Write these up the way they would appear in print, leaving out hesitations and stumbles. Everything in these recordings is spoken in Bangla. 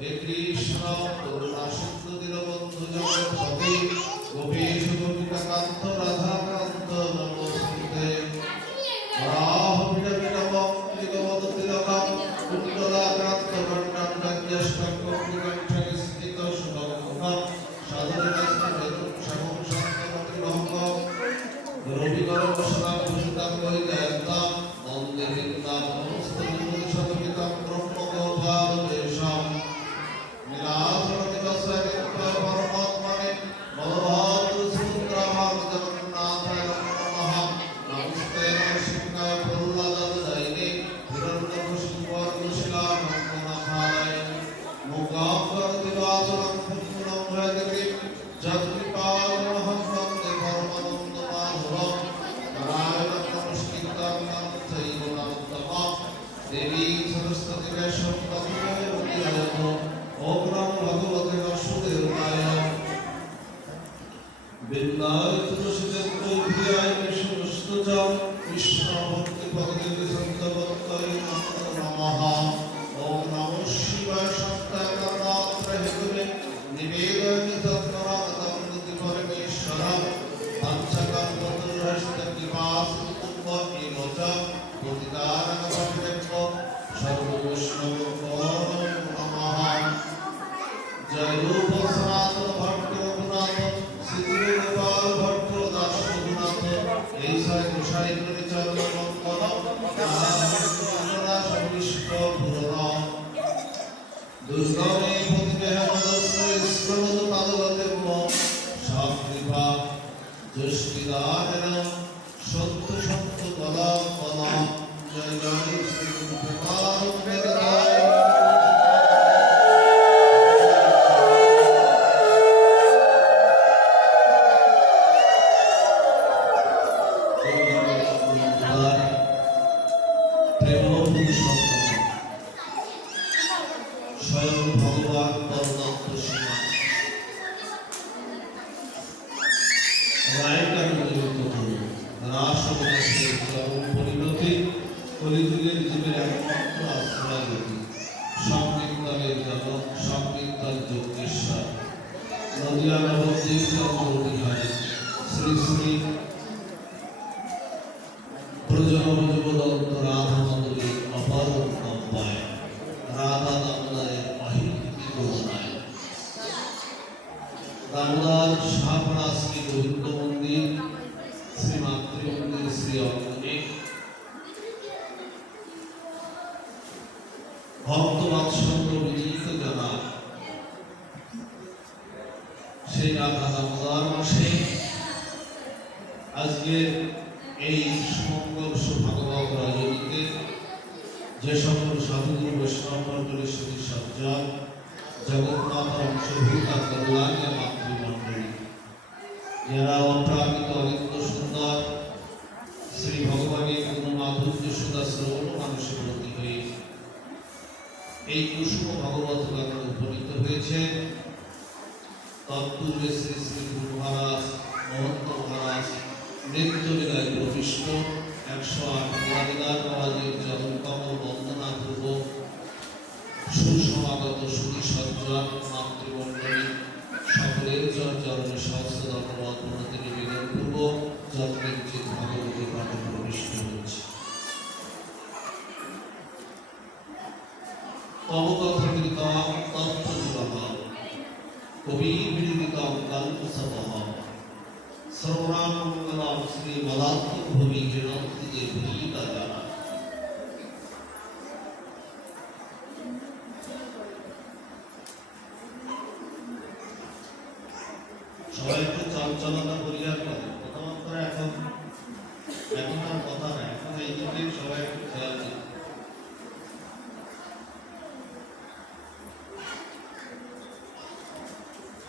হে কৃষ্ণ করুণা সিন্ধু দীনবন্ধু জগৎপতি গোপীশ গোপিকাকান্ত রাধাকান্ত নমস্তুতে রাহ বিডবিডবং ত্রিগবদতিলকং কুণ্ডলাক্রান্ত গণ্ডং গজ্ঞষ্টং কণ্ঠে স্থিত সুভঙ্গম সাধুরস্তে বেদুং সমং শান্তমতিভঙ্গম রবিগরবসনাং ভূষিতাং বৈজয়ন্তম বন্দে বৃন্দাবনমস্তবিন্দু সদপিতং ব্রহ্মগোপালবেশম পরমাত্মনে বলভদ্র সুভদ্রাভাগ জগন্নাথায় নমঃ নমস্তে নরসিংহায় প্রহ্লাদায় হিরণ্যকশিপুর্বশিলামঙ্গনাথায় মুখাং করতি বাচনং পুণ্যং হৃদয়তে যৎকৃপালমহং বন্দে পরমানন্দ মাধবম নারায়ণং নমস্কৃত্যং নমঃ চৈব নরোত্তমঃ দেবী সরস্বতী ব্যাসং ততো জয়তো ওম নমো ভগবতে বাসুদেবায় বিন্দায় তুলসীদেব প্রিয়ায় কৃষ্ণস্তুজং কৃষ্ণ ভক্তি ভগবতে সন্তবত্তয় নমঃ ওম নমঃ শিবায় সত্তায় কামাত্রে হেতুরে নিবেদয়ামি তৎপরাগতং মুক্তি পরমেশ্বরং পঞ্চকল্পতরুহস্তে কৃপাসুতুম্বং এবচ পতিতানাং পাবনেভ্য সর্ববৈষ্ণবেভ্যো নমঃ জয় রূপ সনাতন ভট্ট রঘুনাথ শ্রী গোপাল ভট্ট দাস রঘুনাথ এই সাই গোসাই করে চরণ মঙ্গল সবিষ্ট পুরন দুর্গমে প্রতিবেহ দস্য পাদগতেব্য সাকৃপা দুষ্টিদানেন সত্য সত্য কলা কলা জয় জয় শ্রী গোপাল বেদরায় স্বয়ং ভগবান পরমাত্ম সীমা রায়কার নিযুক্ত করুন রাস পরিণতি কলিযুগের জীবের একমাত্র আশ্রয় গতি সংকীর্তনের জনক সংকীর্তন যোগেশ্বর নদিয়া নবদ্বীপ চন্দ্রবিহারী শ্রী শ্রী ব্রজনবযুবদন্ত রাধা মাধবী অপারম কম্পায় রাধা দামোদরের অহিত করুণায় দামোদর শাহপাড়া শ্রী গোবিন্দ মন্দির শ্রী মাতৃমন্দির শ্রী অঙ্গনে ভক্তবাৎসল্য বিনীত জানা সেই রাধা দামোদর মাসে আজকে এই সুমঙ্গল সুভাগবত রজনীতে যে সকল সাধুগুরু বৈষ্ণব মণ্ডলীর সাথে সজ্জন জগন্নাথ অংশভূতা কল্যাণী মাতৃমণ্ডলী যারা অপ্রাকৃত অনিত্য সুন্দর শ্রী ভগবানের গুণমাধুর্য সুদা শ্রবণ মানুষে ব্রতী হয়ে এই কুসুম ভগবত গানে উপনীত হয়েছে তৎপূর্বে শ্রী শ্রী গুরু মহারাজ মহন্ত মহারাজ নৃত্যলীলায় প্রবিষ্ট 108 মহাদিনার মহারাজের চরণ কমল বন্দনা পূর্বক সুসমাগত সুধী সজ্জন মাতৃমণ্ডলী সকলের চরণে সহস্র ধন্যবাদ প্রণতি নিবেদন পূর্বক যত্নের চিত ভগবতী পাঠে প্রবিষ্ট হচ্ছে। তব কথকৃতং তত্ত্বযুগম কবির বিদিতং কল্পসতঃ সর্বনামঙ্গলম শ্রী মদাত্মক ভূমি জনন্তি যে ভূমিকা জানা সবাই একটু চঞ্চলতা পরিহার করে প্রথমত এখন আর কথা নাই এখন এই দিকে সবাই একটু খেয়াল দিন।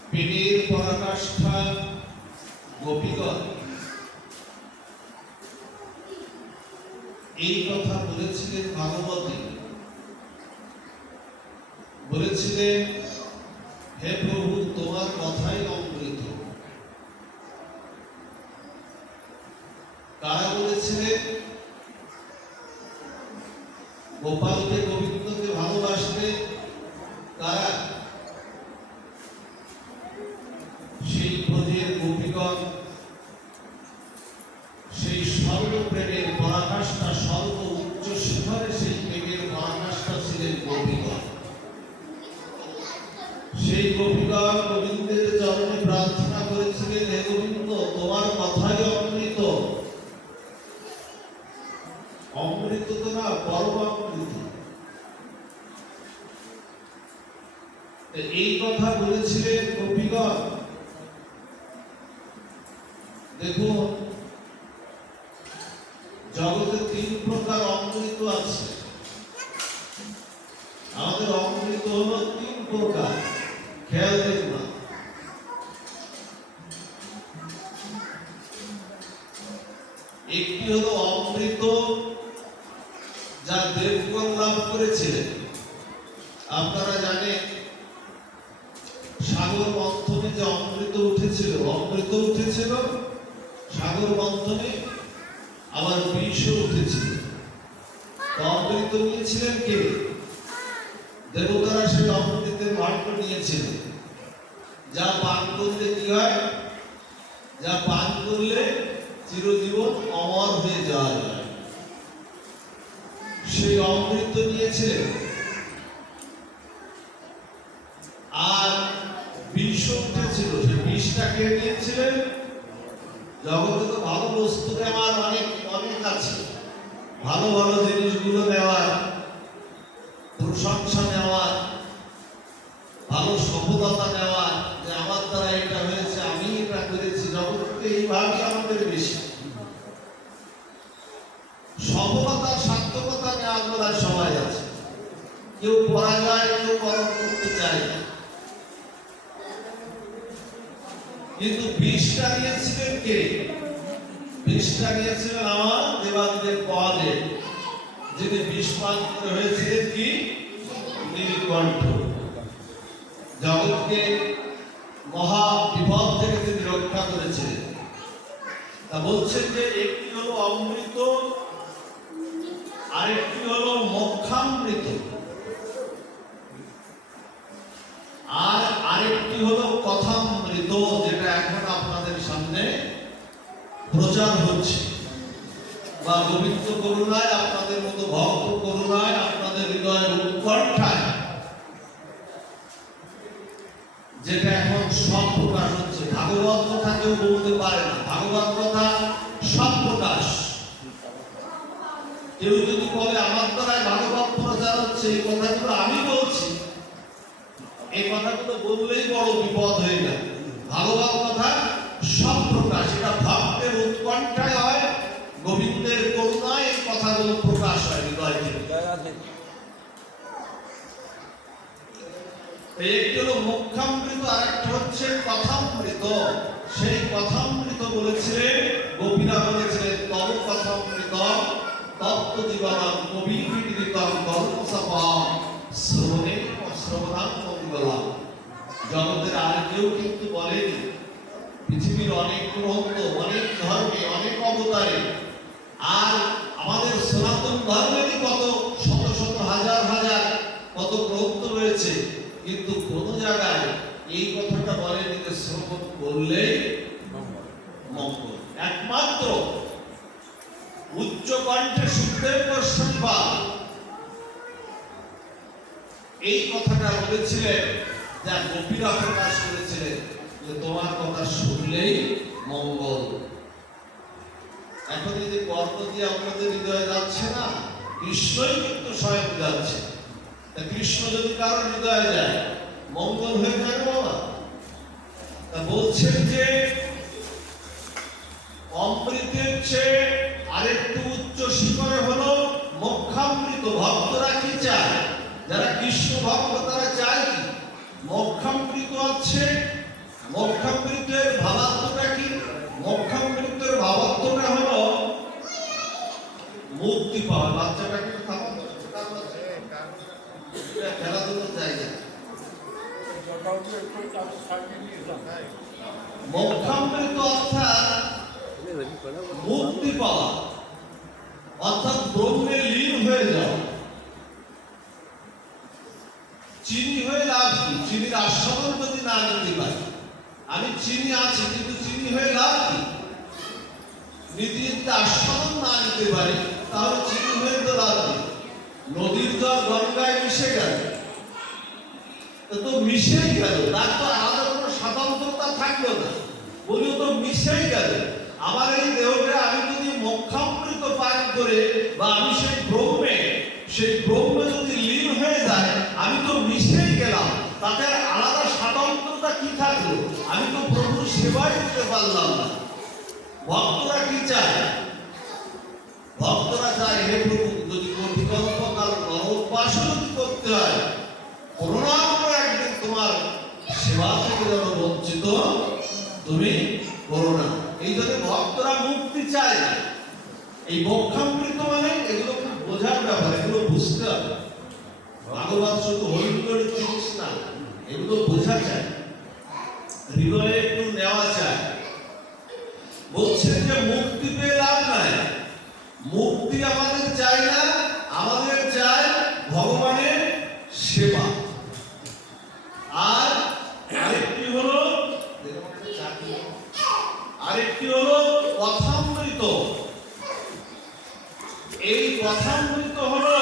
প্রেমের পরাকাষ্ঠা গোপীগণ এই কথা বলেছিলেন ভাগবতী, বলেছিলেন হে প্রভু তোমার কথাই অমৃত। কারা বলেছিলেন? গোপালকে গোবিন্দকে ভালোবাসতে কারা? সেই ব্রজের গোপীগণ, সেই সর্বপ্রেমের পরাকাষ্ঠা, সর্ব উচ্চ শিখরে সেই প্রেমের পরাকাষ্ঠা ছিলেন গোপীগণ। সেই গোপীগণ গোবিন্দের চরণে প্রার্থনা করেছিলেন, হে গোবিন্দ, তোমার কথাই অমৃত। অমৃত তো না, পরম অমৃত। এই কথা বলেছিলেন গোপীগণ। দেখুন, জগতে 3 প্রকার অমৃত আছে। আমাদের অমৃত হলো 3 প্রকার, খেয়াল দেখবা। একটি হলো অমৃত যা দেবগণ লাভ করেছিলেন। আপনারা জানেন সাগর মন্থনে যে অমৃত উঠেছিল সাগর মন্থনে, আবার বিষ উঠেছিল। অমৃত নিয়েছিলেন কে? দেবতারা সেই অমৃতের ভাণ্ড নিয়েছিলেন। যা পান করলে কি হয়? যা পান করলে চিরজীবন অমর হয়ে যাওয়া যায়, সেই অমৃত নিয়েছিলেন। আর বিষ উঠেছিল, সেই বিষটাকে নিয়েছিলেন। জগতে তো ভালো বস্তু নেওয়ার অনেক আছে, ভালো ভালো জিনিসগুলো নেওয়ার, প্রশংসা নেওয়ার, ভালো সফলতা নেওয়ার, যে আমার দ্বারা এটা হয়েছে, আমি এটা করেছি। জগৎকে এইভাবে আমাদের বেশি সফলতা, সার্থকতা নেওয়ার বলার সবাই আছে। কেউ পরাজয়, কেউ কর্ম করতে চায় না। কিন্তু বিষটা নিয়েছিলেন কে? বিষটা নিয়েছিলেন আমার দেবাদিদেব পদে, যিনি বিষ পান করে হয়েছিলেন কি? নীলকণ্ঠ। জগৎকে মহা বিপদ থেকে তিনি রক্ষা করেছিলেন। তা বলছেন যে একটি হলো অমৃত, আরেকটি হলো মোক্ষামৃত, আর আরেকটি হলো কথামৃত, যেটা এখন আপনাদের সামনে প্রচার হচ্ছে। বা গোবিন্দ করুণায়, আপনাদের মতো ভক্ত করুণায়, আপনাদের হৃদয়ের উৎকণ্ঠায় যেটা এখন সব প্রকাশ হচ্ছে। ভাগবত কথা কেউ বলতে পারে না, ভাগবত কথা সব প্রকাশ। কেউ যদি বলে আমার দ্বারাই ভাগবত প্রচার হচ্ছে, এই কথাগুলো আমি বলছি, এই কথাগুলো বললেই বড় বিপদ হয়ে যায়। ভাগবত কথা সব প্রকাশ, এটা ভক্তের উৎকণ্ঠায় হয়, গোবিন্দের করুণায় এই কথাগুলো প্রকাশ হয় হৃদয় থেকে। একটি হলো মোক্ষামৃত, আর একটা হচ্ছে কথামৃত। সেই কথামৃত বলেছিলেন গোপীরা, বলেছিলেন তব কথামৃত তত্ত্ব জীবনম কবিকৃতম কর্মসফলম শ্রবণে শ্রবণাং মঙ্গলম। জগতের আর কেউ কিন্তু বলেনি। পৃথিবীর অনেক গ্রন্থ, অনেক ধর্মে, অনেক অবতারে, আর আমাদের সনাতন ধর্মেরই কত শত শত হাজার হাজার কত গ্রন্থ রয়েছে, কিন্তু কোন জায়গায় এই কথাটা বলেনি যে শ্রবণ করলেই মঙ্গল। একমাত্র উচ্চ কণ্ঠে সুখদেব গোস্বামী এই কথাটা বলেছিলেন, যা গোপীরা প্রকাশ করেছিলেন যে তোমার কথা শুনলেই মঙ্গল। এখন এই যে কর্ম দিয়ে আপনাদের হৃদয়ে যাচ্ছে না, কৃষ্ণই কিন্তু স্বয়ং যাচ্ছে। তা কৃষ্ণ যদি কারো হৃদয়ে যায়, মঙ্গল হয়ে যায় বাবা। তা বলছেন যে অমৃতের চেয়ে আরেকটু উচ্চ শিখরে হলো মোক্ষামৃত। ভক্তরা কি চায়? যারা কৃষ্ণ ভক্ত তারা চায় কি? মোক্ষামৃত আছে। মোক্ষামৃতের ভাবার্থটা কি? মোক্ষামৃতের ভাবার্থটা হলো মুক্তি পাওয়া। বাচ্চাটাকে খেলাধুলোর জায়গা। মোক্ষামৃত অর্থাৎ মুক্তি পাওয়া, অর্থাৎ ব্রহ্মে লীন হয়ে যাওয়া। নীতির আস্বাদন যদি না নিতে পারি, আমি চিনি আছি কিন্তু চিনি হয়ে লাভ কি? নীতির আস্বাদন না নিতে পারি তাহলে চিনি হয়ে তো লাভ নেই। নদীর জল গঙ্গায় মিশে গেল, তো মিশেই গেল, তার তো আলাদা কোনো স্বতন্ত্রতা থাকলো না, বলিও তো মিশেই গেল। আমার এই দেহটা আমি যদি মোক্ষামৃত পান করে বা আমি সেই ব্রহ্মে যদি লীন হয়ে যায়, আমি তো মিশেই গেলাম, তাতে আলাদা স্বতন্ত্রতা কি থাকলো? আমি তো প্রভুর সেবাই দিতে পারলাম না। ভক্তরা কি চায়? ভক্তরা চায়, হে প্রভু, যদি কল্পকাল নরোপাস যদি করতে হয়, করোনা করে একদিন তোমার সেবা থেকে যেন বঞ্চিত তুমি করো না। এই জন্য ভক্তরা মুক্তি চায় না। এই মোক্ষামৃত মানে এগুলো খুব বোঝার ব্যাপার, এগুলো বুঝতে হবে। ভাগবত শুধু হরিদ্বারের জিনিস না, এগুলো বোঝা চায়, হৃদয়ে একটু নেওয়া চায়। বলছেন যে মুক্তি পেয়ে লাভ নাই, মুক্তি আমাদের চাই না, আমাদের চাই ভগবানের সেবা। আর আরেকটি হলো কথামৃত। এই কথামৃত হলো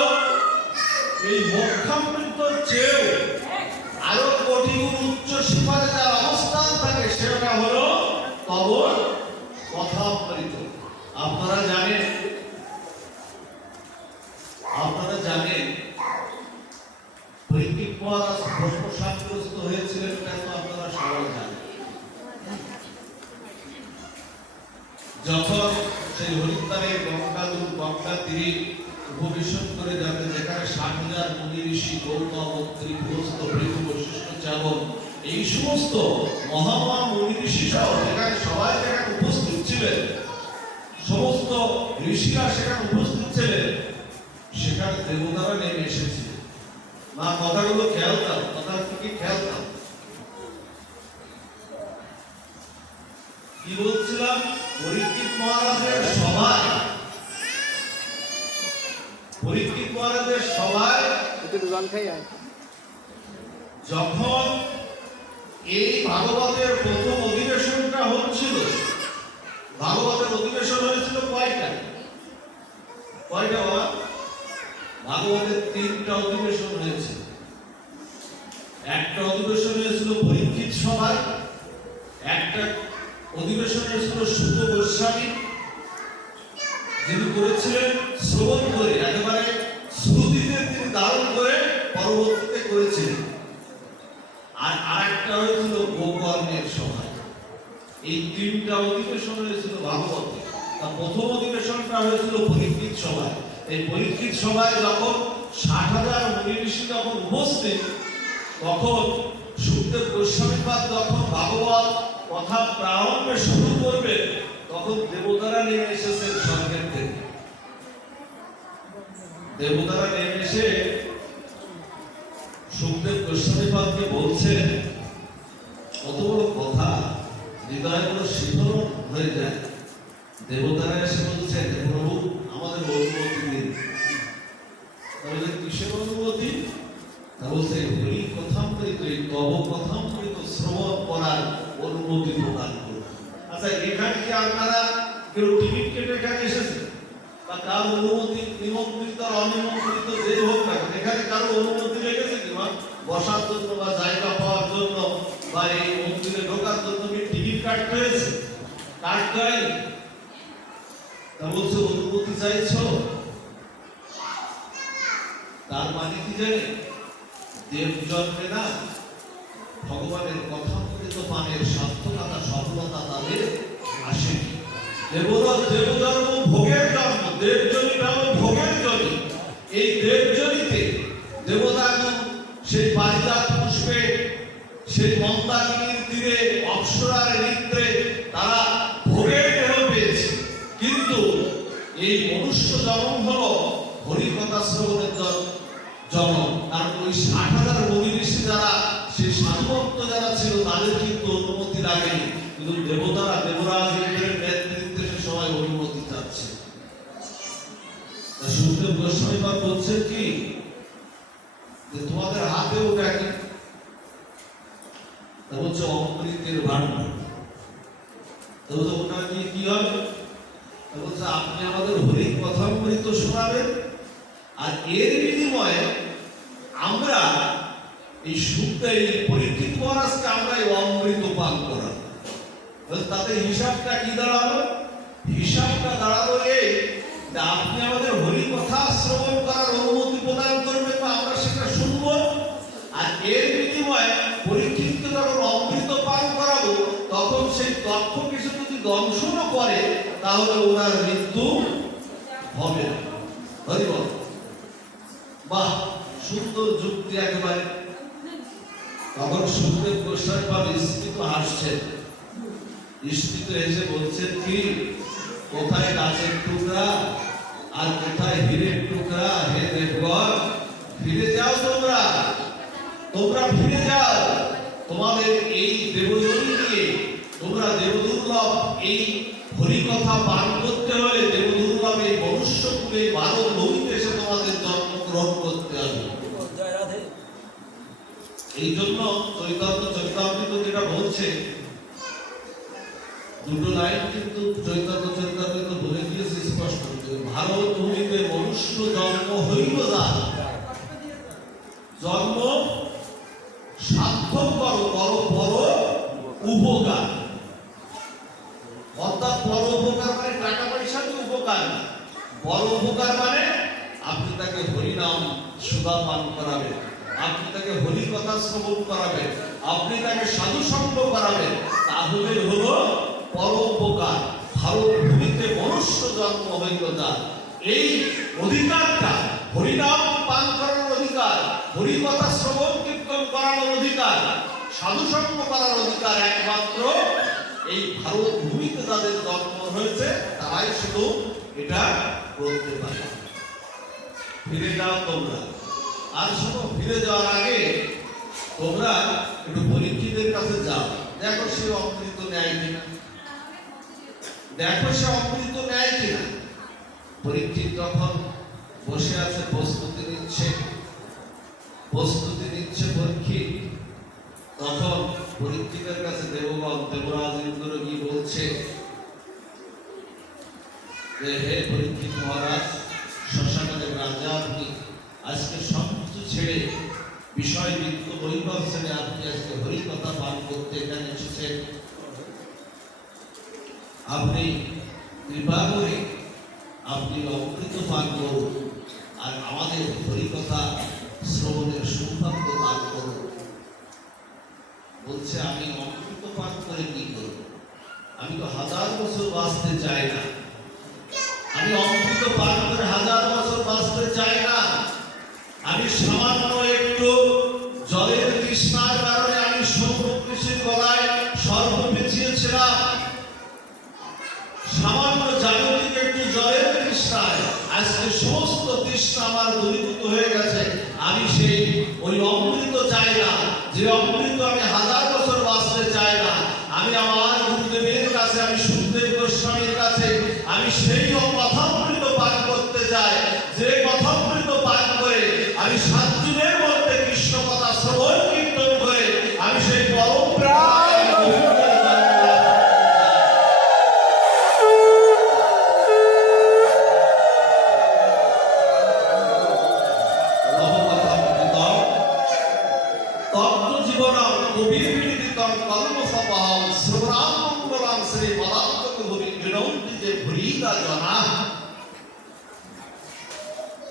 এই মোক্ষামৃত চেয়েও আরো কোটি গুণ উচ্চ সীমায় যার অবস্থান থাকে, সেটা হলো তব কথামৃত। আপনারা জানেন পরীক্ষিত মহারাজ ভস্মসাৎগ্রস্ত হয়েছিলেন কেন? আপনারা সবাই জানেন। যখন সেই হরিদ্বারে গঙ্গা তীরে উপবেশন করে যাবে, যেখানে 60,000 মুনি ঋষি, গৌতম, অত্রি, গৃহস্থ, ভৃগু, বশিষ্ঠ, চাবক, এই সমস্ত মহামহান মুনি ঋষি সহ যেখানে সবাই যেখানে উপস্থিত ছিলেন, সমস্ত ঋষিরা সেখানে উপস্থিত ছিলেন, সেখানে দেবতারা নেমে এসেছিলেন। মা কথাগুলো খেয়াল দাও, কথা কি খেয়াল দাও। কি বলছিলাম? পরীক্ষিত মহারাজের সভায় যখন এই ভাগবতের প্রথম অধিবেশনটা হচ্ছিল, ভাগবতের অধিবেশন হয়েছিল কয়টা বাবা? ভাগবতের 3টা অধিবেশন হয়েছে। একটা অধিবেশন হয়েছিল পরীক্ষিত সভায়, একটা অধিবেশন হয়েছিল সুত গোস্বামী, যিনি করেছিলেন শ্রবণ করে, একেবারে শ্রুতিতে তিনি ধারণ করে পরবর্তীতে করেছিলেন। আর আরেকটা হয়েছিল গোকর্ণের সভায়। এই 3টা অধিবেশন হয়েছিল ভাগবতে। প্রথম অধিবেশনটা হয়েছিল পরীক্ষিত সভায়। এই পরীক্ষিত সভায় যখন 60,000 মুনি ঋষি যখন উপস্থিত, তখন সুখদেব গোস্বামীপাদ যখন ভাগবত কথা প্রারম্ভে শুরু করবে, তখন দেবতারা নেমে এসেছেন স্বর্গের থেকে। দেবতারা নেমে এসে সুখদেব গোস্বামীপাদকে বলছেন, কত বড় কথা, হৃদয় বড় শীতল হয়ে যায়। দেবতারা এসে বলছেন, প্রভু আমাদের অনুমতি দিন। তাহলে কিসের অনুমতি? তা বলছে হরি কথামৃত, এই তব কথামৃত শ্রবণ করার অনুমতি প্রদান করুন। আচ্ছা, এখানে কি আপনারা কেউ টিকিট কেটে এখানে এসেছে? বা কার অনুমতি, নিমন্ত্রিত আর অনিমন্ত্রিত যে হোক না, এখানে কারো অনুমতি লেগেছে কি বসার জন্য বা জায়গা পাওয়ার জন্য বা এই মন্দিরে ঢোকার জন্য কি টিকিট কাটতে হয়েছে? কাটতে হয়নি। তা বলছে অনুমতি চাইছো, তার মানে কি জানে? দেব জন্মে না ভগবানের কথামৃত পানের সার্থকতা, সফলতা তাদের আসেনি। দেবজন্ম ভোগের জন্ম, দেবজনিটা হলো ভোগের জনি। এই দেবজনিতে দেবতাগণ সেই পারিজাত পুষ্পে, সেই মন্দাকিনীর তীরে অপ্সরার নৃত্যে তারা ভোগের দেহ পেয়েছে। কিন্তু এই মনুষ্য জন্ম হলো হরিকথা শ্রবণের জন্ম। কারণ ওই 60,000 মুনি ঋষি যারা, সেই সাধুভক্ত যারা ছিল, তাদের কিন্তু অনুমতি লাগেনি। কিন্তু দেবতারা, দেবরাজ ইন্দ্রের নেতৃত্বে সে সবাই অনুমতি চাচ্ছে। সুখদেব গোস্বামীপাদ বলছেন কি, যে তোমাদের হাতে ওটা কি বলছে আপনি আমাদের হরির কথামৃত শোনাবেন, আর এর বিনিময়ে আমরা এই সুখটা, এই পরীক্ষিত মহারাজকে আমরা এই অমৃত পান করাবো। তাতে হিসাবটা কি দাঁড়ালো? হিসাবটা দাঁড়ালো এই যে আপনি আমাদের হরি কথা শ্রবণ করার অনুমতি প্রদান করবেন বা আমরা সেটা শুনবো, আর এর বিনিময়ে পরীক্ষিতকে যখন অমৃত পান করাবো তখন সেই দক্ষ কিছু যদি দংশনও করে তাহলে ওনার মৃত্যু হবে না। হরি বল। বাহ, সুন্দর যুক্তি একেবারে। তখন সুখদেব গোস্বামী বাবা স্মিত হাসছেন, স্মিত এসে বলছেন কি, কোথায় গাছের টুকরা আর কোথায় হীরের টুকরা? হে দেবগণ, ফিরে যাও, তোমরা ফিরে যাও। তোমাদের এই দেবজনী নিয়ে তোমরা দেবদুর্লভ এই হরি কথা পান করতে হলে দেবদুর্লভ এই মনুষ্য কুলে মানব ভূমিতে এসে তোমাদের জন্মগ্রহণ করতে হবে। এই জন্য চৈতন্য চরিতামৃত যেটা বলছে, দুটো লাইন কিন্তু চৈতন্য চরিতামৃত বলে দিয়েছে স্পষ্ট, ভারত ভূমিতে মনুষ্য জন্ম হইল যার, জন্ম সার্থক করো, করো বড় উপকার। অর্থাৎ বড় উপকার মানে টাকা পয়সার উপকার না, বড় উপকার মানে আপনি তাকে হরিনাম সুধা পান করাবেন, আপনি তাকে হরি কথা শ্রবণ করাবেন, আপনি তাকে সাধু সঙ্গ করাবেন, তাহলে হলো পরোপকার। ভারত ভূমিতে মনুষ্য জন্ম হইল যার, এই অধিকারটা হরিনাম পান করার অধিকার, হরি কথা শ্রবণ কীর্তন করার অধিকার, সাধু সঙ্গ করার অধিকার একমাত্র এই ভারত ভূমিতে যাদের জন্ম হয়েছে তারাই শুধু এটা করতে পারে। ফিরে যাও তোমরা। আর শুনো, ফিরে যাওয়ার আগে তোমরা একটু পরীক্ষিতের কাছে যাও, দেখো সে অমৃত নেয় কিনা, দেখো সে অমৃত নেয় কিনা। পরীক্ষিত যখন বসে আছে প্রস্তুতি নিচ্ছে পরীক্ষিত, তখন পরীক্ষিতের কাছে দেবগণ দেবরাজ ইন্দ্র গিয়ে বলছে যে হে পরীক্ষিত মহারাজ, শ্মশানের রাজা আপনি, আজকে সব কিছু ছেড়ে বিষয় বৃত্ত বৈভব ছেড়ে আপনি আজকে হরি কথা পান করতে এখানে এসেছেন। আপনি কৃপা করে আপনি অমৃত পান করুন আর আমাদের হরি কথা শ্রবণের সৌভাগ্য দান করুন। বলছে আমি অমৃত পান করে কি করব? আমি তো 1000 বছর বাঁচতে চাই না, আমি অমৃত পান করে 1000 বছর বাঁচতে চাই না। আমি সামান্য একটু জলের তৃষ্ণার কারণে আমি সমুদ্রের গলায় সর্প পেঁচিয়েছিলাম, সামান্য জাগতিক একটু জলের তৃষ্ণায় আজকে সমস্ত তৃষ্ণা আমার দূরীভূত হয়ে গেছে। আমি সেই ওই অমৃত চাই না, যে অমৃত আমি 1000 বছর বাঁচতে চাই না। আমি আমার গুরুদেবের কাছে, আমি সুখদেব গোস্বামীর কাছে আমি সেই কথামৃত পান করতে চাই, যে কথামৃত পান করে আমি 7 দিনের মধ্যে কৃষ্ণ কথা শ্রবণ কীর্তন করে আমি সেই পরম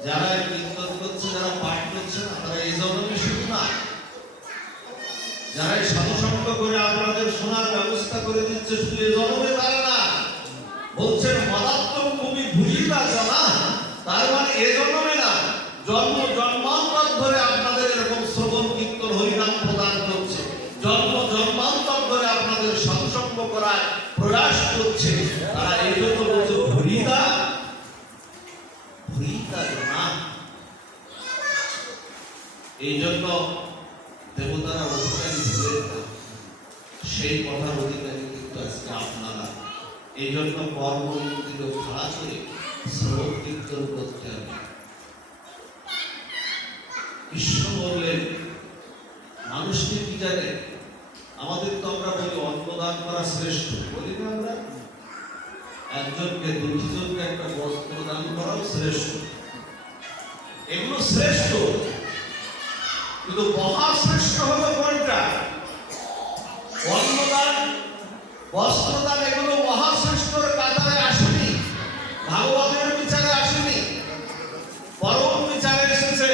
যারা কীর্তন করছে, যারা পাঠ করছে না, তারা এই জন্মে শুধু না, যারা সাধু সঙ্গ করে আপনাদের শোনার ব্যবস্থা করে দিচ্ছে শুধু এই জন্মে তারা না, বলছেন মদাত্মক কবি ভুলিতা জানা, তার মানে এই জন্মে না, জন্ম জন্মান্তর ধরে আপনাদের এরকম শ্রবণ কীর্তন হরিনাম প্রদান করছে, জন্ম জন্মান্তর ধরে আপনাদের সাধু সঙ্গ করার প্রয়াস করছে। তারা এই জন্য বলছে ভুলিতা জানা। এই জন্য দেবতারা অধিকারী ভুলেন না, সেই কথার অধিকারী কিন্তু আজকে আপনারা। এই জন্য কর্মমন্দির খাড়া করে শ্রবণ কীর্তন করতে হবে। কৃষ্ণ বললেন, মানুষকে কি জানে, আমাদের তো আমরা বলি অন্নদান করা শ্রেষ্ঠ, বলি না আমরা? একজনকে দুঃখীজনকে শ্রেষ্ঠ, কিন্তু মহাশ্রেষ্ঠ হলো কোনটা? অন্নদান, বস্ত্রদান, এগুলো মহাশ্রেষ্ঠর কাতারে আসেনি, ভাগবতের বিচারে আসেনি, পরম বিচারে এসেছে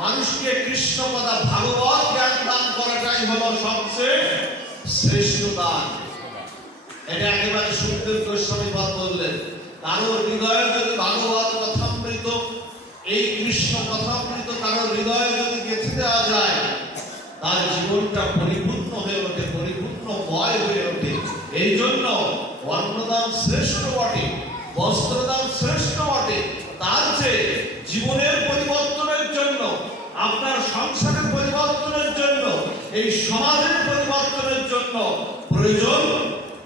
মানুষকে কৃষ্ণ কথা ভাগবত জ্ঞান দান করাটাই হলো সবচেয়ে শ্রেষ্ঠ দান। এটা একেবারে সুখদেব গোস্বামী বললেন, কারোর হৃদয়ে যদি ভাগবত কথামৃত, এই কৃষ্ণ কথামৃত কারোর হৃদয়ে যদি গেঁথে দেওয়া যায়, তার জীবনটা পরিপূর্ণ হয়ে ওঠে, পরিপূর্ণময় হয়ে ওঠে। এই জন্য অন্নদান শ্রেষ্ঠ বটে, বস্ত্রদান শ্রেষ্ঠ বটে, তার চেয়ে জীবনের পরিবর্তনের জন্য, আপনার সংসারের পরিবর্তনের জন্য, এই সমাজের পরিবর্তনের জন্য প্রয়োজন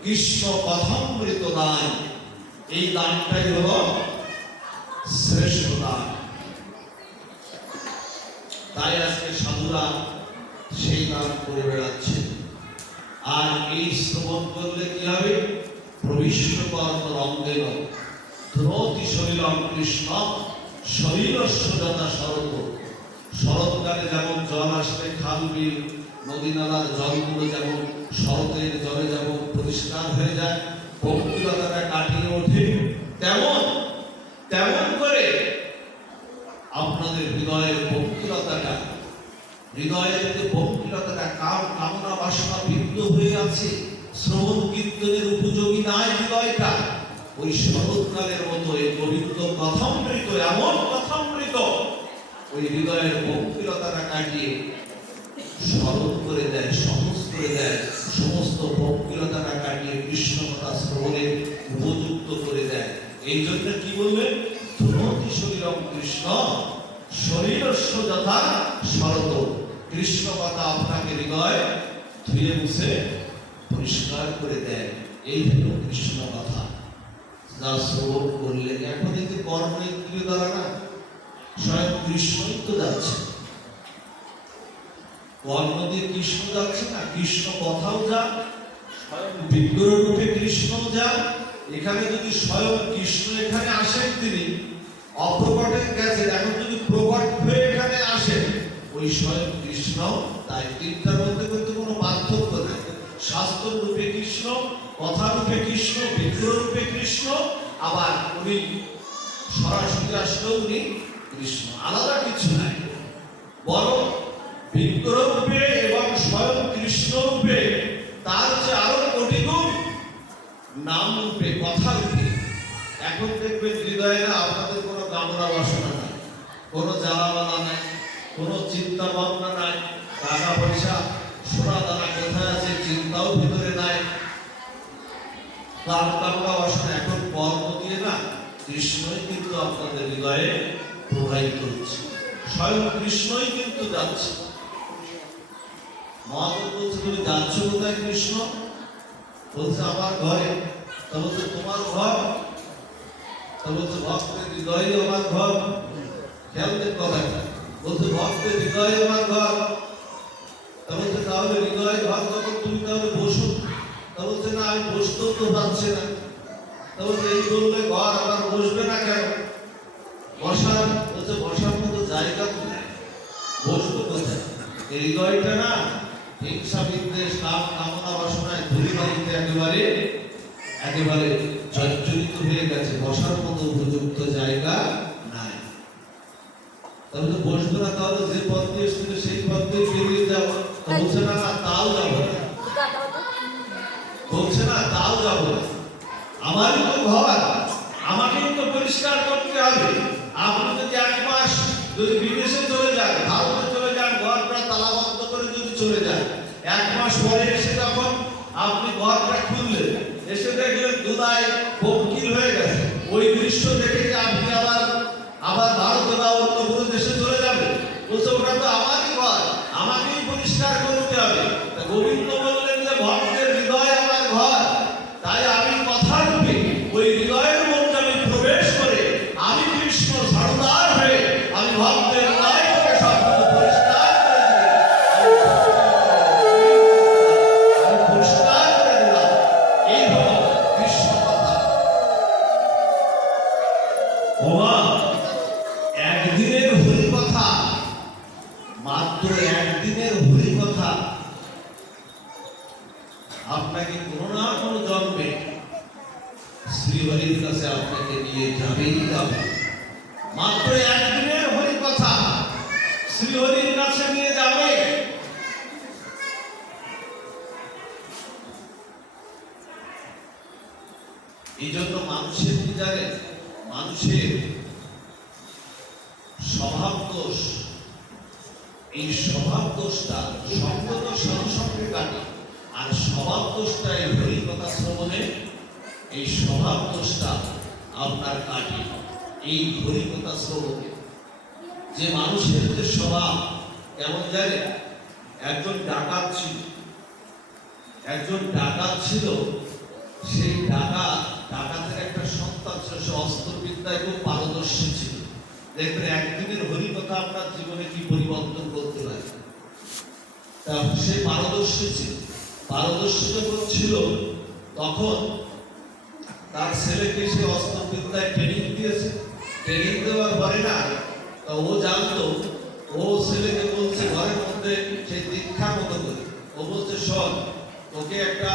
কৃষ্ণ কথামৃত দান। এই দানটাই হলো শ্রেষ্ঠ দান। তাই আজকে সাধুরা সেই দান করে বেড়াচ্ছে। আর এই শ্রবণ করলে কি হবে? প্রবিষ্ট কর্ম রঙ্গেন ধ্রুতি শরীরম কৃষ্ণ শরীরস্য যথা শরৎ। শরৎকালে যেমন জল আসলে খাল বিল নদী নালার জলগুলো যেমন শরতের জলে যেমন পরিষ্কার হয়ে যায়, পবিত্রতাটা কাটিয়ে ওঠে, তেমন করে আপনাদের হৃদয়ের পবিত্রতাটা, হৃদয়ের যে পবিত্রতাটা, কামনা বাসনা বিদ্ধ হয়ে আছে, শ্রবণ কীর্তনের উপযোগী নাই হৃদয়টা, ওই শরৎকালের মতো এই গোবিন্দ কথামৃত, এমন কথামৃত ওই হৃদয়ের পবিত্রতাটা কাটিয়ে সরল করে দেয়, সহজ করে দেয়, সমস্ত পবিত্রতাটা কাটিয়ে কৃষ্ণ কথা শ্রবণের উপযুক্ত করে দেয়। এই জন্য কি বললেন? ধ্রুতি শরীরম কৃষ্ণ শরীরস্য যথা শরৎ। কৃষ্ণ কথা আপনাকে হৃদয় ধুয়ে মুছে পরিষ্কার করে দেয়। এই হলো কৃষ্ণ কথা, যা শ্রবণ করলে। এখন এই যে কর্মেন্দ্রিয় দ্বারা না, স্বয়ং কৃষ্ণই তো যাচ্ছে, কর্ম দিয়ে কৃষ্ণ যাচ্ছে না, কৃষ্ণ কথাও যা, স্বয়ং বিগ্রহ রূপে কৃষ্ণ যা। এখানে যদি স্বয়ং কৃষ্ণ এখানে আসেন, তিনি অপ্রকটে গেছেন, এখন যদি প্রকট হয়ে এখানে আসেন, ওই স্বয়ং কৃষ্ণ। তাই তিনটার মধ্যে কিন্তু কোনো পার্থক্য নেই। শাস্ত্র রূপে কৃষ্ণ, কথা রূপে কৃষ্ণ, বিগ্রহ রূপে কৃষ্ণ, আবার উনি সরাসরি আসলেও উনি কৃষ্ণ, আলাদা কিছু নাই। বরং বিগ্রহ রূপে এবং স্বয়ং কৃষ্ণ রূপে তার যে আরো কোটি গুণ নাম রূপে, কথা রূপে। এখন দেখবেন হৃদয়ে না আপনাদের কোনো কামনা বাসনা নাই, কোনো জ্বালাবালা নাই, কোনো চিন্তা ভাবনা নাই, টাকা পয়সা সোনা দানা কোথায় আছে চিন্তাও ভিতরে নাই, কামনা বাসনা। এখন কর্ম দিয়ে না কৃষ্ণই কিন্তু আপনাদের হৃদয়ে প্রবাহিত হচ্ছে, স্বয়ং কৃষ্ণই কিন্তু যাচ্ছে। মহাদেব বলছে, তুমি যাচ্ছ কোথায় কৃষ্ণ? বলছে আমার ঘরে। তা বলছে তোমার ঘর? তা বলছে ভক্তের হৃদয় আমার ঘর। খেয়ালের কথা, বলছে ভক্তের হৃদয় আমার ঘর। তা বলছে তাহলে হৃদয় ঘর যখন, তুমি তাহলে বসো। তা বলছে না, আমি বসতেও তো পারছি না। তা বলছে এই বললে ঘর, আবার বসবে না কেন? বসার, বলছে বসার মতো জায়গা তো নেই, বসবো কোথায়? এই হৃদয়টা না হিংসা বিদ্বেষ কাম কামনা বাসনায় ধূলিবালিতে একেবারে জর্জরিত হয়ে গেছে, বসার মতো উপযুক্ত জায়গা নাই। তাহলে বসবে না, তাহলে যে পথ দিয়ে এসেছিল সেই পথ দিয়ে বেরিয়ে যাও। বলছে না, তাও যাবো না, বলছে না তাও যাবো না, আমারই তো ঘর, আমাকেই তো পরিষ্কার করতে হবে। আপনি যদি 1 মাস যদি বিদেশে চলে যান, ভারতে চলে যান, ঘরটা তালাবন্ধ করে যদি চলে যান, 1 মাস পরে এসে যখন আপনি ঘরটা খুললেন, এসে দেখলেন দুধায় পঙ্কিল হয়ে গেছে, ওই দৃশ্য দেখে যে আপনি আবার ভারতে বা অন্য কোনো দেশে চলে যাবেন? বলছে ওটা তো আমারই ঘর, আমাকেই পরিষ্কার করতে হবে। গোবিন্দ বললেন যে ভক্তের হৃদয় আমার ঘর, তাই আমি কথা রূপে ওই হৃদয়ের মধ্যে আমি প্রবেশ করে আমি কৃষ্ণ সর্দার হয়ে আমি ভক্তের হৃদয় থেকে সবগুলো পরিষ্কার করে আমি পরিষ্কার করে দিলাম। এই হলো কৃষ্ণ কথা। ওমা এক একদিনের হরি কথা, মাত্র একদিনের হরি কথা আপনাকে কোনো না কোনো জন্মে শ্রীহরির কাছে আপনাকে নিয়ে যাবেই যাবে। মাত্র একদিনের হরি কথা শ্রীহরির কাছে নিয়ে যাবে। এই জন্য মানুষের কি জানেন, মানুষের স্বভাব দোষ, এই স্বভাব দোষটা সঙ্গ তো সঙ্গে কাটে, আর স্বভাব দোষটা এই হরি কথা শ্রবণে এই স্বভাব দোষটা আপনার কাটে এই হরি কথা শ্রবণে। যে মানুষের যে স্বভাব কেমন জানে, একজন ডাকাত ছিল, একজন ডাকাত ছিল, সেই ডাকাতের একটা সন্তান ছিল, সে অস্ত্রবিদ্যায় খুব পারদর্শী ছিল। দেখবেন একদিনের হরি কথা আপনার জীবনে কি পরিবর্তন করতে পারে। তা সে পারদর্শী ছিল, পারদর্শী যখন ছিল তখন তার ছেলেকে সে অস্ত্রবিদ্যায় ট্রেনিং দিয়েছে। ট্রেনিং দেওয়ার পরে না, তা ও জানতো, ও ছেলেকে বলছে ঘরের মধ্যে সেই দীক্ষার মতো করে, ও বলছে শোন, তোকে একটা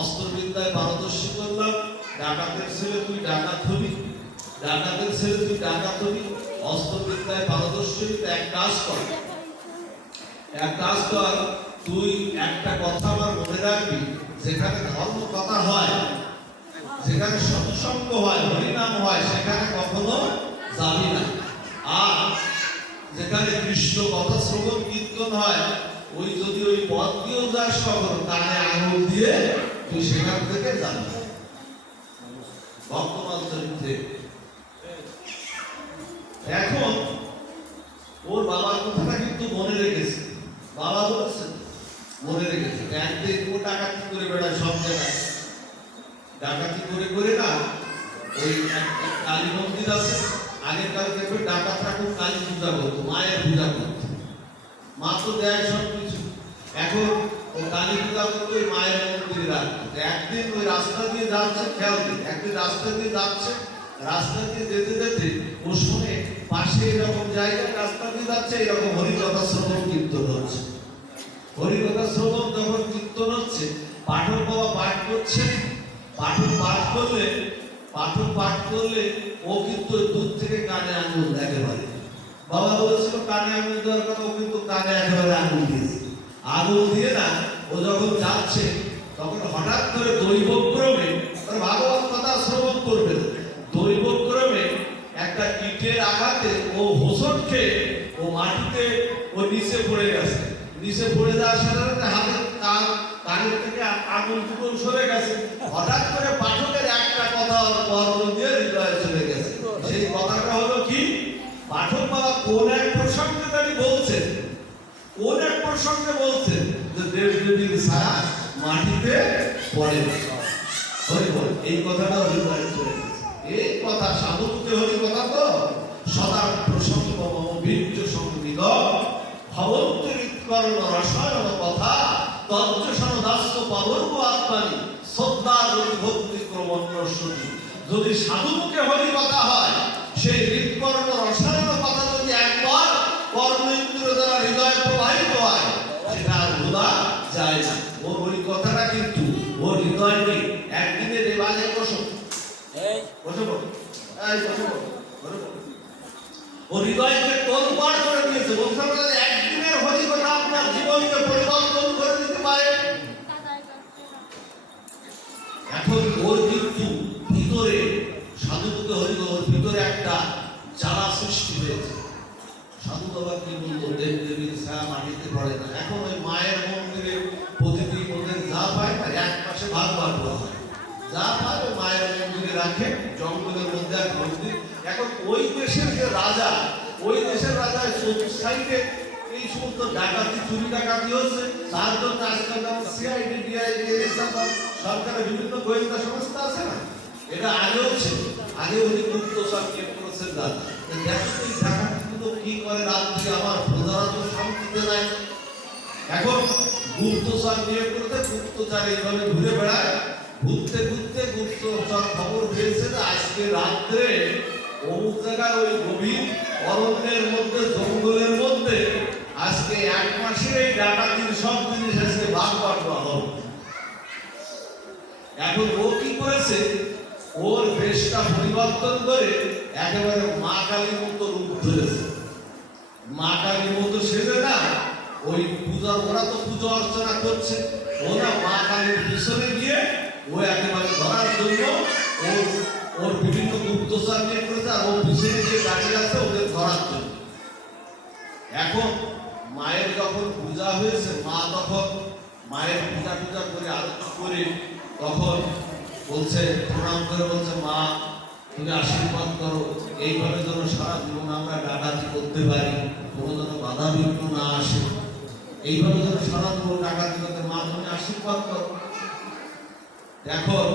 অস্ত্রবিদ্যায় পারদর্শী করলাম, ডাকাতের ছেলে তুই ডাকাত হবি, ডাকাতের ছেলে তুই ডাকাত হবি, অস্ত্রবিদ্যায় পারদর্শী। এক কাজ কর, তুই একটা কথা আমার মনে রাখবি, যেখানে ধর্ম কথা হয়, যেখানে সৎসঙ্গ হয়, হরিনাম হয়, সেখানে কখনো যাবি না। আর যেখানে কৃষ্ণ কথা শ্রবণ কীর্তন হয়, ওই যদি ওই পথ দিয়েও যাস, কখনো কানে আঙুল দিয়ে তুই সেখান থেকে যাবি। বর্তমান চরিত্রে এখন ওর বাবার কথাটা কিন্তু মনে রেখেছে, বাবা বলছে মনে রেখেছে। একদিন ও ডাকাতি করে বেড়ায় সব জায়গায়, ডাকাতি করে করে না, ওই কালী মন্দির আছে, আগেকার দেখবে ডাকাত ঠাকুর কালী পূজা করতো, মায়ের পূজা করতো, মা তো দেয় সব কিছু। এখন ও কালী পূজা করতো, ওই মায়ের মন্দিরে রাখতো। একদিন ওই রাস্তা দিয়ে যাচ্ছে, খেয়াল দিন, একদিন রাস্তা দিয়ে যাচ্ছে, রাস্তা দিয়ে যেতে যেতে ও শুনে পাশে এরকম জায়গায় রাস্তা দিয়ে যাচ্ছে, এরকম হরিকথা শ্রবণ কীর্তন হচ্ছে। হরিকথা শ্রবণ যখন কীর্তন হচ্ছে, পাঠক বাবা পাঠ করছে, পাঠক পাঠ করলে ও কিন্তু দূর থেকে কানে আঙুল একেবারে, বাবা বলেছিল কানে আঙুল দেওয়ার কথা, ও কিন্তু কানে একেবারে আঙুল দিয়েছে। আঙুল দিয়ে না, ও যখন যাচ্ছে তখন হঠাৎ করে দৈবক্রমে, ভাগবত কথা শ্রবণ করবে, দৈবক্রমে একটা ইটের আঘাতে ও হোঁচট খেয়ে ও মাটিতে ও নিচে পড়ে গেছে। নিচে পড়ে যাওয়ার সাথে সাথে হাতের কানের থেকে আঙুল দুটো সরে গেছে। হঠাৎ করে পাঠকের একটা কথা কর্ণ দিয়ে হৃদয়ে চলে গেছে। সেই কথাটা হলো কি, পাঠক বাবা কোন এক প্রসঙ্গে তিনি বলছেন, কোন এক প্রসঙ্গে বলছেন যে দেব দেবীর ছায়া মাটিতে পড়ে না। এই কথাটা হৃদয়ে চলে গেছে। এই কথা সাধুতে হরি কথা তো সদা প্রসঙ্গ বীর্য সংবিদ ভবন্তরিৎকরণ রসায়ন কথা তজ্জসন দাস্য পাবর্গ আত্মানি শ্রদ্ধার ভক্তি ক্রমণ্যশ্বতী। যদি সাধুমুখে হরি কথা হয়, সেই হৃৎকর্ণ রসায়ন কথা যদি একবার কর্মেন্দ্র দ্বারা হৃদয়ে প্রবাহিত হয়, সেটা আর ভোলা যায় না। ও হরি কথাটা কিন্তু ও হৃদয়কে একদিনের রেবাজে বসো, ও হৃদয়কে তোলপাড় করে দিয়েছে। বলতে একদিনের হরি কথা আপনার জীবনকে পরিবর্তন করে দিতে পারে। এখন ওর কিন্তু ভিতরে সাধুকে হরি, ওর ভিতরে একটা জ্বালা সৃষ্টি হয়েছে। সাধু বাবা কি বলতো, দেব দেবীর ছায়া মাটিতে পড়ে না। এখন ওই মায়ের মন্দিরে প্রতিদিন ওদের যা পায় না, এক পাশে ভাগ করা হয়, যা পায় ওই মায়ের মন্দিরে রাখে, জঙ্গলের মধ্যে এক মন্দির। এখন ওই দেশের যে রাজা, ওই দেশের রাজা চতুর্থ সাইডে এই সমস্ত ডাকাতি, চুরি ডাকাতি হচ্ছে, তার জন্য আজকাল যেমন সিআইডি, ডিআইডি, সরকারের বিভিন্ন গোয়েন্দা সংস্থা আছে না, এটা আগেও ছিল। আগে উনি গুপ্তচর নিয়োগ করেছেন রাজা। দেখো এই ডাকাতিগুলো কি করে রাত্রি, আমার প্রজারা তো শান্তিতে নাই। এখন গুপ্তচর নিয়োগ করতে, গুপ্তচর এইভাবে ঘুরে বেড়ায়, ঘুরতে ঘুরতে গুপ্তচর খবর পেয়েছে যে আজকে রাত্রে অমুক মধ্যেকার ওই গভীর অরণ্যের মধ্যে, জঙ্গলের মধ্যে আজকে 1 মাসের এই ডাকাতির সব জিনিস আজকে ভাগ বাটোয়ারা হবে। এখন ও কি করেছে, ওর বেশটা পরিবর্তন করে একেবারে মা কালীর মতো রূপ ধরেছে। মা কালীর মতো সেজে না ওই পূজা, ওরা তো পুজো অর্চনা করছে, ওরা মা কালীর পিছনে গিয়ে ও একেবারে ধরার জন্য ওর বিভিন্ন গুপ্তচর নিয়ে করেছে, আর ও পিছনে গিয়ে দাঁড়িয়ে আছে ওদের ধরার জন্য। এখন মায়ের যখন পূজা হয়েছে, মা তখন মায়ের পূজা টুজা করে আলোচনা করে তখন বলছে, প্রণাম করে বলছে, মা তুমি আশীর্বাদ করো, এইভাবে যেন সারা জীবন আমরা ডাকাতি করতে পারি, কোনো যেন বাধা বিঘ্ন না আসে, এইভাবে যেন সারা জীবন ডাকাতি করতে, মা তুমি আশীর্বাদ করো। এখন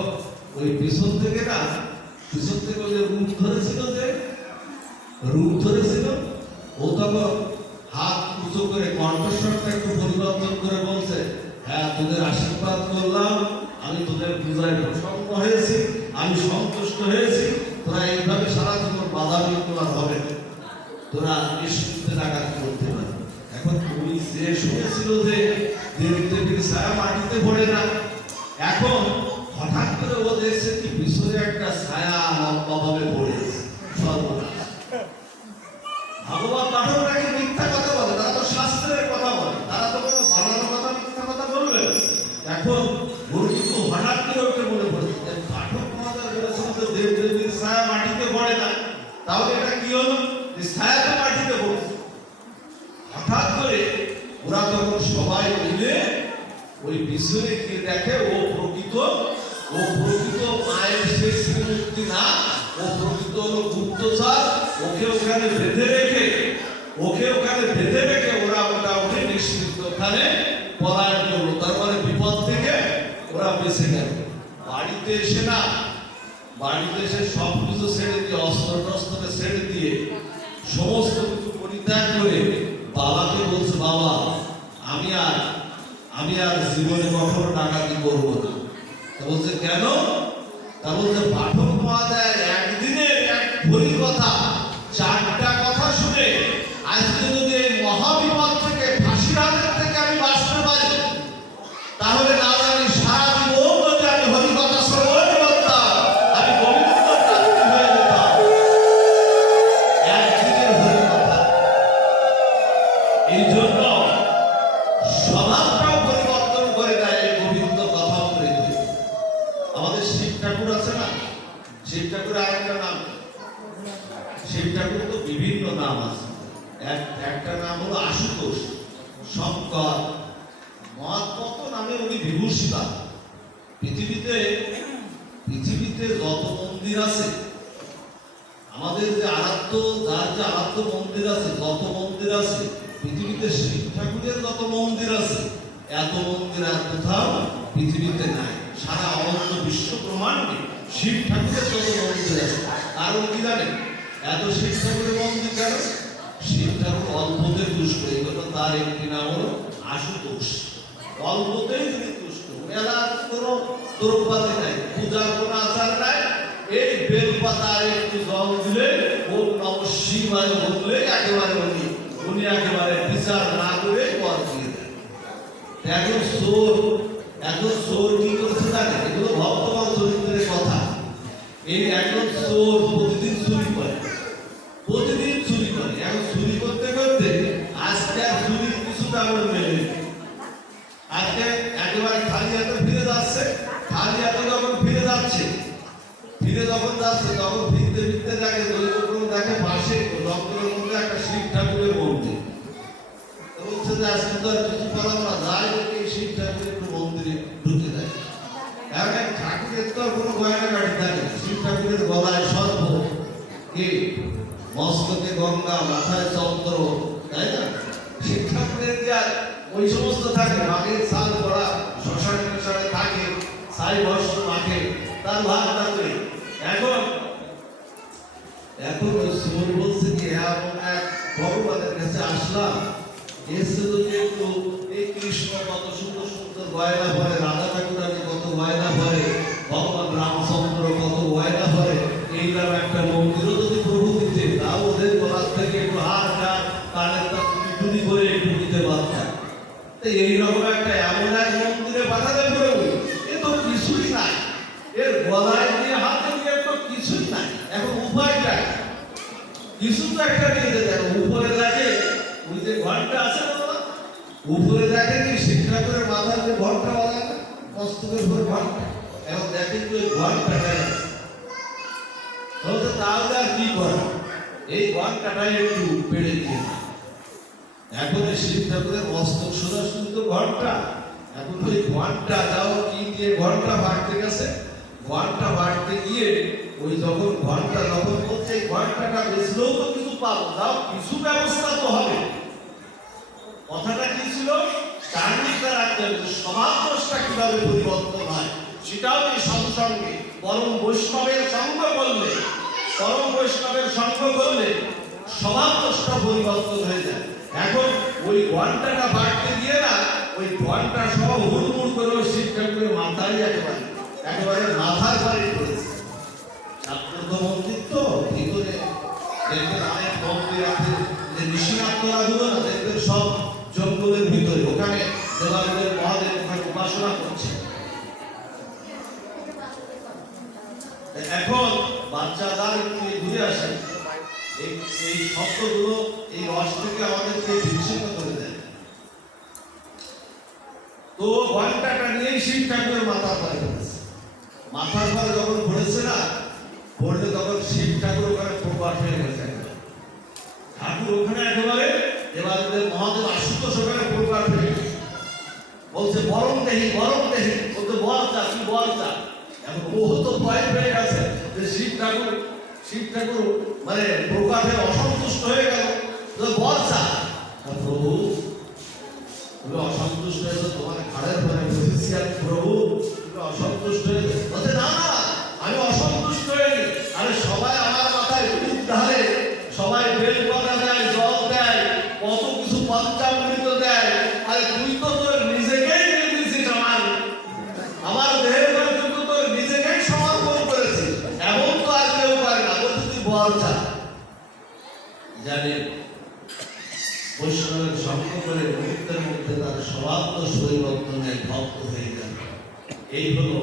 ওই পিছন থেকে না, পিছন থেকে ওই যে রূপ ধরেছিল ও তখন হাত উঁচু করে কণ্ঠস্বরটা একটু পরিবর্তন করে বলছে, হ্যাঁ তোদের আশীর্বাদ করলাম, আমি তোদের পূজায় প্রসন্ন হয়েছি, আমি সন্তুষ্ট হয়েছি, তোরা এইভাবে সারা জীবন বাধা বিঘ্ন আর হবে না, তোরা নিশ্চিন্তে ডাকাতি করতে পারবে। এখন তুমি যে শুনেছিল যে দেবীর ছায়া মাটিতে পড়ে না, এখন হঠাৎ করে ও দেখছে কি পিছনে একটা ছায়া লম্বাভাবে পড়েছে। সর্বনাশ! ভগবান পাঠকরা কি মিথ্যা কথা বলে? তারা তো শাস্ত্রের কথা বলে, তারা তো কোনো বানানো কথা, মিথ্যা কথা বলবে। এখন ওর কিন্তু হঠাৎ করে ওকে মনে পড়েছে, পাঠক মহাশয় বলেছিল যে দেবীর ছায়া মাটিতে পড়ে না, তাহলে এটা কি হলো, যে ছায়া তো মাটিতে পড়ছে। হঠাৎ করে ওরা তখন সবাই মিলে ওই পিছনে গিয়ে দেখে ও প্রকৃত মায়ের সেই শ্রীমূর্তি না, ও প্রকৃত হলো গুপ্তচর। ওকে ওখানে বেঁধে রেখে ওরা মোটামুটি নিশ্চিত ওখানে পলায়ন করলো। তারপরে বিপদ থেকে ওরা বেঁচে গেল। বাড়িতে এসে সব কিছু ছেড়ে দিয়ে, অস্ত্র টস্ত্র ছেড়ে দিয়ে, সমস্ত কিছু পরিত্যাগ করে বাবাকে বলছে, বাবা আমি আর জীবনে কখনো ডাকাতি করবো না। বলছে কেন? তা বলছে পাঠক মহাশয় একদিনের এক ভরি কথা, 4টা কথা শুনে আজকে যদি এই মহাবিপদ থেকে, ফাঁসির হাতের থেকে আমি বাঁচতে পারি, তাহলে না জানি সারা জীবন যদি আমি হরি কথা শ্রবণ করতাম, আমি গোবিন্দ প্রাপ্তি হয়ে যেতাম। একদিনের হরি কথা, এই জন্য স্বভাবটাও পরিবর্তন করে দেয় এই গোবিন্দ কথা অমৃত। আমাদের শিব ঠাকুর আছে না, শিব ঠাকুরের আরেকটা নাম, শিব ঠাকুর তো বিভিন্ন নাম আছে, একটা নাম হলো আশুতোষ, শঙ্কর, মহাত্মত নামে উনি বিভূষিতা। পৃথিবীতে যত মন্দির আছে, আমাদের যে আরাধ্য মন্দির আছে, যত মন্দির আছে পৃথিবীতে, শিব ঠাকুরের যত মন্দির আছে, এত মন্দির আর কোথাও পৃথিবীতে নাই। সারা অনন্ত বিশ্ব ব্রহ্মাণ্ডে শিব ঠাকুরের যত মন্দির আছে। কারণ কি জানেন এত শিব ঠাকুরের মন্দির কেন? শিব ঠাকুর অল্পতে তুষ্ট, এই জন্য তার একটি নাম হলো আশুতোষ। অল্পতেই তিনি তুষ্ট, মেলার কোনো দ্রব্যাদি নাই, পূজার কোনো আচার নাই, এই বেলপাতার একটু জল দিলে ওম নমঃ শিবায় বললে একেবারে উনি একেবারে বিচার না করে কর দিয়ে দেন। এখন চোর কি করছে জানে? এগুলো ভক্তমান চরিত্রের কথা। এই একজন চোর প্রতিদিন চুরি করে। এখন চুরি করতে করতে আজকে আর চুরির কিছুটা আমার মেলে, আজকে একেবারে খালি হাতে ফিরে যাচ্ছে। যখন ফিরতে দেখে দেখে পাশে জঙ্গলের মধ্যে একটা শিব ঠাকুরের মন্দির। বলছে যে আজকে তো আর কিছু করা না, যাই এই শিব ঠাকুরের একটু মন্দিরে ঢুকে যায়। কারণ ঠাকুরের তো আর কোনো গয়না গাড়ি থাকে, শিব ঠাকুরের গলায় সর্প, মস্তকে গঙ্গা, মাথায় চন্দ্র, তাই না? শিব ঠাকুরের যে ওই সমস্ত থাকে, মাটির ছাল পড়া, শ্মশানে থাকে, ছাই ভস্ম মাখে, তার ভাগ থাকে। এখন ওই চোর বলছে কি, এমন এক ভগবানের কাছে আসলাম, এসে যদি একটু এই কৃষ্ণ কত সুন্দর সুন্দর গয়না পরে, রাধা ঠাকুরানি কত গয়না পরে, ভগবান রামচন্দ্র কত গয়না পরে, এইরকম একটা মন্দিরও যদি প্রভু দিতে উপায়টা কিছু তো একটা নিয়ে যেতে হবে। উপরে দেখে ওই যে ঘন্টা আছে না বাবা, উপরে দেখে কি শিক্ষা করে মাথার যে ঘন্টা বাজে না, মস্তকের উপরে ঘন্টা, এখন দেখেন যে ওই ঘন্টাটা আছে তাহলে আর কি করা, এই ঘন্টাটাই একটু পেড়ে দিয়ে এখন এই শিক্ষা করে মস্তক সোজা শুধু ঘন্টা, এখন ওই ঘন্টা যাও কি দিয়ে ঘন্টা বাড়তে গেছে, ঘন্টা বাড়তে গিয়ে ওই যখন ঘন্টা যখন বলছে এই ঘন্টাটা বেচলেও তো কিছু পাবো, যাও কিছু ব্যবস্থা তো হবে। কথাটা কি ছিল, চারদিকটা রাখতে হবে, স্বভাব দোষটা কিভাবে পরিবর্তন হয় সেটাও এই সঙ্গে পরম বৈষ্ণবের সঙ্গ করলে, পরম বৈষ্ণবের সঙ্গ করলে স্বভাব দোষটা পরিবর্তন হয়ে যায়। এখন ওই ঘন্টাটা বাড়তে দিয়ে না ওই ঘন্টা সব হুড়মুড় করে শিক্ষা করে মাথায় একেবারে মাথার বাড়ি পড়েছে। জাগ্রত মন্দির তো ভিতরে দেখবেন অনেক মন্দির আছে যে ঋষিনাথগুলো না, দেখবেন সব জঙ্গলের ভিতরে, ওখানে দেবালয়ের মহাদেব ওখানে উপাসনা করছে। এখন বাচ্চাদের একটু ঘুরে আসে, এই শব্দগুলো এই রস থেকে আমাদেরকে বিচ্ছিন্ন করে দেয়। তো ঘন্টাটা নিয়ে শিব ঠাকুরের মাথার পরে পড়েছে, মাথার পরে যখন পড়েছে না, পড়লে তখন শিব ঠাকুর ওখানে প্রকাশ হয়ে গেছে, ঠাকুর ওখানে একেবারে দেবালয়ের মহাদেব আশুতোষ ওখানে প্রকাশ হয়ে গেছে, বলছে বরং দেহি বলতে বলতা কি বলতা। এখন বহু তো ভয় পেয়ে গেছে যে শিব ঠাকুর মানে প্রকাশে অসন্তুষ্ট হয়ে গেল, তো বলছা প্রভু তুমি অসন্তুষ্ট হয়েছে, তোমার ঘাড়ের পরে বসেছি আমি প্রভু, তুমি অসন্তুষ্ট হয়েছে, বলছে না না আমি অসন্তুষ্ট হইনি, আরে সবাই আমার মাথায় দুধ ঢালে, সবাই বেলপাতা দেয়, জল দেয়, কত কিছু পঞ্চামৃত দেয়, আরে তুই তো তোর নিজেকেই দিয়ে দিয়েছিস, আমার দেহের পর্যন্ত তোর নিজেকেই সমর্পণ করেছিস, এমন তো আর কেউ পারে না, বলছে তুই বল চা। জানেন বৈষ্ণবের সঙ্গ করে মুহূর্তের মধ্যে তার স্বভাব দোষ পরিবর্তনের ভক্ত হয়ে গেল। এই হলো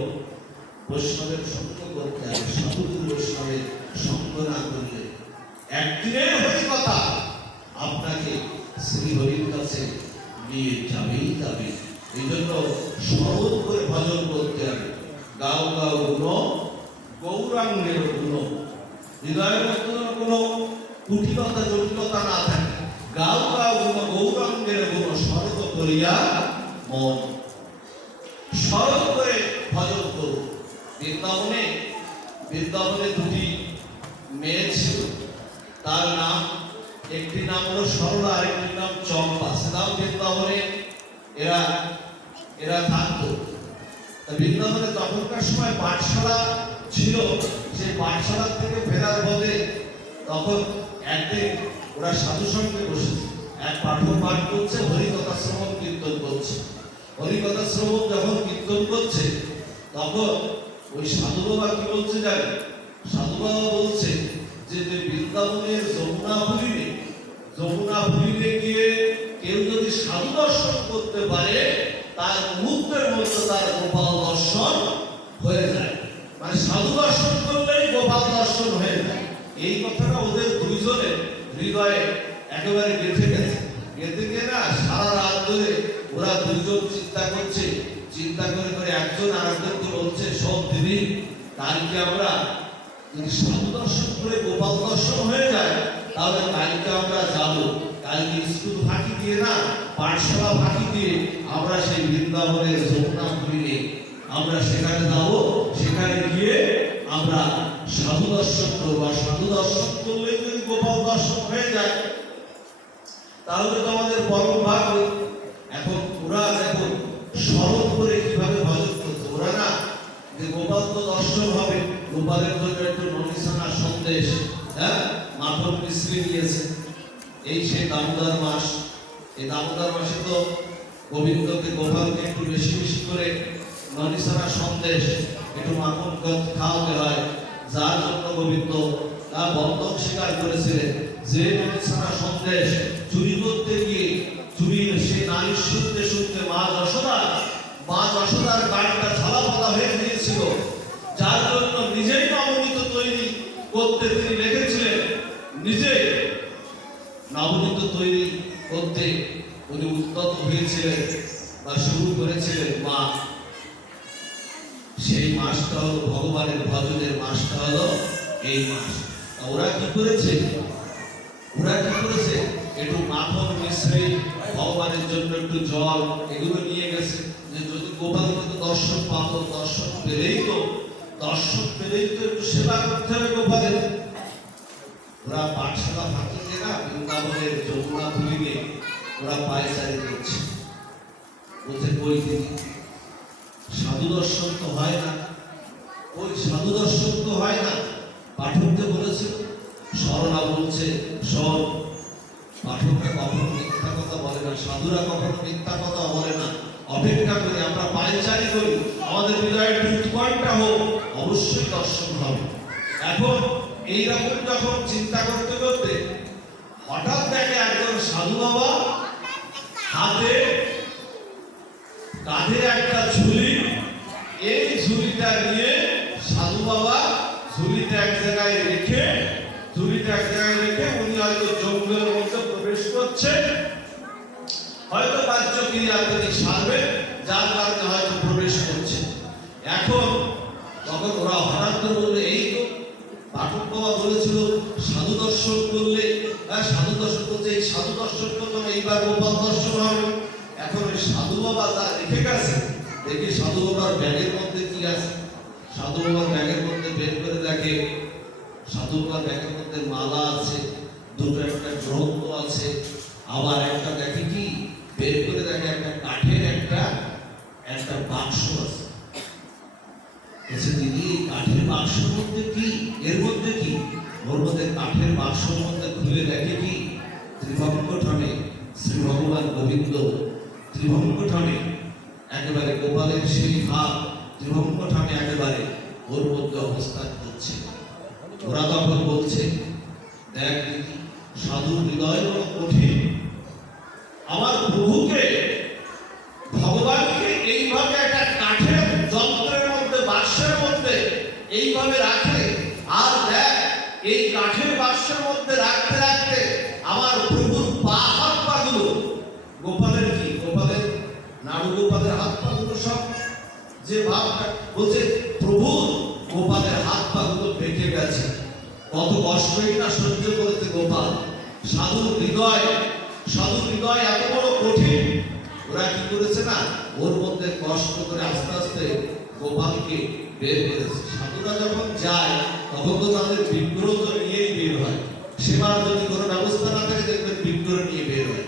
বৈষ্ণবের সঙ্গ করতে হবে, সাধুগুরু বৈষ্ণবের সঙ্গ না করলে একদিনের হরি কথা আপনাকে শ্রী হরির কাছে নিয়ে যাবে। এই জন্য স্মরণ করে ভজন করতে হবে। গাও গাও গুণ গৌরাঙ্গের গুণ, হৃদয়ের মধ্যে কোনো কুটিলতা জটিলতা না থাকে, গাও গাও গুণ গৌরাঙ্গের গুণ স্মরণ করিয়া মন, স্মরণ করে ভজন করুন। বৃন্দাবনে দুটি মেয়ে ছিল, তার নাম একটি নাম হলো সরলা, আরেকটি নাম চম্পা। সেটাও বৃন্দাবনে এরা থাকতো। বৃন্দাবনে তখনকার সময় পাঠশালা ছিল, সেই পাঠশালা থেকে ফেরার পথে তখন একদিন ওরা সাধু সঙ্গে বসেছে, এক পাঠক পাঠ করছে, হরিকথা শ্রবণ কীর্তন করছে। হরিকথা শ্রবণ যখন কীর্তন করছে তখন ওই সাধু বাবা কি বলছে জানেন? সাধু বাবা বলছে যে বৃন্দাবনের যমুনাপুরীতে গিয়ে কেউ যদি সাধু দর্শন করতে পারে তার মুহূর্তের মধ্যে তার গোপাল দর্শন হয়ে যায়, মানে সাধু দর্শন করলেই গোপাল দর্শন হয়ে যায়। এই কথাটা ওদের দুইজনের হৃদয়ে একেবারে গেঁথে গেছে। গেঁথে গিয়ে না সারা রাত ধরে ওরা দুইজন চিন্তা করে একজন আরেকজনকে বলছে, সব দিদি কালকে আমরা যদি সাধু দর্শন করে গোপাল দর্শন হয়ে যায় তাহলে কালকে আমরা যাবো, কালকে স্কুল ফাঁকি দিয়ে না পাঠশালা ফাঁকি দিয়ে আমরা সেই বৃন্দাবনের যমুনাপুরীতে আমরা সেখানে যাবো, সেখানে গিয়ে আমরা সাধু দর্শন করবো। আর সাধু দর্শন করলে যদি গোপাল দর্শন হয়ে যায় তাহলে তো আমাদের পরম ভাগ্য। এখন ওরা দেখুন স্মরণ করে কিভাবে ভজন করছে, ওরা না যে গোপাল তো দর্শন হবে, গোপালের জন্য একটু ননিসানা সন্দেশ মাখন মিশ্রি দিয়েছে। এই সেই দামোদর মাস, এই দামোদর মাসে তো গোবিন্দকে গোপালকে একটু বেশি বেশি করে ননিসানা সন্দেশ একটু মাখন খাওয়াতে হয়, যার জন্য গোবিন্দ তা বন্ধন স্বীকার করেছিলেন যে ননিসানা সন্দেশ চুরি করতে গিয়ে চুরির সে নারী শুনতে মা যশোদার গানটা ঝালাপালা হয়ে গিয়েছিল, যার জন্য নিজেই নবনীত তৈরি করতে তিনি লেগেছিলেন, নিজে নবনীত তৈরি করতে উনি উদ্যত হয়েছিলেন বা শুরু করেছিলেন মা। সেই মাসটা হলো ভগবানের ভজনের মাসটা হলো এই মাস। ওরা কি করেছে? একটু মাখন মিশ্রি, ভগবানের জন্য একটু জল, এগুলো নিয়ে গেছে যে যদি গোপালকে দর্শন পাবো, দর্শন পেলেই তো একটু সেবা করতে হবে গোপালের। ওরা পাঠশালা ফাঁকিতে না বৃন্দাবনের যমুনা পুরীকে ওরা পায়চারি করছে, বলছে কই দিদি সাধু দর্শন তো হয় না, পাঠককে বলেছিল। সরলা বলছে শোন, পাঠকরা কখনো মিথ্যা কথা বলে না, সাধুরা কখনো মিথ্যা কথা বলে না। অপেক্ষা করি, আমরা পায়চারি করি, আমাদের হৃদয়ে একটু উৎকণ্ঠা হোক, অবশ্যই দর্শন হবে। এখন এইরকম যখন চিন্তা করতে করতে হঠাৎ দেখে একজন সাধু বাবা কাঁধে একটা ঝুলি, এই ঝুলিটা নিয়ে সাধু বাবা ঝুলিটা এক জায়গায় রেখে উনি হয়তো জঙ্গলের মধ্যে প্রবেশ করছে, হয়তো বাহ্য ক্রিয়া তিনি সারবেন, যার কারণে হয়তো প্রবেশ করছে। তখন ওরা হঠাৎ করে বললে এই তো পাঠক বাবা বলেছিল সাধু দর্শন করলে, সাধু দর্শন করছে, এই সাধু দর্শন করলাম, এইবার গোপাল দর্শন হবে। এখন ওই সাধু বাবা তা রেখে গেছে, দেখি সাধু বাবার ব্যাগের মধ্যে কি আছে। সাধু বাবার ব্যাগের মধ্যে বের করে দেখে সাধু বাবার ব্যাগের মধ্যে মালা আছে, দুটো একটা গ্রন্থ আছে, আবার একটা দেখে কি বের করে দেখে একটা কাঠের একটা বাক্স আছে। দিদি কাঠের বাক্সের মধ্যে কি? এর মধ্যে কি? ওর মধ্যে কাঠের বাক্সের মধ্যে খুলে দেখে কি ত্রিভঙ্গঠানে শ্রী ভগবান গোবিন্দ ত্রিভঙ্গঠানে একেবারে গোপালের সেই হাত ত্রিভঙ্গঠানে একেবারে ওর মধ্যে অবস্থান করছে। ওরা তখন বলছে দেখ দিদি সাধু হৃদয় কঠিন, আমার প্রভুকে ভগবানকে এইভাবে একটা কাঠের যন্ত্রের মধ্যে বাক্সের মধ্যে এইভাবে রাখে, আর দেখ এই কাঠের বাক্সের মধ্যে রাখতে রাখতে আমার প্রভুর পা হাত পা গুলো, গোপালের কি গোপালের নাড়ু গোপালের হাত পা গুলো সব যে ভাবটা বলছে প্রভু গোপালের হাত পা গুলো বেঁকে গেছে, কত কষ্টই না সহ্য করেছে গোপাল। সাধু হৃদয় এত বড় কঠিন। ওরা কি করেছে না ওর মধ্যে কষ্ট করে আস্তে আস্তে গোপালকে বের করেছে। সাধুরা যখন যায় তখন তো তাদের বিগ্রহ নিয়েই বের হয়, সেবার যদি কোনো ব্যবস্থা না থাকে দেখবেন বিগ্রহ নিয়ে বের হয়।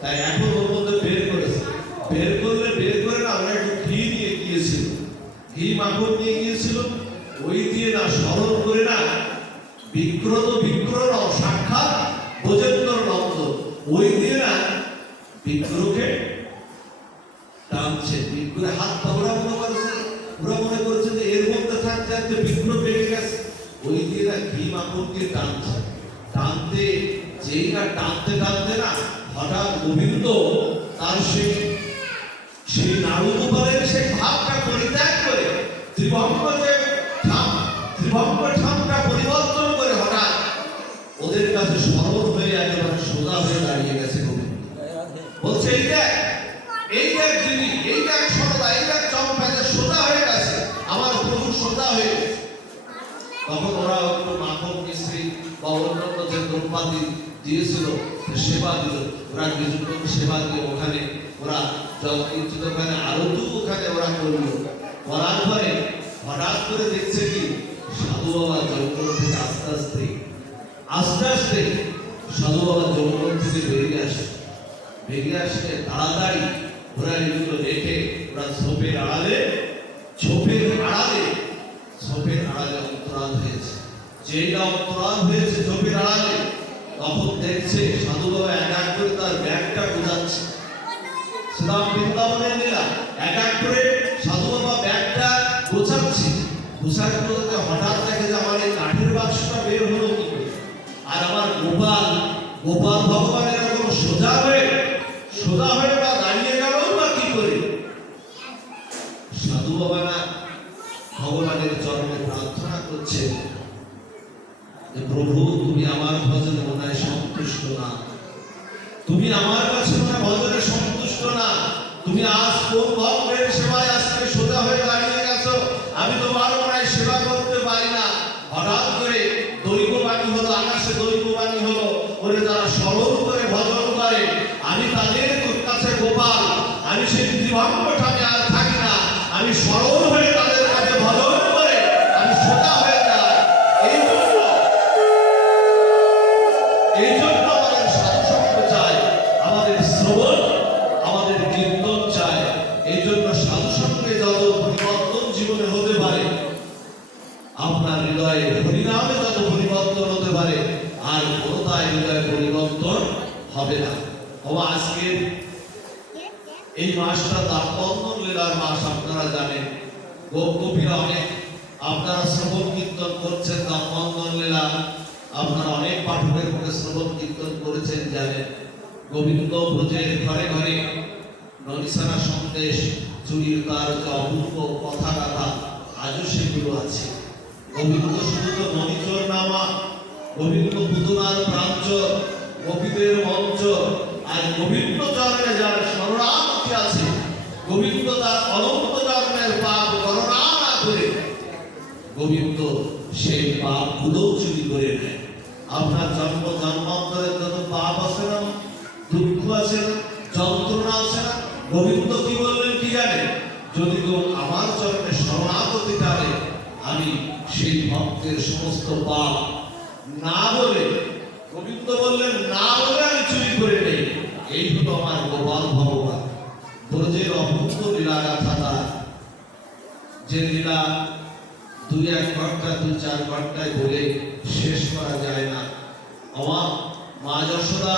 তাই এখন ওর মধ্যে বের করেছে, বের করে না ওরা একটু ঘি নিয়ে গিয়েছিল, ঘি মাখন নিয়ে গিয়েছিল, ওই দিয়ে না স্মরণ করে না বিগ্রহ সাক্ষাৎ ব্রজেন্দ্র নন্দ, ওই দিয়ে না বিগ্রহকে টানছে, বিগ্রহের হাত পা ওরা মনে করেছে যে এর মধ্যে থাকতে থাকতে বিগ্রহ বেড়ে গেছে, ওই দিয়ে না ঘি মাখনকে টানতে যেই না টানতে না হঠাৎ গোবিন্দ তার সেই নাড়ু গোপালের সেই ভাবটা পরিত্যাগ করে ত্রিভঙ্গ ঠামটা পরিবর্তন করে হঠাৎ ওদের কাছে সরল হয়ে একেবারে সোজা হয়ে দাঁড়িয়ে গেছে গোবিন্দ। বলছে এই দেখ দিদি, এই দেখ সরলা, এই দেখ চম্পা, সোজা হয়ে গেছে, আমার প্রভু সোজা হয়ে গেছে। তখন ওরা একটু মাখন মিশ্রি বা অন্যান্য যে দ্রব্যাদি দিয়েছিল সেবা দিল, ওরা কিছুক্ষণ সেবা দিয়ে ওখানে ওরা জল কিঞ্চিত ওখানে আরতি ওখানে ওরা করলো, করার পরে হঠাৎ করে দেখছে কি সাধু বাবা জঙ্গল থেকে আস্তে আস্তে সাধু বাবা জঙ্গল থেকে বেরিয়ে আসে তাড়াতাড়ি ওরা এগুলো রেখে ওরা ঝোপের আড়ালে অন্তরাল হয়েছে। যেটা অন্তরাল হয়েছে ঝোপের আড়ালে, তখন দেখছে সাধু বাবা এক করে তার ব্যাগটা গোছাচ্ছে। শ্রীরাম বৃন্দাবনের লীলা, এক করে সাধু বাবা ব্যাগটা গোছাচ্ছে। হঠাৎ দেখে যে আমার এই কাঠের বাক্সটা বের হলো কি করে, আর আমার গোপাল ভগবান এরকম সোজা হয়ে বা দাঁড়িয়ে গেল বা কি করে। সাধু বাবা না ভগবানের চরণে প্রার্থনা করছে, যে প্রভু তুমি আমার ভজনে মনে হয় সন্তুষ্ট না, তুমি আমার কাছে মনে হয় ভজনে সন্তুষ্ট না। তুমি আজ কোন ভক্তের সেবায় আজকে সোজা হয়ে দাঁড়িয়ে গেছো, আমি তোমার মনে হয় সেবা করতে পারি না। হঠাৎ করে দৈববাণী হলো, আকাশে দৈববাণী হলো, ওরে যারা স্মরণ করে ভজন করে আমি তাদের কাছে গোপাল, আমি সেই ত্রিভঙ্গটা আমি আর থাকি না, আমি স্মরণ হয়ে তাদের কাছে ভজন করে আমি সোজা হয়ে যাই। এই জন্য আমাদের সাধুসঙ্গ চাই, আমাদের শ্রবণ, আমাদের কীর্তন চাই। এই জন্য সাধুসঙ্গে যত পরিবর্তন জীবনে হতে পারে, আপনার হৃদয়ে হরিনামে যত পরিবর্তন হতে পারে, আর কোথায় হৃদয়ে পরিবর্তন হবে না। আজকের এই মাসটা দামবন্ধন লীলার মাস, আপনারা জানেন। গোপীরা অনেক আপনারা শ্রবণ কীর্তন করছেন দামবন্ধন লীলা, আপনারা অনেক পাঠকের মুখে শ্রবণ কীর্তন করেছেন, জানেন। গোবিন্দ ব্রজের ঘরে ঘরে ননিসারা সন্দেশ, চুরির তার যে অপূর্ব কথা গাথা আজও সেগুলো আছে। গোবিন্দ শুধু তো ননিচর নামা, গোবিন্দ পুতনার প্রাঞ্চর, গোপীদের মঞ্চ, আর গোবিন্দ চরণে যার শরণাগতি আছে, গোবিন্দ তার অনন্ত জন্মের পাপ গণনা না করে গোবিন্দ সেই পাপগুলো চুরি করে নেয়। আপনার জন্ম জন্মান্তরের যত পাপ আছে না, দুঃখ আছে না, যন্ত্রণা আছে না, গোবিন্দ কি বললেন কি জানেন? যদি কেউ আমার চরণে শরণাগতি টানে, আমি সেই ভক্তের সমস্ত পাপ না বলে, গোবিন্দ বললেন না বলে আমি চুরি করে নেই। এই হলো আমার গোপাল ভগবান। ব্রজের অপূর্ব লীলা গাথা, যে লীলা 2-1 ঘন্টা 2-4 ঘন্টায় বলে শেষ করা যায় না। আমার মা যশোদা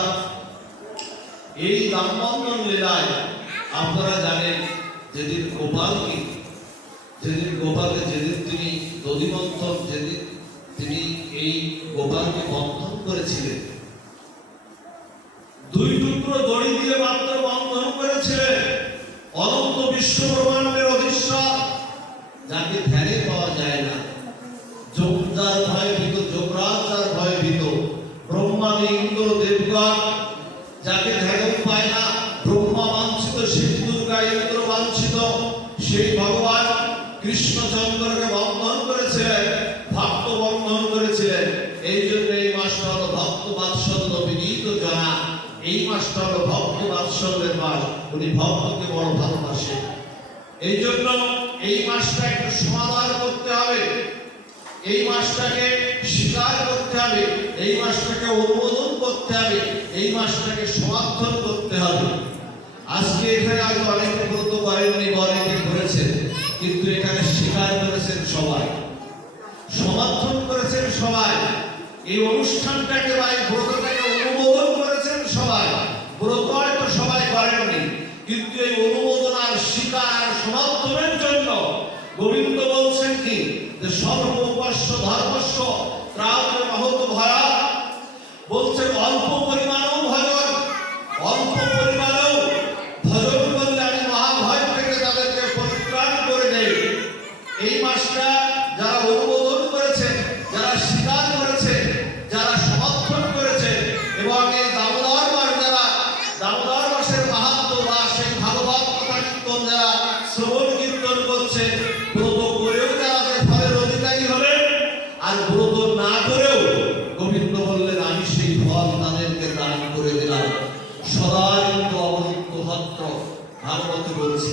এই দামবন্ধন লীলায় আপনারা জানেন, যেদিন গোপালকে যেদিন তিনি দধিমন্থন, যেদিন তিনি এই গোপালকে বন্ধন করেছিলেন, 2 টুকরো দড়ি দিয়ে মাত্র বন্ধন করেছিলেন। অনন্ত বিশ্ব ব্রহ্মাণ্ডের অধীশ্বর, যাকে ধ্যানে পাওয়া যায় না, যোগদার ভয় ভীত, যোগরাজার ভয় ভীত, ব্রহ্মাদি ইন্দ্র দেবগণ যাকে ধ্যানে পায় না, ব্রহ্মা বাঞ্ছিত, শিব দুর্গা ইন্দ্র বাঞ্ছিত, সেই ভগবান কৃষ্ণচন্দ্রকে বন্ধন করেছিলেন, ভক্ত বন্ধন করেছিলেন। এই জন্য এই মাসটা হলো ভক্ত বাৎসল্য বিনীত জানা, এই মাসটা হলো ভক্ত বাৎসল্যের মাস। উনি ভক্তকে বড় ভালোবাসেন। এই জন্য এই মাসটা একটু সমাধান করতে হবে, এই মাসটাকে স্বীকার করতে হবে, এই মাসটাকে অনুমোদন করতে হবে, এই মাসটাকে সমর্থন করতে হবে। আজকে এখানে হয়তো অনেকে ব্রত করেননি, অনেকে করেছেন, কিন্তু এখানে স্বীকার করেছেন সবাই, সমর্থন করেছেন সবাই। এই অনুষ্ঠানটাকে বা এই ব্রতটাকে অনুমোদন করেছেন সবাই। ব্রত হয়তো সবাই করেননি, কিন্তু এই অনুমোদন আর স্বীকার আর সমর্থনের জন্য গোবিন্দ বলছেন কি, যে সর্বোপস্য ধর্মস্য ত্রাণ মহৎ ভয়া, বলছেন অল্প পরিমাণেও ভজন, অল্প পরিমাণেও ভজন করলে আমি মহাভয় থেকে তাদেরকে পরিত্রাণ করে দেই। এই মাসটা যারা অনুমোদন করেছেন, যারা স্বীকার করেছেন, যারা সমর্থন করেছেন, এবং এই দামোদর মাস, যারা দামোদর মাসের মাহাত্ম্য বা সেই ভাগবত কথা কীর্তন যারা শ্রবণ কীর্তন করছেন, ব্রত করেও যারা যে ফলের অধিকারী হলেন, আর ব্রত না করেও গোবিন্দ বললেন আমি সেই ফল তাদেরকে দান করে দিলাম। সদায়ন্ত অবলিপ্ত ভদ্র ভাগবতে বলছি,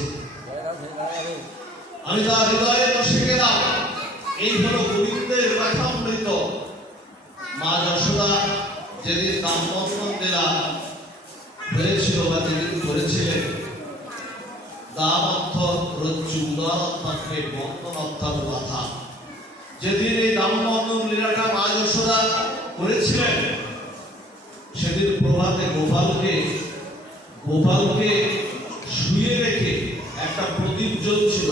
আমি তার হৃদয়ে বসে গেলাম। এই হলো গোবিন্দের কথামৃত। মা যশোদা যেদিন দামবন্ধন লীলা হয়েছিল বা যেদিন করেছিলেন, দাম অর্থ রজ্জু, উদর অর্থাৎ বন্ধন অর্থাৎ কথা। যেদিন এই দামবন্ধন লীলাটা মা যশোদা করেছিলেন, সেদিন প্রভাতে গোপালকে শুয়ে রেখে একটা প্রদীপ জ্বলছিল।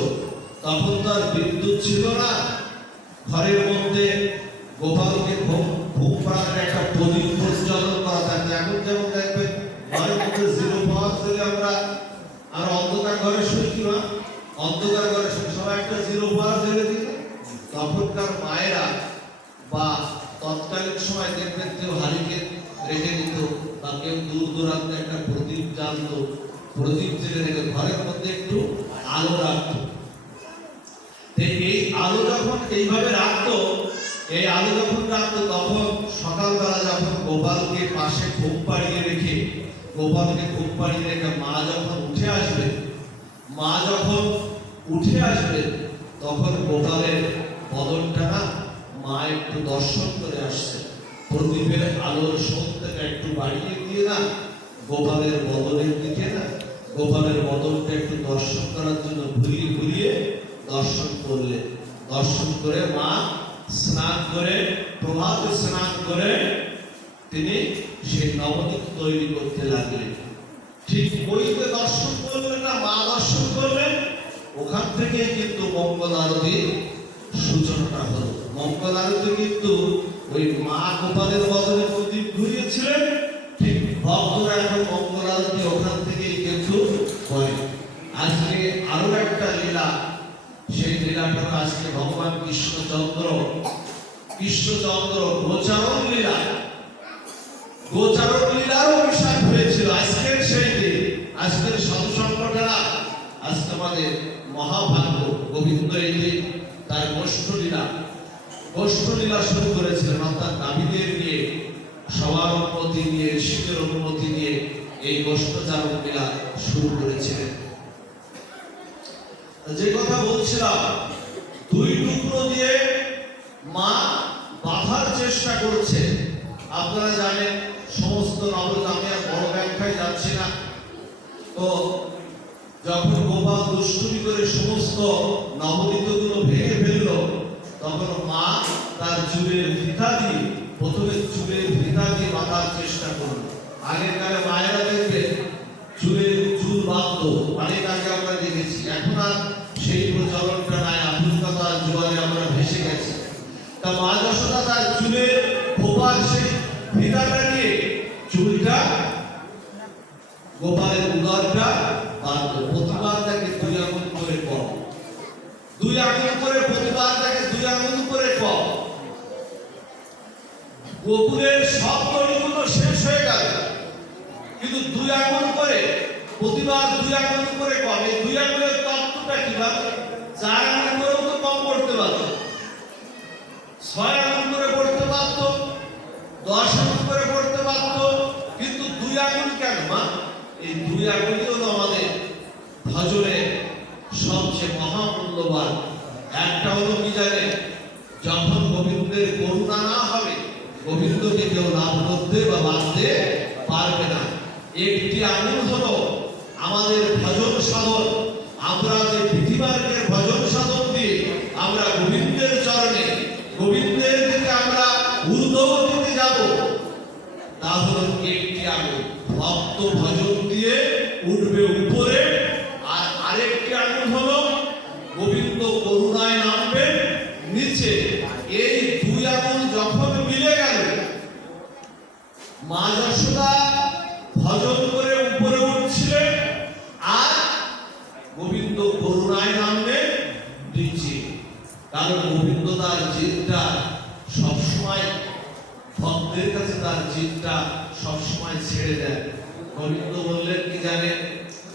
তখন তার বিদ্যুৎ ছিল না, ঘরের মধ্যে গোপালকে ঘুম পাড়ানোর একটা প্রদীপ প্রজ্বলন করা থাকে। এখন যেমন দেখবেন ঘরের মধ্যে জিরো পাওয়ার দিলে আমরা আর অন্ধকার ঘরে শুই, কি না অন্ধকার ঘরে শুই, সবাই একটা জিরো পাওয়ার জ্বেলে দিল। তখনকার মায়েরা বা তৎকালীন সময় দেখবেন কেউ হারিকেন রেখে দিত বা কেউ দূর দূরান্তে একটা প্রদীপ জ্বালতো, প্রদীপ জেলে রেখে ঘরের মধ্যে একটু আলো রাখতো। এই আলো যখন এইভাবে রাখতো, এই আলো যখন রাখতো তখন সকালবেলা যখন গোপালকে পাশে ঘুম পাড়িয়ে রেখে, গোপালকে ঘুম পাড়িয়ে রেখে মা যখন উঠে আসবে, মা যখন উঠে আসবে তখন গোপালের বদনটা না মা একটু দর্শন করে আসছে, প্রদীপের আলোর সত্যটা একটু বাড়িয়ে দিয়ে না গোপালের বদনের দিকে না, গোপালের বদনটা একটু দর্শন করার জন্য ঘুরিয়ে ঘুরিয়ে দর্শন করলে, দর্শন করে মা স্নান করে, প্রভাতে স্নান করে তিনি সেই নবদ্বীপ তৈরি করতে লাগলেন। ঠিক ওইতে দর্শন করলেন না, মা দর্শন করলেন, ওখান থেকে কিন্তু মঙ্গল আরতির সূচনাটা হলো। মঙ্গল আরতি কিন্তু ওই মা গোপালের বদলে প্রদীপ ঘুরিয়েছিলেন, ঠিক ভক্তরা এখন মঙ্গল আরতি ওখান থেকেই কিন্তু হয়। আজকে আরো একটা লীলা, সেই লীলাটা আজকে ভগবান কৃষ্ণচন্দ্র গোচারণ লীলা, গোচারণ লীলার অভিষেক হয়েছিল আজকের সেই দিন। আজকের সাধু সংগঠনেরা আজকে আমাদের মহাভাগ্য গোবিন্দ এই দিন তার গোষ্ঠ লীলা শুরু করেছিলেন, অর্থাৎ দাবিদের নিয়ে, সবার অনুমতি নিয়ে, ঋষিদের অনুমতি নিয়ে এই গোষ্ঠচারণ লীলা শুরু করেছিলেন। যে কথা বলছিলাম, দুই টুকরো দিয়ে মা বাঁধার চেষ্টা করছে। আপনারা জানেন সমস্ত নবদ্বীপ, আমি আর বড় ব্যাখ্যায় যাচ্ছি না। তো যখন গোপাল দুষ্টুমি করে সমস্ত নবদ্বীপগুলো ভেঙে ফেলল, তখন মা তার চুলের ফিতা দিয়ে, প্রথমে চুলের ফিতা দিয়ে বাঁধার চেষ্টা করল। আগের কালে মায়েরা দেখবে চুল বাঁধতো, অনেক আগে আমরা দেখেছি। এখন আর সেই প্রচলনটা নাই, আধুনিকতার জোয়ারে আমরা ভেসে গেছি। তা মা যশোদা তার চুলের খোপার সেই ফিতাটা নিয়ে চুলটা গোপালের উদরটা বাঁধতো। প্রতিবার তাকে 2 আঙুল করে কম, 2 আঙুল করে, প্রতিবার তাকে 2 আঙুল করে কম। গোকুলের সব দড়িগুলো শেষ হয়ে গেল, কিন্তু 2 আঙুল করে, প্রতিবার 2 আঙুল করে কম। এই 2 আঙুলের তত্ত্বটা কি? 4 আঙুল করেও তো কম করতে পারত, 6 আঙুল করে করতে পারত, 10 আঙুল করে করতে পারত, কিন্তু 2 আঙুল কেন মা? এই 2 আঙুলই হলো আমাদের ভজনে সবচেয়ে মহামূল্যবান। একটা হলো কি জানে, যখন গোবিন্দের করুণা না হবে, গোবিন্দকে কেউ লাভ করতে বা বাঁধতে পারবে না। একটি আঙুল হলো আমাদের ভজন সাধন। আমরা যে পৃথিবীর ভজন সাধন দিয়ে আমরা গোবিন্দের চরণে, গোবিন্দের দিকে আমরা ঊর্ধ্বগতিতে যাব, তা হলো একটি আঙুল। ভক্ত ভজন দিয়ে উঠবে উপরে, আর আরেকটি আঙুল হলো গোবিন্দ করুণায় নামবে নিচে। এই 2 আঙুল যখন মিলে গেল, মা যশোদা ভজন করে উপরে উঠছিলেন, আর গোবিন্দ করুণায় নামবে নিচে। কারণ গোবিন্দ তার জিদটা সবসময় ভক্তের কাছে, তার জিদটা সবসময় ছেড়ে দেন। গোবিন্দ বললেন কি জানে,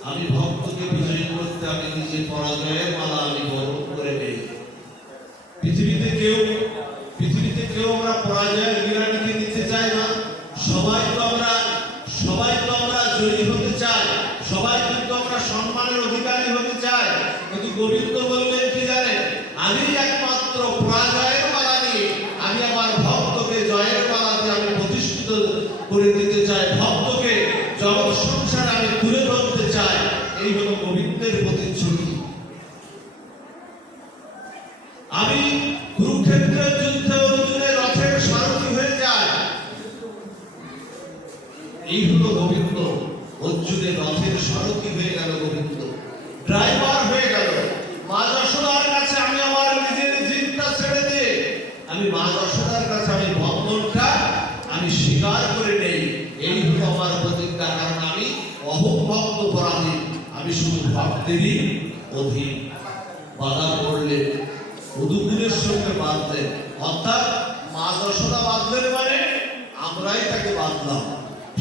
আমি ভক্তকে বিজয়ী করতে আমি নিজে পরাজয়ের মালা আমি বরণ করে নেই। পৃথিবীতে কেউ আমরা পরাজয়ের বিরাটিকে নিতে চাই না। সবাই তো আমরা জয়ী হতে চাই, সবাই কিন্তু আমরা সম্মানের অধিকারী হতে চাই। কিন্তু গোবিন্দ বললেন কি জানে, আমি একমাত্র পরাজয়ের মালা নিয়ে আমি আমার ভক্তকে জয়ের মালা দিয়ে আমি প্রতিষ্ঠিত করে দিতে চাই, ভক্তকে জগৎ সংসারে আমি তুলে ধরতে চাই। এই হলো গোবিন্দের প্রতিশ্রুতি। আমি কুরুক্ষেত্রের যুদ্ধে অর্জুনের রথের সারথি হয়ে যায়, এই হলো গোবিন্দ। অর্জুনের রথের সারথি হয়ে গেল গোবিন্দ, ড্রাইভার হয়ে গেল। মা যশোদার কাছে আমি আমার নিজের জীবনটা ছেড়ে দিয়ে আমি মা যশোদার কাছে আমি বন্ধনটা আমি স্বীকার করে নেই। এই হলো আমার প্রতিজ্ঞা। কারণ আমি অহং ভক্ত পরাধীন, আমি শুধু ভক্তেরই অধীন। বাধা করলে উদুগুলের সঙ্গে বাঁধলেন, অর্থাৎ মা যশোদা বাঁধলেন মানে আমরাই তাকে বাঁধলাম।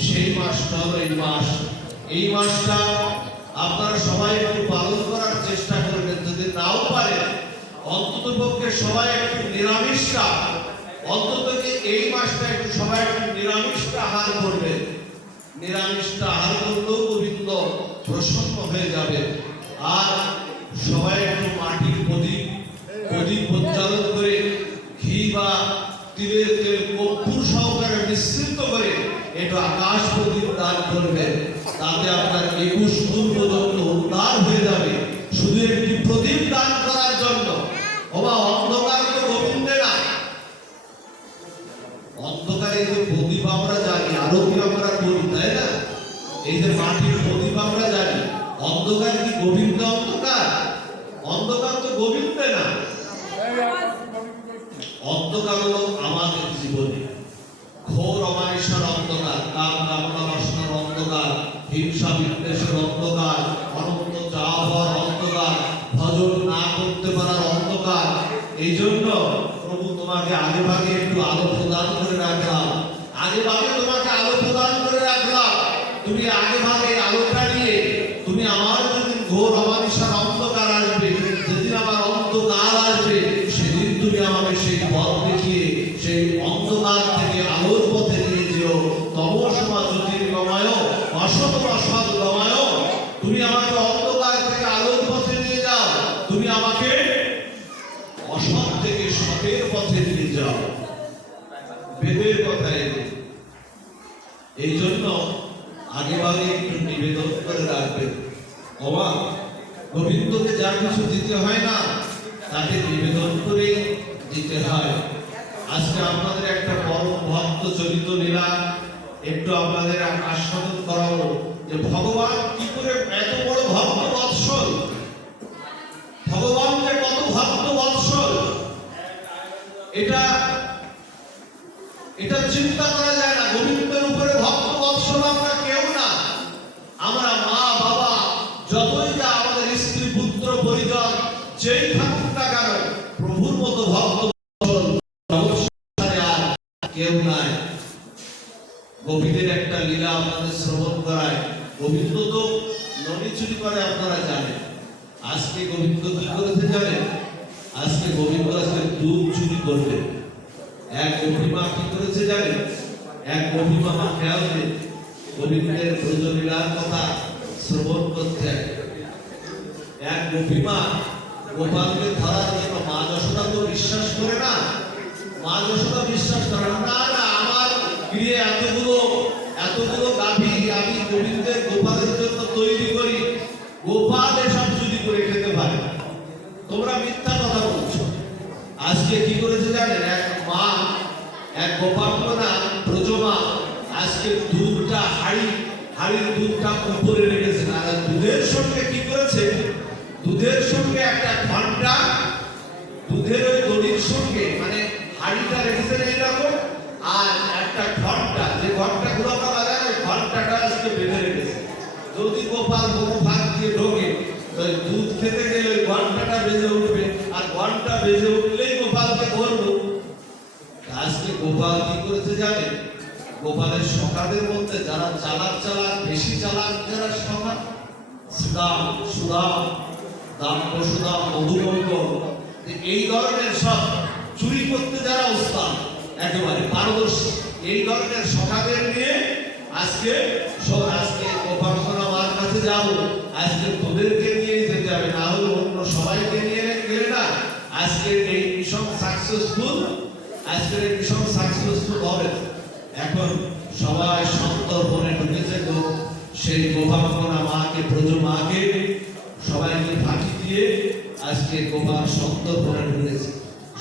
সেই মাসটা হলো এই মাস। এই মাসটা আপনারা সবাই একটু পালন করার চেষ্টা করবেন। যদি নাও পারেন অন্তত পক্ষে সবাই একটু নিরামিষটা, অন্তত এই মাসটা একটু সবাই একটু নিরামিষটা আহার করবেন। নিরামিষটা আহার করলেও গোবিন্দ প্রসন্ন হয়ে যাবে। আর সবাই একটু মাটির প্রদীপ প্রজ্বালন করে ঘি বা তিলের তেল কর্পূর সহকারে মিশ্রিত করে একটু আকাশ প্রদীপ দান করবেন। তাতে আপনার 21 দিন পর্যন্ত উদ্ধার হয়ে যাবে শুধু একটি প্রদীপ দান করার জন্য। ওবা অন্ধকার তো গোবিন্দে না। অন্ধকারে যে প্রদীপ আমরা জানি, আরতি আমরা করি, তাই না? এই যে মাটির প্রদীপ আমরা জানি, অন্ধকার কি গোবিন্দ অন্ধকার? অন্ধকার তো গোবিন্দে না। অন্ধকার হলো আমাদের জীবনে ঘোর অমানিসার অন্ধকার, কাম কামনা বাসনার অন্ধকার, হিংসা বিদ্বেষের অন্ধকার, অনন্ত চাওয়া হওয়ার অন্ধকার, ভজন না করতে পারার অন্ধকার। এই জন্য প্রভু তোমাকে আগে ভাগে একটু আলো প্রদান করে রাখলাম। আগে ভাগে তোমাকে আলো প্রদান করে রাখলাম। তুমি আগে ভাগে আলোটা নিয়ে তুমি আমার যেদিন ঘোর অমানিসার অন্ধকার আসবে, যেদিন আমার অন্ধকার আসবে, সেদিন তুমি আমাকে সেই পথ দেখিয়ে সেই অন্ধকার থেকে আলোর পথে নিয়ে যেও। তমসমা জ্যোতির্গময় অসতমা সদ্গময়। তুমি আমাকে অন্ধকার থেকে আলোর পথে নিয়ে যাও। তুমি আমাকে অসৎ থেকে সতের পথে নিয়ে যাও। বেদের কথা এনে এই জন্য আগে ভাগে একটু নিবেদন করে রাখবেন। গোবিন্দকে যা কিছু দিতে হয় না, তাকে নিবেদন করে দিতে হয়। আজকে আপনাদের একটা পরম ভক্ত চরিত লীলা একটু আপনাদের আস্বাদন করাবো যে ভগবান কি করে এত বড় ভক্ত বৎসল, ভগবান যে কত ভক্ত বৎসল, এটা চিন্তা করা যায় না। গোবিন্দের উপরে ভক্ত বৎসল আমরা কেউ না। আমরা মা বাবা যতই যা আমাদের স্ত্রী পুত্র পরিজন যেই থাকুক না কেন, প্রভুর মতো ভক্ত আর কেউ নাই। গোবিন্দের একটা লীলা আপনাদের শ্রবণ করায়। গোবিন্দ তো নদী চুরি করে আপনারা জানেন। আজকে গোবিন্দ কি করেছে জানেন? আজকে গোবিন্দ আজকে দুধ চুরি করবে। এক গভীমা কি করেছে জানেন? এক গভীমা খেয়াল দিয়ে গোবিন্দের ব্রজলীলার কথা শ্রবণ করতে এক গভীমা গোপালকে ধরার জন্য মা যশোদা তো বিশ্বাস করে না। মা যশোদা বিশ্বাস করে না, না আমার গৃহে এতগুলো গাভী আমি গোবিন্দের গোপালের জন্য তৈরি করি, গোপাল এসব চুরি করে খেতে পারে। তোমরা মিথ্যা কথা বলছো। আজকে কি করেছে জানেন? এক মা, এক গোপালনা ব্রজমা আজকে দুধটা হাড়ির দুধটা উপরে রেখেছে। আর দুধের সঙ্গে কি করেছে? দুধের সঙ্গে একটা ঘন্টা, দুধের ওই দড়ির সঙ্গে মানে হাড়িটা রেখেছেন এইরকম, আর একটা ঘন্টা, যে ঘন্টাগুলো আমরা বাজাই ওই ঘন্টাটা আজকে বেঁধে রেখেছে। যদি গোপাল কোনো ভাগ দিয়ে ঢোকে তো দুধ খেতে গেলে ওই ঘন্টাটা বেজে উঠবে, আর ঘন্টা বেজে উঠলেই গোপালকে ধরবো। আজকে গোপাল কি করেছে জানেন? গোপালের সখাদের মধ্যে যারা চালাক বেশি চালাক, যারা সখা সুদাম দাম্য সুদাম মধুমঙ্গ, এই ধরনের সব চুরি করতে যারা উস্তাদ একেবারে পারদর্শী, এই ধরনের সখাদের নিয়ে আজকে গোপালনা মার কাছে যাবো। আজকে তোদেরকে নিয়ে যেতে হবে, না হলে অন্য সবাইকে নিয়ে গেলে না আজকে এই মিশন সাকসেসফুল হবে। এখন সবাই সন্তর্পণে ঢুকেছে তো সেই গোপালনা মাকে, ব্রজ মাকে সবাইকে ফাঁকি দিয়ে আজকে গোপাল সন্তর্পণে ঢুকেছে।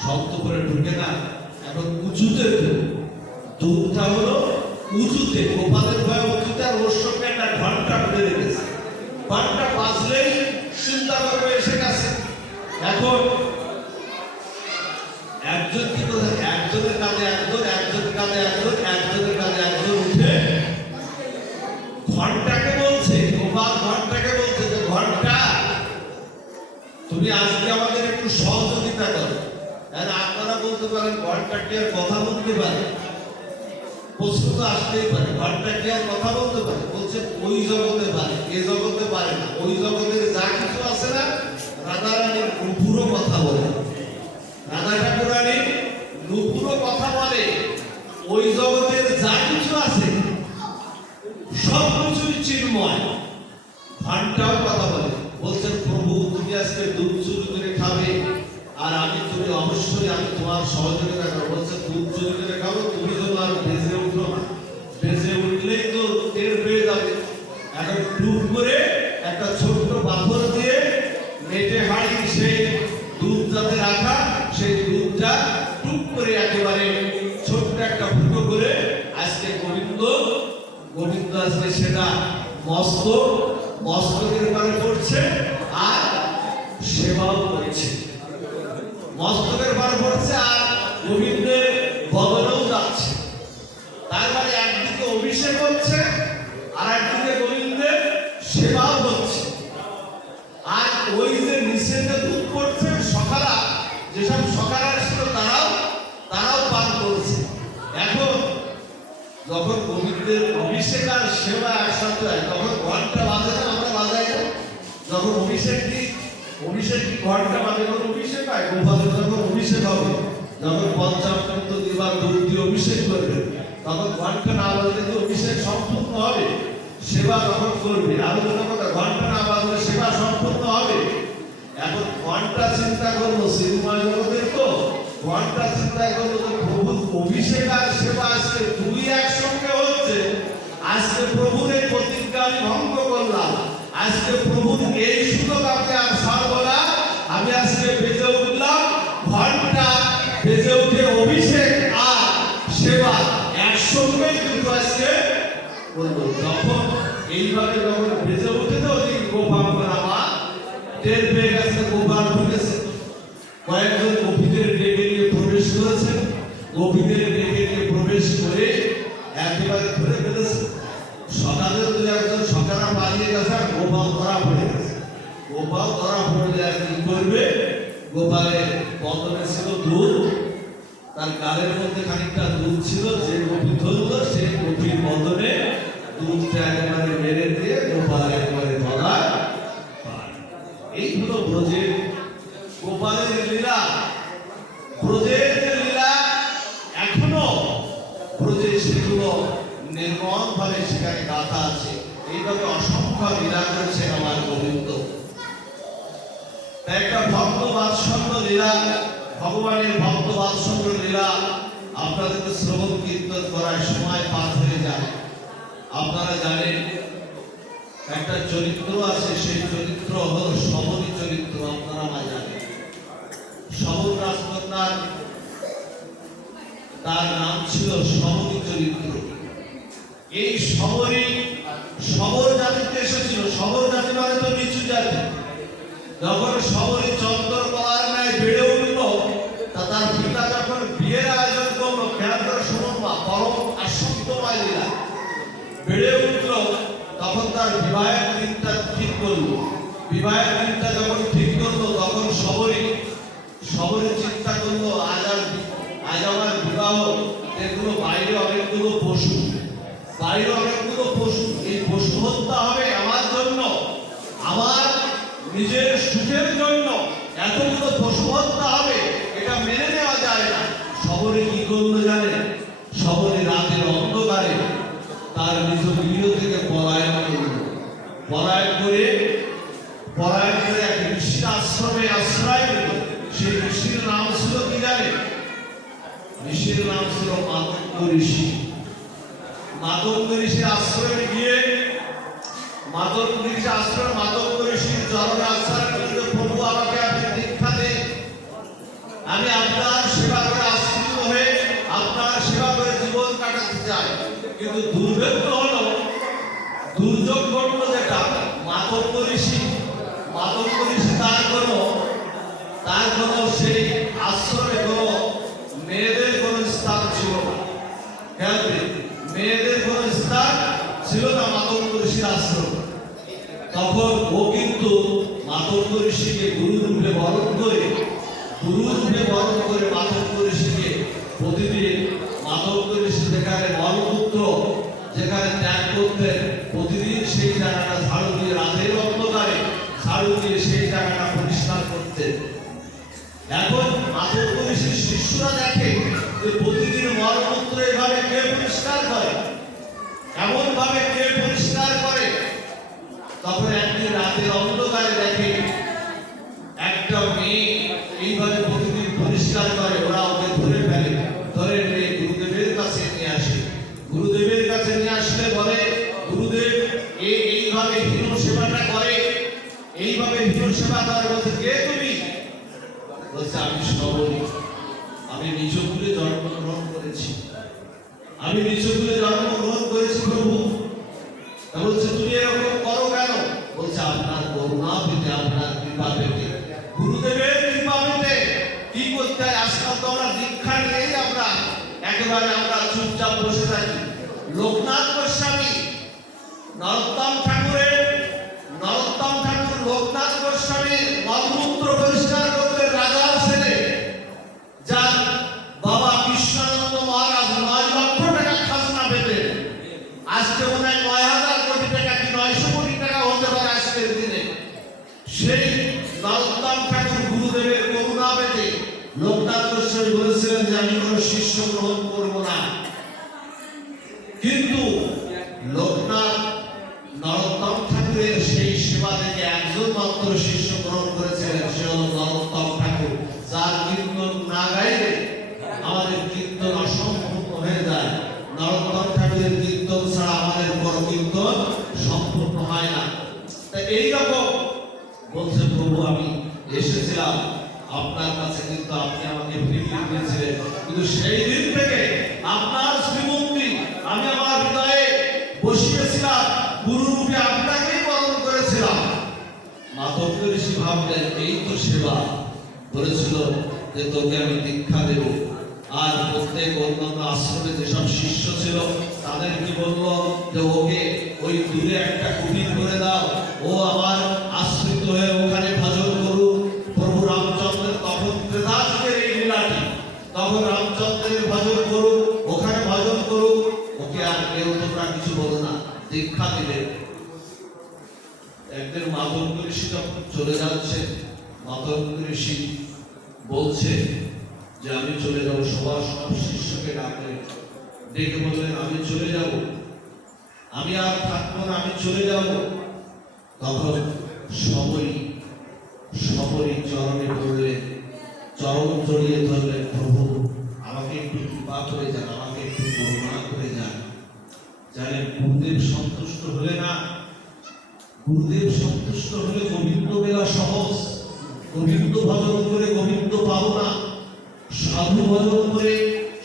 সন্তর্পণে ঢুকে না এখন উঁচুতে দুধটা হলো উঁচুতে, গোপালের ভয় উঁচুতে, আর ওর সঙ্গে একটা ঘন্টা বেঁধে রেখেছে। ঘন্টা বাজলেই চিন্তা করবে এসে গেছে। এখন একজন কি করে? একজনের কাঁধে একজন, একজনের কাঁধে একজন, একজনের কাঁধে একজন উঠে ঘন্টাকে বলছে, গোপাল ঘন্টাকে বলছে যে ঘন্টা তুমি আজকে আমাদের একটু সহযোগিতা করো। আপনারা বলছেন বলতে পারেন ঘন্টা কি আর কথা বলতে পারে? প্রশ্ন তো আসতেই পারে, ঘন্টা কি আর কথা বলতে পারে? বলছে ওই জগতে পারে, এ জগতে পারে না। ওই জগতের যা কিছু আছে না, রাধারানীর নুপুরও কথা বলে, রাধা ঠাকুরানী নুপুরও কথা বলে। ওই জগতের যা কিছু আছে সব কিছুই চিন্ময়। ঘন্টাও কথা বলে। বলছেন প্রভু তুমি আজকে দুধ চুরি করে খাবে, আর তুমি অবশ্যই আমি তোমার সহযোগিতা করবো। বলছে দুধ চুরি করে খাবো, তুমি যেন আর বেজে উঠো না, বেজে উঠলেই তো টের পেয়ে যাবে। এখন টুক করে একটা ছোট্ট পাথর দিয়ে মেটে হাড়ি সেই দুধ যাতে রাখা, সেই দুধটা টুক করে একেবারে ছোট্ট একটা ফুটো করে আজকে গোবিন্দ আজকে সেটা মস্তকের পারে পড়ছে আর সেবাও করছে। মস্তকের পারে পড়ছে আর গোবিন্দের বদনেও যাচ্ছে। তার মানে একদিকে অভিষেক হচ্ছে আর একদিকে গোবিন্দের সেবাও হচ্ছে। আর ওই যে নিচে যে দুধ পড়ছে, সখারা যেসব সখারা ছিল তারাও পান করছে। এখন যখন গোবিন্দের অভিষেক আর সেবা একসাথে হয় তখন ঘন্টা বাজে না, আমরা বাজাই না। যখন অভিষেক কি ঘন্টা বাজে, যখন অভিষেক হয়, গোপালের যখন অভিষেক হবে, যখন পঞ্চামৃত দিবার দুধ দিয়ে অভিষেক করবে, তখন ঘন্টা না বাজলে যে অভিষেক সম্পূর্ণ হবে, সেবা তখন করবে। আরো কথা, ঘন্টা না বাজলে সেবা সম্পূর্ণ হবে। এখন ঘন্টা চিন্তা করলো শ্রীময় জগতের, তো ঘন্টা চিন্তা করলো তো প্রভু অভিষেক আর সেবা আজকে দুই একসঙ্গে হচ্ছে। আজকে প্রভুর এই প্রতিজ্ঞা আমি ভঙ্গ করলাম। আজকে প্রভুর এই সুযোগ আমি আর ছাড়বো না। আমি আজকে বেজে উঠলাম ঘন্টা, বেজে উঠে অভিষেক আর সেবা একসঙ্গে কিন্তু আজকে বলবো। যখন এইভাবে যখন বেজে উঠে তো গোপাল আমার টের পেয়ে গেছে, গোপাল ঢুকেছে। কয়েকজন গোপীদের ডেকে নিয়ে প্রবেশ করেছেন। গোপীদের ডেকে নিয়ে প্রবেশ করে একেবারে ধরে ফেলেছে। সকালের দু একজন সকারা পালিয়ে গেছে আর গোপাল ধরা পড়ে গেছে। গোপাল ধরা পড়লে আর কি করবে? গোপালের বদনে ছিল দুধ, তার গালের মধ্যে খানিকটা দুধ ছিল। যে গোপী ধরল সেই গোপীর বদনে দুধটা একেবারে মেরে দিয়ে গোপাল একেবারে ধরা। এই হলো ব্রজের গোপালের লীলা। ব্রজের যে লীলা এখনো ব্রজে সেগুলো নির্মল ভাবে সেখানে গাথা আছে। এইভাবে অসংখ্য লীলা করেছেন আমার গোবিন্দ। একটা ভক্ত বাৎসল্য লীলা, ভগবানের ভক্ত বাৎসল্য লীলা আপনাদেরকে শ্রবণ কীর্তন করার সময় পার হয়ে যায়। আপনারা জানেন একটা চরিত্র আছে, সেই চরিত্র হলো শবরী চরিত্র। আপনারা জানেন শবর রাজকন্যার তার নাম ছিল শবরী চরিত্র। এই শবর জাতিতে এসেছিল। শবর জাতি মানে তো নিচু জাতি। যখন শবরী চন্দ্রকলার ন্যায় বেড়ে উঠল, তার পিতা যখন বিয়ের আয়োজন করলো, খেয়াল করে শুনুন মা, পরম আসক্তময় লীলা, বেড়ে উঠল, তখন তার বিবাহের দিনটা ঠিক করলো। বিবাহের দিনটা যখন ঠিক করলো, তখন শবরী চিন্তা করলো আজ আমার বিবাহ, এগুলো বাইরে অনেকগুলো পশু, এই পশু হত্যা হবে আমার জন্য, আমার নিজের সুখের জন্য এতগুলো পশু হত্যা হবে, এটা মেনে নেওয়া যায় না। শবরী কি করলো জানেন? শবরী রাতের অন্ধকারে তার নিজ গৃহ থেকে পলায়ন করে এক ঋষির আশ্রমে আশ্রয় নিল। সেই ঋষির নাম ছিল কি জানেন? ঋষির নাম ছিল মাতঙ্গ ঋষি। মাতঙ্গ ঋষির আশ্রমে গিয়ে মাতঙ্গ ঋষির চরণে আশ্রয় করতে, প্রভু আমাকে আপনি দীক্ষা দেন, আমি আপনার সেবা করে আশ্রিত হয়ে আপনার সেবা করে জীবন কাটাতে চাই। কিন্তু দুর্যোগ ঘটলো যেটা, মাতঙ্গ ঋষি তার কোনো সেই আশ্রমে কোনো মেয়েদের কোনো স্থান ছিল না। মেয়েদের কোনো স্থান ছিল না মাতঙ্গ ঋষির আশ্রম। তখন ও কিন্তু মাতঙ্গ ঋষিকে গুরু রূপে বরণ করে গুরু রূপে বরণ করে মাধব ঋষিকে প্রতিদিন মাধব ঋষি যেখানে মলমূত্র যেখানে ত্যাগ করতেন, প্রতিদিন সেই জায়গাটা ঝাড়ু দিয়ে রাতের অন্ধকারে ঝাড়ু দিয়ে সেই জায়গাটা পরিষ্কার করতেন। এখন মাধব ঋষির শিষ্যরা দেখে যে প্রতিদিন মলমূত্র এভাবে কে পরিষ্কার করে, এমন ভাবে কে পরিষ্কার করে। তখন একদিন রাতের অন্ধকারে দেখে একটা মেয়ে এইভাবে প্রতিদিন পরিষ্কার করে। ওরা ওকে ধরে ফেলে, ধরে নিয়ে গুরুদেবের কাছে নিয়ে আসে। গুরুদেবের কাছে নিয়ে আসলে বলে, গুরুদেব এইভাবে হীন সেবাটা করে, এইভাবে হীন সেবা করে। বলছে, কে তুমি? বলছে, আমি সবরী, আমি নিচকুলে জন্মগ্রহণ করেছি, আমি নিচকুলে জন্মগ্রহণ করেছি প্রভু। বলছে, তুমি এরকম করো কেন? বলছে, আপনার করুণা পেতে, আপনার কৃপা পেতে, গুরুদেবের কৃপা পেতে। কি করতে হয়? আজকাল তো আমরা দীক্ষা নিয়েই আমরা একেবারে আমরা চুপচাপ বসে থাকি। লোকনাথ গোস্বামী নরোত্তম ঠাকুর লোকনাথ গোস্বামীর মলমূত্র পরিষ্কার করতে রাজার ছেলে, যার বাবা কৃষ্ণানন্দ মহারাজ 9 লক্ষ টাকা খাজনা পেতেন। আজকে মনে হয় 9,000 কোটি টাকা কি 900 কোটি টাকা হতে পারে আজকের দিনে। সেই নরোত্তম ঠাকুর গুরুদেবের করুণা পেতে লোকনাথ গোস্বামী বলেছিলেন যে আমি কোনো শিষ্য গ্রহণ করব না। কিন্তু লোকনাথ নরোত্তম ঠাকুরের সেই সেবা থেকে একজন মাত্র শিষ্য গ্রহণ করেছিলেন, সে হল নরোত্তম ঠাকুর, যার কীর্তন না গাইলে আমাদের কীর্তন অসম্পূর্ণ হয়ে যায়। নরোত্তম ঠাকুরের কীর্তন ছাড়া আমাদের কোনো কীর্তন সম্পূর্ণ হয় না। তা এইরকম বলছে, প্রভু আমি এসেছিলাম আপনার কাছে, কিন্তু আপনি আমাকে ফিরিয়ে দিয়েছিলেন, কিন্তু সেই দিন থেকে আপনার শ্রীমূর্তি আমি আমার হৃদয়ে বসিয়েছিলাম, গুরু রূপে আপনাকেই বরণ করেছিলাম। মাধব ঋষি ভাবলেন এই তো সেবা, বলেছিল যে তোকে আমি দীক্ষা দেব। আর প্রত্যেক অন্যান্য আশ্রমে যেসব শিষ্য ছিল তাদের কি বললো যে ওকে ওই দূরে একটা কুটির করে দাও, ও আমার আশ্রিত হয়ে ওখানে ভজন করুক। প্রভু রামচন্দ্রের তখন ত্রেতাযুগের এই লীলাটি, তখন রামচন্দ্রের ভজন করুক, ওখানে ভজন করুক, ওকে আর কেউ তোমরা কিছু বলো না, দীক্ষা দিলে। একদিন মাধব ঋষি যখন চলে যাচ্ছে, মাধব ঋষি বলছে যে আমি চলে যাব। সবার সব শিষ্যকে ডাকলেন, ডেকে বললেন আমি চলে যাব, আমি আর থাকবো না, আমি চলে যাব। তখন সবরী চরণে পড়লেন, চরণ জড়িয়ে ধরলেন, প্রভু আমাকে একটু কৃপা করে যান, আমাকে একটু করুণা করে যান। জানেন গুরুদেব সন্তুষ্ট হলে না, গুরুদেব সন্তুষ্ট হলে গোবিন্দ মেলা সহজ। গোবিন্দ ভজন করে গোবিন্দ পাবো না, সাধু ভজন করে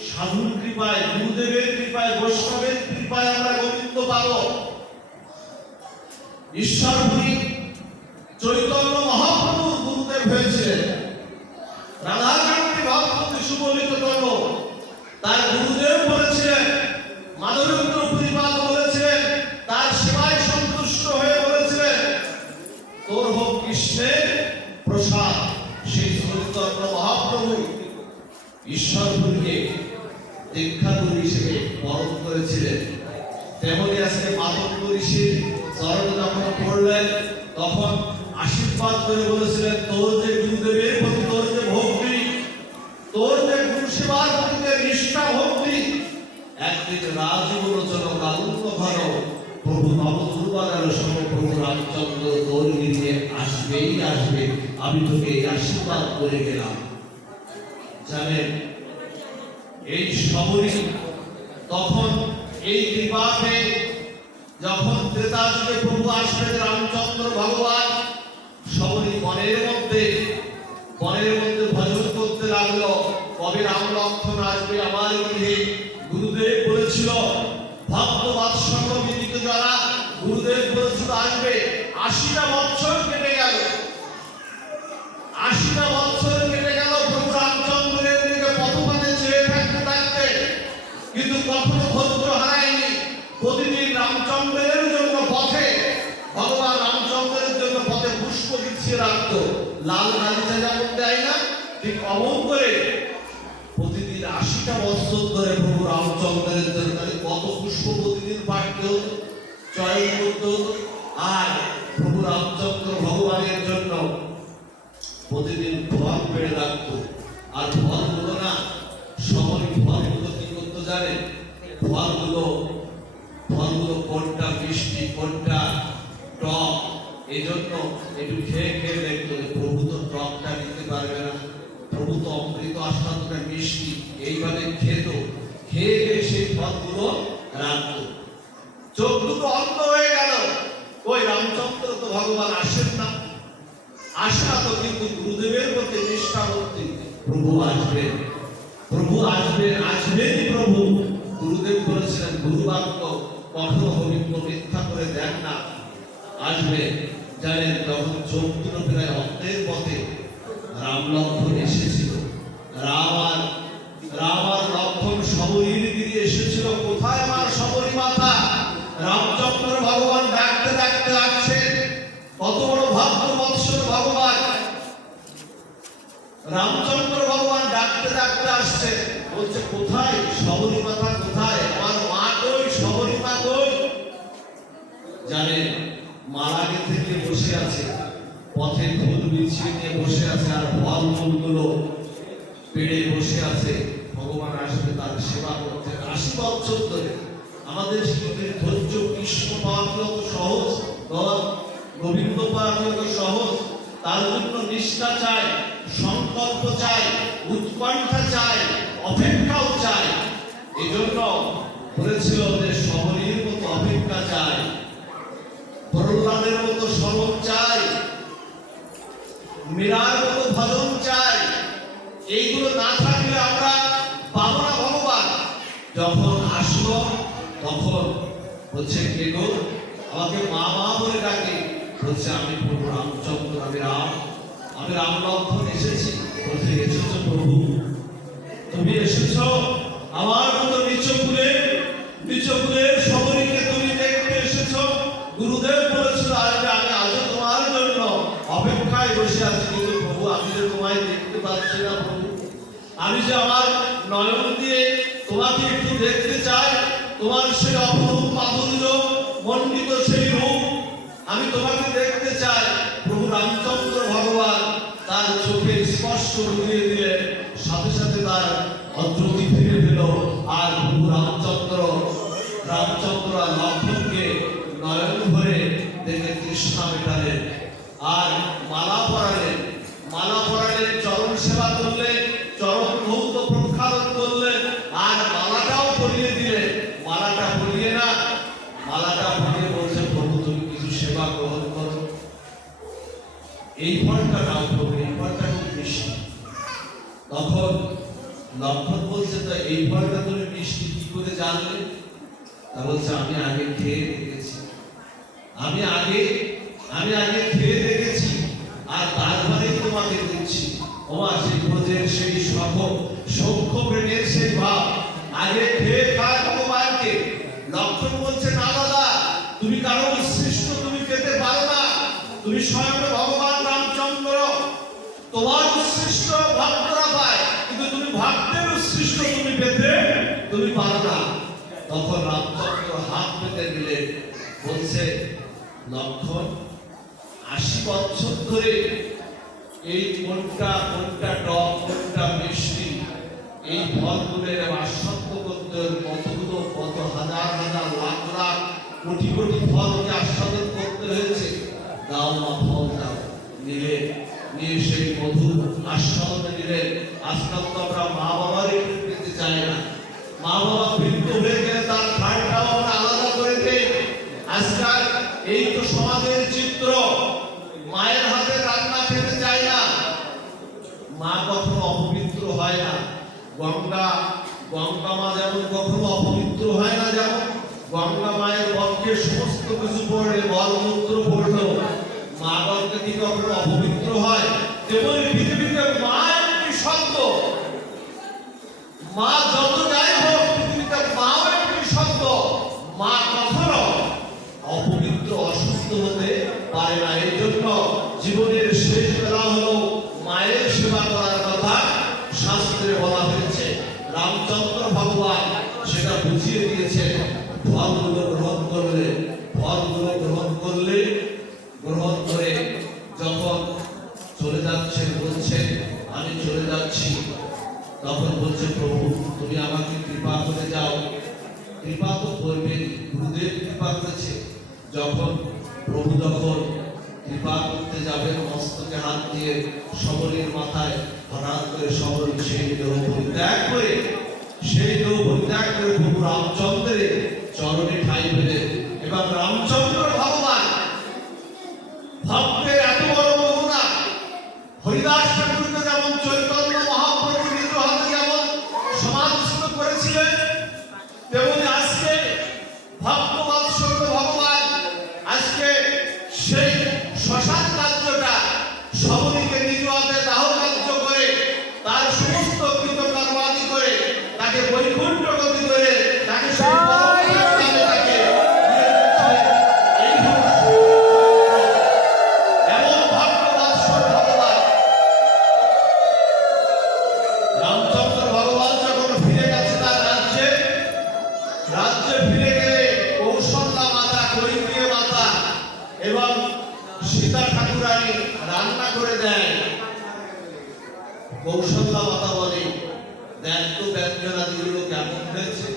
সাধুর কৃপায়, গুরুদেবের কৃপায়, বৈষ্ণবের কৃপায় আমরা গোবিন্দ পাবো। ঈশ্বরপুরী চৈতন্য মহাপ্রভু গুরুদেব হয়েছিলেন, রাধাকান্তি ভক্তি সুবলিত তন তার গুরুদেব বলেছিলেন, মাধবেন্দ্র পুরীপাদ বলেছিলেন, তার সেবায় সন্তুষ্ট হয়ে বলেছিলেন তোর হোক কৃষ্ণের প্রসাদ। সেই চৈতন্য মহাপ্রভু ঈশ্বরপুরীকে দীক্ষাগুরু হিসেবে বরণ করেছিলেন। তেমনি আজকে মাধব ঋষির চরণে যখন পড়লেন তখন আশীর্বাদ করে বলেছিলেন তোর যে গুরুদেবের প্রতি তোর যে ভক্তি, তোর যে গুরু সেবার প্রতি যে নিষ্ঠা ভক্তি, একদিন রাজীবলোচন কালুন্য ঘন প্রভু নবদুর্বাগার সময় প্রভু রামচন্দ্র তোর গিরিয়ে আসবেই আসবে, আমি তোকে এই আশীর্বাদ করে গেলাম। জানেন এই সবরী তখন এই কৃপাতে যখন ত্রেতাযুগে প্রভু আসবেন রামচন্দ্র ভগবান, সবরী বনের মধ্যে ভজন করতে লাগলো, কবে রাম লক্ষ্মণ আসবে আমার গৃহে। গুরুদেব বলেছিল ভক্ত বাৎসল্য বিদিত যারা, গুরুদেব বলেছিল আসবে। 80টা বছর কেটে গেল, 80টা বছর কেটে গেল, প্রভু রামচন্দ্রের দিকে পথপথে চেয়ে থাকতে থাকতে, কিন্তু কখনো ধৈর্য হারায়নি। প্রতিদিন রামচন্দ্রের জন্য পথে, ভগবান রামচন্দ্রের জন্য পথে পুষ্প বিছিয়ে রাখতো। লাল গালিচা যেমন দেয় না, ঠিক অমন করে প্রতিদিন 80টা বছর ধরে প্রভু রামচন্দ্রের জন্য কত পুষ্প প্রতিদিন পাঠতে হতো, চয়ন করতে হতো। আর প্রভু রামচন্দ্র ভগবানের জন্য প্রতিদিন ফল পেড়ে রাখতো। আর ফলগুলো না সময় ফলগুলো কি করতো জানেন? ফলগুলো কোনটা মিষ্টি কোনটা টক, এই জন্য একটু খেয়ে খেয়ে দেখতো প্রভু তো টকটা নিতে পারবে না, প্রভু তো অমৃত আস্বাদনে মিষ্টি, এইভাবে খেত। খেয়ে খেয়ে সেই ফলগুলো রাখতো। চোখ দুটো অন্ধ হয়ে গেল, ওই রামচন্দ্র তো ভগবান আসেন না, আসে না তো, কিন্তু গুরুদেবের প্রতি নিষ্ঠা ভক্তি প্রভু আসবেন, প্রভু আসবেন, আসবেনই প্রভু। গুরুদেব বলেছিলেন গুরু বাক্য কখনো পবিত্র মিথ্যা করে দেন না, আসবে। জানেন তখন চোখ দুটো প্রায় অন্ধের পথে রাম লক্ষ্মণ এসেছিল, রাম আর লক্ষ্মণ সবরীর গিরি এসেছিল। কোথায় আমার সবরী মাতা? রামচন্দ্র ভগবান ডাকতে ডাকতে আসছেন। কত বড় ভক্ত বৎসল ভগবান রামচন্দ্র ভগবান ডাকতে ডাকতে আসছে, বলছে কোথায় সবরী মাতা, কোথায় আমার মা কই, সবরী মা কই? জানেন মালা গেঁথে নিয়ে বসে আছে, পথে ফুল বিছিয়ে নিয়ে বসে আছে, আর ফল ফুলগুলো পেড়ে বসে আছে। ভগবান আসবে তার সেবা করতে 80 বছর ধরে। আমাদের শিল্পের ধৈর্য কৃষ্ণ পাওয়া কি অত সহজ? গোবিন্দ পাওয়া কি অত সহজ? তার জন্য নিষ্ঠা চাই, সংকল্প চাই, উৎকণ্ঠা চাই, অপেক্ষাও চাই। এই জন্য বলেছিল যে সবরীর মতো অপেক্ষা চাই, প্রহ্লাদের মতো স্মরণ চাই, মীরার মতো ভজন চাই। এইগুলো না থাকলে আমরা পাবো না ভগবান। যখন আসলো তখন বলছে কে গো? আমাকে মা মা বলে ডাকে। বলছে আমি প্রভু রামচন্দ্র, আমি রাম লক্ষ্মণ এসেছি। বলছে এসেছো প্রভু, তুমি এসেছো আমার মতো নিচকুলের সবরীকে তুমি দেখতে এসেছো। গুরুদেব বলেছিল আজকে আমি আজও তোমার জন্য অপেক্ষায় বসে আছি, কিন্তু প্রভু আমি যে তোমায় দেখতে পাচ্ছি না প্রভু। আমি যে আমার নয়ন দিয়ে তোমাকে একটু দেখতে চাই, তোমার সেই অপরূপ মাধুর্য মণ্ডিত সেই রূপ আমি তোমাকে দেখতে চাই। প্রভু রামচন্দ্র ভগবান তার চোখে স্পর্শ বুঝিয়ে দিলেন, সাথে সাথে তার অদ্রতি ফিরে পেল। আর প্রভু রামচন্দ্র আর লক্ষ্মণকে নয়ন ভরে দেখে তৃষ্ণা মেটালেন। আর মালা পরালেন, চরণ সেবা করলেন, চরণ ধৌত প্রক্ষালন করলেন, আর মালাটাও পরিয়ে দিলেন। মালাটা পরিয়ে বলছে প্রভু তুমি কিছু সেবা গ্রহণ করো, এই ফলটা নাও প্রভু, এই ফলটা খুব মিষ্টি। তখন লক্ষ্মণ বলছে তো এই ফলটা তুমি মিষ্টি কি করে জানলে? তা বলছে আমি আগে খেয়ে দেখেছি, আমি আগে খেয়ে দেখেছি, আর তারপরে তোমাকে দিচ্ছি। ওমা সেই ব্রজের সেই সৌখ্য প্রেমের সেই ভাব আগে খেয়ে খায় ভগবানকে। লক্ষ্মণ বলছে না দাদা, তুমি কারো উৎসৃষ্ট তুমি পেতে পারো না, তুমি স্বয়ং ভগবান রামচন্দ্র, তোমার উৎসৃষ্ট ভক্তরা পায়, কিন্তু তুমি ভক্তের উৎসৃষ্ট তুমি পেতে তুমি পারো না। তখন রামচন্দ্র হাত পেতে দিলেন, বলছে লক্ষ্মণ 80 বছর ধরে এই কোনটা টক কোনটা মিষ্টি, এই ফলগুলোর আস্বাদ্য করতে কত হাজার লাখ লাখ কোটি কোটি ফলকে আস্বাদন করতে হয়েছে। দাও মা ফল দাও। নিয়ে সেই মধুর আস্বাদনে দিলেন। আজকাল তো আমরা মা বাবার একটু পেতে চাই না, মা বাবা বৃদ্ধ হয়ে গেলে তার খাটটাও আমরা আলাদা করে দেই। আজকাল এই তো সমাজের চিত্র, মায়ের হাতে রান্না খেতে চায় না, মা কখনো অপবিত্র হয় না। গঙ্গা মা যেমন কখনো অপবিত্র হয় না, যেমন গঙ্গা মায়ের বক্ষে সমস্ত কিছু পড়ে মলমূত্র পড়লো, মা গঙ্গা কি কখনো অপবিত্র হয়? যেমন পৃথিবীতে মা একটি শব্দ, মা যত যাই হোক পৃথিবীতে মাও একটি শব্দ, মা কখনো অপবিত্র অসুস্থ হতে পারে না। এই জন্য জীবনের শেষ বেলা হলো মায়ের সেবা করার কথা তখন বলছে, প্রভু তুমি আমাকে কৃপা করে যাও। কৃপা তো করবেন, গুরুদেব কৃপা করেছে। যখন কৃপা করতে যাবেন, মস্তকে হাত দিয়ে সবলের মাথায় হঠাৎ করে সবল সেই দেহ পরিত্যাগ করে প্রভু রামচন্দ্রের চরণে ঠাঁই পেলেন। এবং রামচন্দ্র ভগবান ভক্তের এত বড় করুণা, হরিদাস ঠাকুরকে যেমন চৈতন্য মহাপ্রভু নিজ হাতে যেমন সমাধিস্থ করেছিলেন, তেমনি আজকে ভক্তবৎসল ভগবান আজকে সেই শ্মশান কার্যটা সবলীকে নিজ হাতে দাহ কার্য করে তার সমস্ত কৃতকর্মাদি করে তাকে বৈকুণ্ঠ গতি করে তাকে সেই তাকে এমন ভক্তবৎসল ভগবান রামচন্দ্র ভগবান যখন ফিরে গেছে তার রাজ্যে ফিরে গেলে কৌশল্যা মাতা, কৈকেয়ী মাতা এবং সীতা ঠাকুরানী রান্না করে দেয়। কৌশল্যা মাতা বলে, দেখ তো ব্যঞ্জনাদিগুলো কেমন হয়েছে,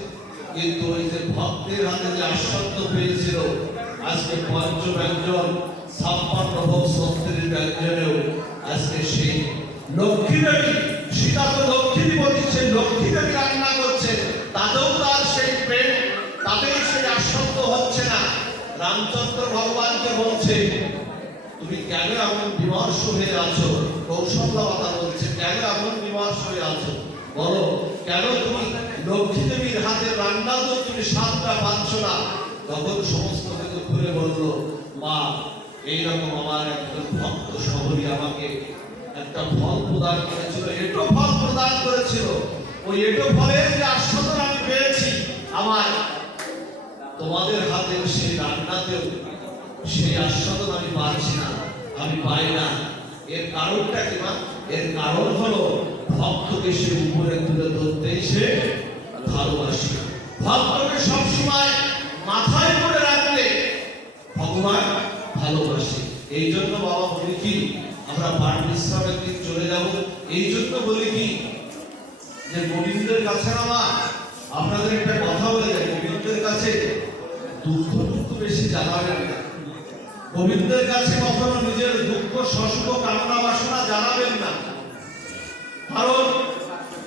কিন্তু ওই যে ভক্তের হাতে যে আস্বাদ্য পেয়েছিল, আজকে পঞ্চব্যঞ্জন 56 ভোগ 36 ব্যঞ্জনেও আজকে সেই লক্ষ্মী দেবী, সীতা তো লক্ষ্মীপতি, সেই লক্ষ্মী দেবী রান্না করছে, তাতেও তার সেই প্রেম, তাতেও সেই আস্বাদ্য হচ্ছে না। রামচন্দ্র ভগবানকে বলছে, তুমি কেন এমন বিমর্ষ হয়ে আছো? কৌশল্যা মাতা বলছে, কেন এমন বিমর্ষ হয়ে আছো বলো, কেন তুমি লক্ষ্মী দেবীর হাতে রান্না তো তুমি স্বাদটা পাচ্ছ না? তখন সমস্ত কিছু ঘুরে বলল, মা এইরকম আমার একজন ভক্ত শহরী আমাকে একটা ফল প্রদান করেছিল, এটো ফল প্রদান করেছিল, ওই এটো ফলের যে আস্বাদন আমি পেয়েছি, আমার তোমাদের হাতের সেই রান্নাতেও সেই আস্বাদন আমি পাচ্ছি না, আমি পাই না। এর কারণটা কি মা? এর কারণ হলো ভক্তকে সে উপরে তুলে ধরতেই সে ভালোবাসে, ভক্তকে সবসময় মাথায় করে রাখতে ভগবান ভালোবাসে। এই জন্য বাবা বলি কি, আমরা পাঠ বিশ্রামের দিন চলে যাব, এই জন্য বলি কি যে গোবিন্দের কাছে না মা, আপনাদের একটা কথা বলে যায়, গোবিন্দের কাছে দুঃখ বেশি জানাবেন না। গোবিন্দের কাছে কখনো নিজের দুঃখ সসুখ কামনা বাসনা জানাবেন না, কারণ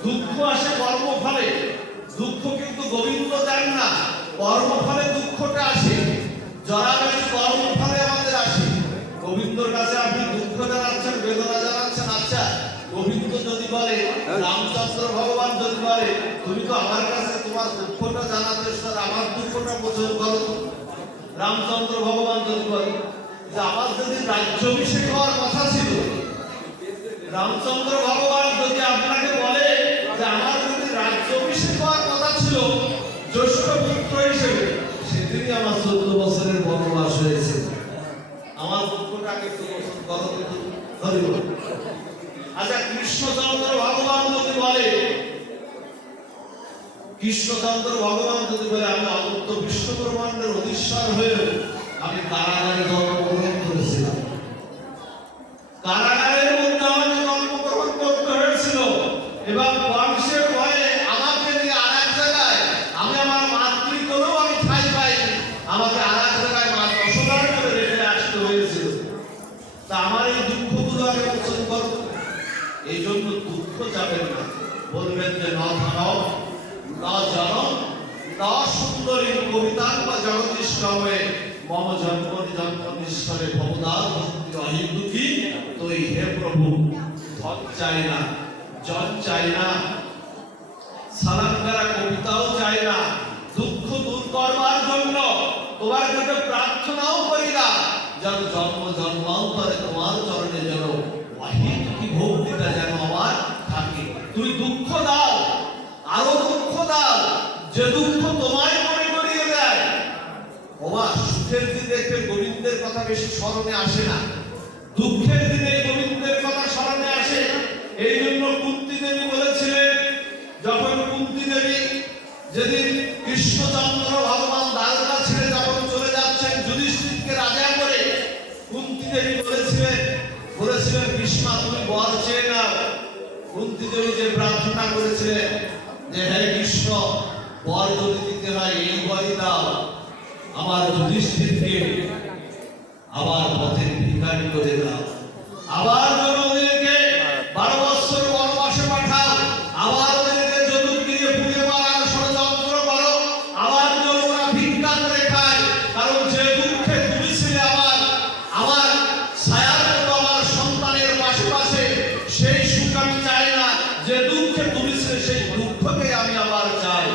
দুঃখ আসে কর্মফলে, দুঃখ কিন্তু গোবিন্দ দেন না, কর্মফলে দুঃখটা আসে, জড়াবেন কর্মফলে আমাদের আসে। গোবিন্দর কাছে আপনি দুঃখ জানাচ্ছেন, বেদনা জানাচ্ছেন, আচ্ছা গোবিন্দ যদি বলে, রামচন্দ্র ভগবান যদি বলে, তুমি তো আমার কাছে তোমার দুঃখটা জানাতে, আমার দুঃখটা মোচন করো। রামচন্দ্র ভগবান যদি বলে যে আমার যদি রাজ্যাভিষেক হওয়ার কথা ছিল, রামচন্দ্র ভগবান যদি আপনাকে বলে যে আমার যদি রাজ্যাভিষেক হওয়ার কথা ছিল জ্যেষ্ঠ পুত্র হিসেবে, সেদিনই আমার 14 বছরের বনবাস হয়েছে, আমার দুঃখটাকে একটু মোচন করো, ধরিব। আচ্ছা কৃষ্ণচন্দ্র ভগবান যদি বলে, কৃষ্ণচন্দ্র ভগবান যদি বলে আমি অনন্ত বিশ্ব ব্রহ্মাণ্ডের অধীশ্বর হয়ে আমি কারাগারে জন্মগ্রহণ করেছিলাম, কারাগারের মধ্যে আমাকে জন্মগ্রহণ করতে হয়েছিল, এবং বংশের ভয়ে আমাকে নিয়ে আর এক জায়গায়, আমি আমার মাতৃতলেও আমি ঠাঁই পাইনি, আমাকে আর এক জায়গায় মা দশবার করে রেখে আসতে হয়েছিল, তা আমার এই দুঃখগুলো আগে মোচন করো। এই জন্য দুঃখ যাবেন না, বলবেন যে না ধানব না জানম না সুন্দরী কবিতার বা জগদীশ্বরে মম জন্ম জন্ম ঈশ্বরে ভবদার ভক্তি অহিন্দুকি তুই হে প্রভু ধন চাই না, জন চাই না, সালাঙ্গারা কবিতাও চাই না, দুঃখ দূর করবার জন্য তোমার কাছে প্রার্থনাও করি না, যেন জন্ম জন্মান্তরে তোমার চরণে যেন অহিন্দুকি ভক্তিটা যেন আমার থাকে। তুই দুঃখ দাও, আরো দুঃখ দাও, যে দুঃখ তোমায় মনে করিয়ে দেয়। বাবা সুখের দিন দেখবে গোবিন্দের কথা বেশি স্মরণে আসে না, দুঃখের দিনে গোবিন্দের কথা স্মরণে আসে। এই জন্য কুন্তী দেবী বলেছিলেন, যখন কুন্তী দেবী যেদিন কৃষ্ণচন্দ্র ভগবান দ্বারকা ছেড়ে যখন চলে যাচ্ছেন যুধিষ্ঠিরকে রাজা করে, কুন্তী দেবী বলেছিলেন ভীষ্মা তুমি বর চেয়ে নাও, কুন্তী দেবী যে প্রার্থনা করেছিলেন যে হে কৃষ্ণ, বর যদি দিতে হয় এই বরই দাও, আমার যুধিষ্ঠিরকে আবার পথের ভিখারি করে দাও, আবার ওদেরকে 12 বৎসর বনবাসে পাঠাও, আবার ওদেরকে যদু দিয়ে পুড়িয়ে মারার ষড়যন্ত্র করো, আবার ওরা ভিক্ষা করে খায়। কারণ যে দুঃখে তুমি ছিলে আমার ছায়ার মতো আমার সন্তানের পাশে পাশে, সেই সুখ আমি চাই না। যে দুঃখে তুমি ছিলে সেই দুঃখকে আমি আবার চাই।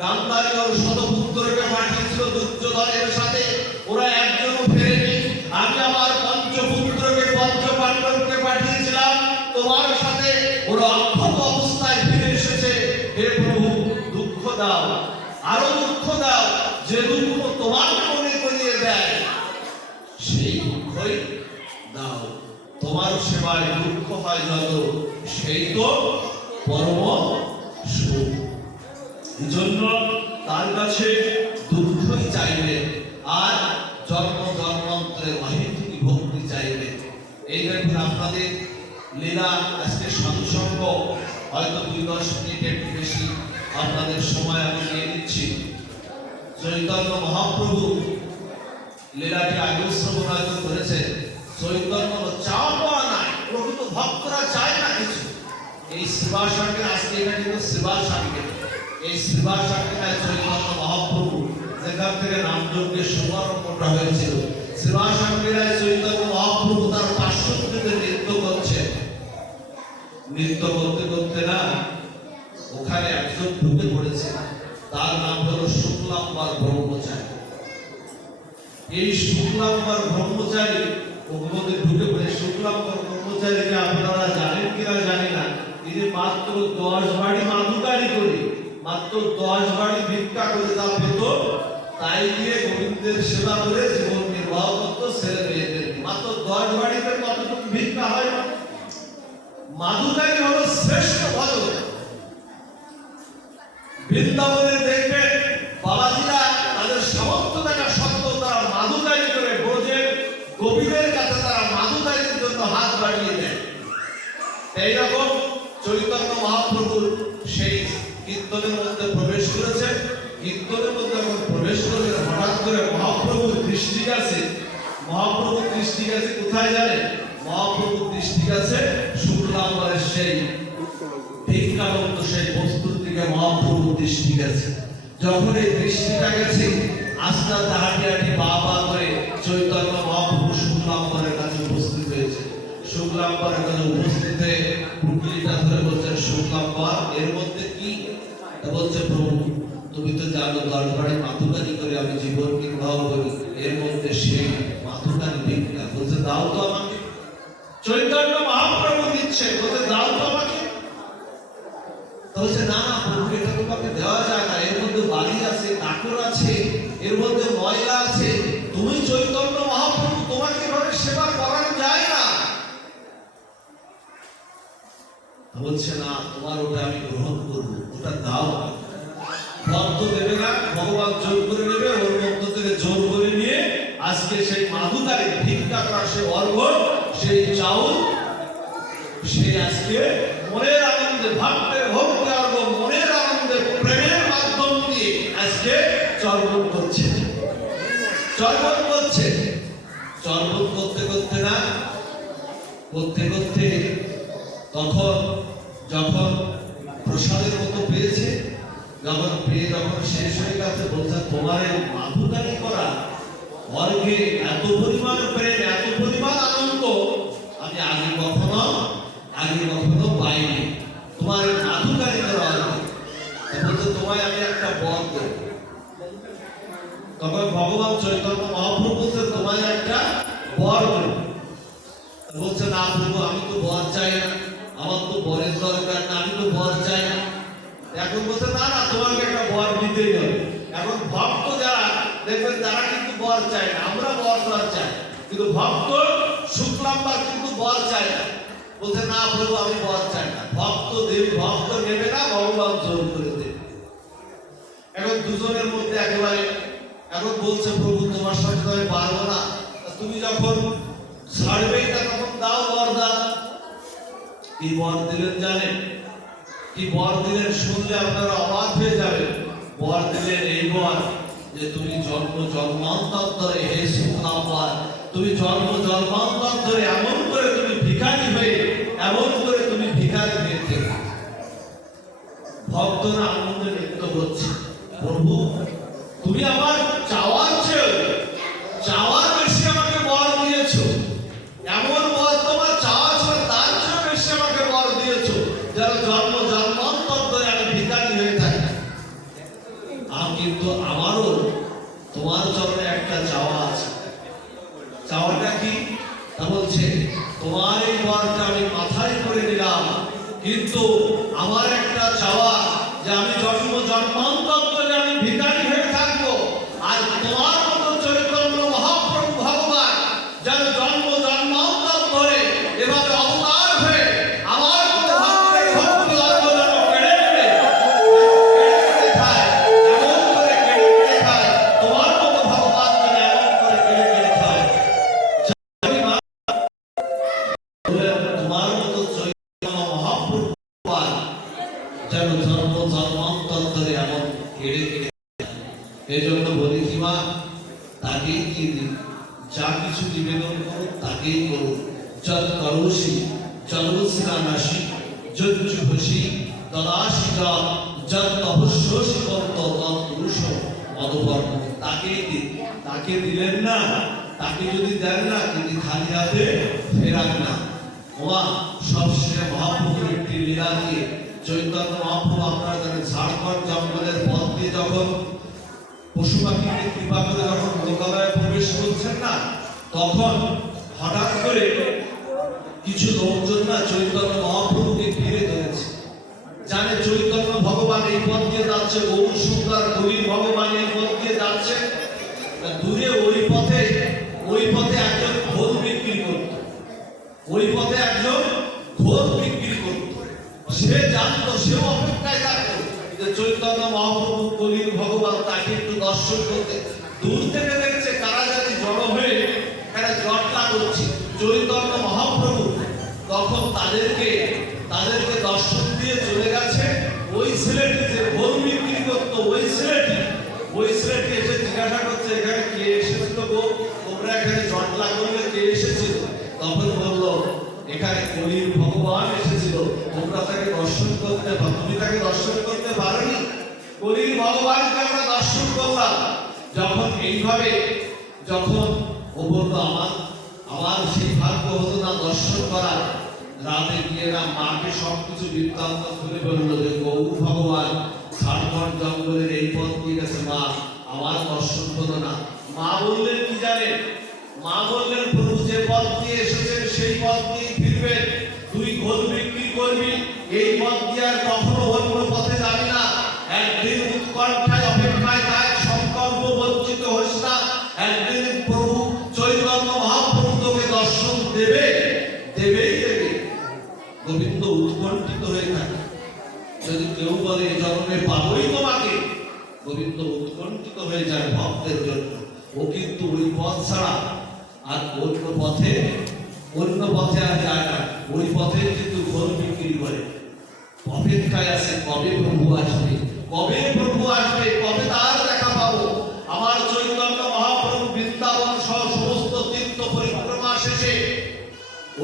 গান্ধারী ওর শতপুত্রকে পাঠিয়েছিল দুর্যোধনের সাথে, ওরা একজনও ফেরেনি। আমি আমার পঞ্চপুত্রকে পঞ্চপাণ্ডবকে পাঠিয়েছিলাম তোমার সাথে, ওরা অক্ষত অবস্থায় ফিরে এসেছে। হে প্রভু, দুঃখ দাও, আরো দুঃখ দাও, যে দুঃখ তোমার মনে করিয়ে দেয় সেই দুঃখই দাও। তোমার সেবায় দুঃখ হয় যত, সেই তো পরম সুখ। এজন্য তার কাছে দুঃখই চাইবে, আর জন্ম জন্মান্তরের অহেতুকি ভক্তি চাইবে। এই দেখুন আপনাদের লীলা আজকে সৎসঙ্গ হয়তো 2-10 মিনিট একটু বেশি আপনাদের সময় আমি নিয়ে নিচ্ছি। চৈতন্য মহাপ্রভু লীলাটি আগেও শ্রবণ হয়তো করেছে। চৈতন্য চাওয়া পাওয়া নাই, প্রকৃত ভক্তরা চায় না কিছু। এই সেবা সঙ্গে আজকে এটা কিন্তু সেবা সঙ্গে, এই সেবা সাক্ষাৎ চৈতন্য মহাপ্রভু যেখান থেকে নামযজ্ঞের শুভারম্ভটা হয়েছিল, সেবা সাক্ষাৎ চৈতন্য মহাপ্রভু তার পার্শ্ববর্তীতে নৃত্য করছে। নৃত্য করতে করতে না ওখানে একজন ঢুকে পড়েছে, তার নাম হলো শুক্লাম্বর ব্রহ্মচারী। এই শুক্লাম্বর ব্রহ্মচারী ওখানে ঢুকে পড়ে। শুক্লাম্বর ব্রহ্মচারীকে আপনারা জানেন কিনা জানি না, তিনি মাত্র 10 বাড়ি মাদুকারি করে, মাত্র 10 বাড়ি ভিক্ষা করে যা পেত তাই দিয়ে গোবিন্দের সেবা করে জীবন নির্বাহ করতো ছেলে মেয়েদের। মাত্র 10 বাড়িতে কতটুকু ভিক্ষা হয়? মাদুকারি হলো শ্রেষ্ঠ ভজন। বৃন্দাবনে দেখবেন বাবাজিরা তাদের সামর্থ্য থাকা সত্ত্বেও তারা মাদুকারি করে ব্রজের গোপীদের কাছে তারা মাদুকারির জন্য হাত বাড়িয়ে দেয়। এইরকম চৈতন্য মহাপ্রভুর সেই কীর্তনের মধ্যে প্রবেশ করেছে। কীর্তনের মধ্যে যখন প্রবেশ করলেন, হঠাৎ করে মহাপ্রভুর দৃষ্টি গেছে। মহাপ্রভুর দৃষ্টি গেছে কোথায় জানেন? মহাপ্রভুর দৃষ্টি গেছে শুক্লাম্বরের সেই ভিক্ষাবন্ত সেই বস্তুর দিকে মহাপ্রভুর দৃষ্টি গেছে। যখন এই দৃষ্টিটা গেছে, আস্তে আস্তে হাঁটি হাঁটি পা পা করে চৈতন্য মহাপ্রভু শুক্লাম্বরের কাছে উপস্থিত হয়েছে। শুক্লাম্বরের কাছে উপস্থিত হয়ে পুটলিটা ধরে বলছেন, শুক্লাম্বর এর মধ্যে কি? বলছে, প্রভু তুমি তো জানো 10 বাড়ি মাতুকারি করে আমি জীবন নির্বাহ করি, এর মধ্যে সেই মাতুকারি ভিক্ষা। বলছে দাও তো আমাকে। চৈতন্য মহাপ্রভু দিচ্ছে, বলছে দাও তো আমাকে। বলছে না না প্রভু, এটা তোমাকে দেওয়া যায় না, এর মধ্যে বালি আছে, কাঠর আছে, এর মধ্যে ময়লা আছে, তুমি চৈতন্য মহাপ্রভু, তোমাকে এভাবে সেবা করানো যায় না। বলছে না, তোমার ওটা আমি গ্রহণ করবো, ওটা দাও। ভক্ত দেবে না, ভগবান জোর করে নেবে, ওর মধ্য থেকে জোর করে নিয়ে আজকে সেই মাদুকারি ভিক্ষা করা সেই অর্ঘ, সেই চাউল, সেই আজকে মনের আনন্দে ভক্তের ভক্তি অর্ঘ, মনের আনন্দে প্রেমের মাধ্যম দিয়ে আজকে চর্বণ করছে। চর্বণ করছে, চর্বণ করতে করতে না করতে করতে তখন যখন প্রসাদের মতো পেয়েছে, যখন পেয়ে যখন শেষ হয়ে গেছে, বলছে তোমার এই মাধুকারি করা অর্ঘে এত পরিমাণ প্রেম, এত পরিমাণ আনন্দ আমি আগে কখনো পাইনি। তোমার মাধুকারি করা অর্ঘে বলছে তোমায় আমি একটা বর দেব। তখন ভগবান চৈতন্য মহাপ্রভু বলছে তোমায় একটা বর দেব। বলছে না প্রভু, আমি তো বর চাই না, আমার তো বরের দরকার না, আমি তো বর চাই না। এখন বলছে না না, তোমাকে একটা বর দিতেই হবে। এখন ভক্ত যারা দেখবেন তারা কিন্তু বর চায় না, আমরা বর চাই, কিন্তু ভক্ত শুক্লাম্বর কিন্তু বর চায় না। বলছে না প্রভু, আমি বর চাই না। ভক্ত নেবে না, ভগবান জোর করে দেবে। এখন দুজনের মধ্যে একেবারে এখন বলছে প্রভু তোমার সাথে আমি পারবো না, তুমি যখন ছাড়বেই না তখন দাও, বর দাও। কি বর দিলেন জানেন? কি বর দিলেন শুনলে আপনারা অবাক হয়ে যাবেন। বর দিলেন এই বর যে তুমি জন্ম জন্মান্তর ধরে হে সুখনাম্বার, তুমি জন্ম জন্মান্তর ধরে এমন করে তুমি ভিখারি হয়ে, এমন করে তুমি ভিখারি হয়ে থেকে। ভক্তরা আনন্দে নৃত্য করছে, প্রভু তুমি আমার চাওয়ার চেয়ে চাওয়ার বেশি আমাকে বর দিয়েছো। এমন বর তোমার চাওয়া ছিল তার চেয়ে বেশি আমাকে বর দিয়েছো, যারা জন্ম জন্মান্তর ধরে আমি ভিখারি হয়ে থাকি। কিন্তু আমারও তোমার জন্য একটা চাওয়া আছে। চাওয়াটা কি? তা বলছে তোমার এই বরটা আমি মাথায় করে নিলাম, কিন্তু আমার একটা চাওয়া যে আমি জন্ম জন্মান্তর ধরে আমি ভিখারি হয়ে থাকবো, আর তোমার মতো চৈতন্য মহাপ্রভু ভগবান যেন জন্ম জন্মান্তর ধরে এভাবে অবতার হয়ে আমার মতো ভক্তের ভক্তি অর্জন কেড়ে নেবে, খায় এমন করে কেড়ে খায়, তোমার মতো ভগবান যেন এমন করে কেড়ে খায়। তোমার মতো চৈতন্য মহাপ্রভু যেন জন্ম জন্মান্তর ধরে এমন কেড়ে কেড়ে। এই জন্য বলি কি মা, তাকেই কি দিন, যা কিছু নিবেদন করো তাকেই করো। যত করোসি জলস্নানাসি যজ্জুহসি তদাসি যত অবশ্যসি কর্ত তৎপুরুষ মদপর্ণ। তাকেই দিন, তাকে দিলেন না, তাকে যদি দেন না কিন্তু খালি হাতে ফেরান না। ওমা সবশেষে মহাপ্রভুর একটি লীলা দিয়ে চৈতন্য মহাপ্রভু আপনারা জানেন ঝাড়খণ্ড জঙ্গলের পথ দিয়ে যখন পশু পাখিকে কৃপা করে যখন লোকালয়ে প্রবেশ করছেন না, তখন হঠাৎ করে কিছু লোকজন না চৈতন্য মহাপ্রভুকে ঘিরে ধরেছে। জানে চৈতন্য ভগবান এই পথ দিয়ে যাচ্ছে, গৌর সুন্দর গরিব ভগবান এই পথ দিয়ে যাচ্ছে। দূরে ওই পথে একজন ঘোল বিক্রি করত, ওই পথে একজন ঘোল বিক্রি করত। সে জানতো, সেও অপেক্ষায় থাকতো যে চৈতন্য মহাপ্রভু গরিব ভগবান তাকে একটু দর্শন করতে। দূর থেকে দেখছে কারা জানি জড়ো হয়ে একটা জটলা করছে চৈতন্য মহাপ্রভু। তখন তাদেরকে দর্শন দিয়ে চলে গেছে। ওই ছেলেটি যে ঘোল বিক্রি করতো, ওই ছেলেটি এসে জিজ্ঞাসা করছে এখানে কে এসেছিল গো, তোমরা এখানে জটলা করলে কে এসেছিল? তখন বললো এখানে গরিব ভগবান এসেছিল, তোমরা তাকে দর্শন করতে, তুমি তাকে দর্শন করতে পারোনি, গরিব ভগবানকে আমরা দর্শন করলাম। যখন এইভাবে যখন ও বললো আমার সেই ভাগ্য হতো না দর্শন করার, রাতে গিয়ে না মাকে সবকিছু বৃত্তান্ত খুলে বললো যে গৌর ভগবান ঝাড়খণ্ড জঙ্গলের এই পথ দিয়ে গেছে, মা আমার দর্শন হলো না। মা বললেন কি জানেন? মা বললেন প্রভু যে পথ দিয়ে এসেছেন সেই পথ দিয়ে ফিরবেন, তুই ঘোল বিক্রি করবি, এই পথ দিয়ে আর কখনো অন্য পথে যাবি না। একদিন উৎকণ্ঠায় অপেক্ষায় থাক, সংকল্প বঞ্চিত হোস না। একদিন প্রভু চৈতন্য মহাপ্রভু তোকে দর্শন দেবেই দেবে। গোবিন্দ উৎকণ্ঠিত হয়ে থাকে। যদি কেউ বলে জন্মে পাবোই তোমাকে, গোবিন্দ উৎকণ্ঠিত হয়ে যায় ভক্তের জন্য। ও কিন্তু ওই পথ ছাড়া আর অন্য পথে আর যায় না। ওই পথে কিন্তু ঘোল বিক্রি করে, অপেক্ষায় আছে কবে প্রভু আসবে, কবে তার দেখা পাবো। আমার চৈতন্য মহাপ্রভু বৃন্দাবন সহ সমস্ত তীর্থ পরিক্রমা শেষে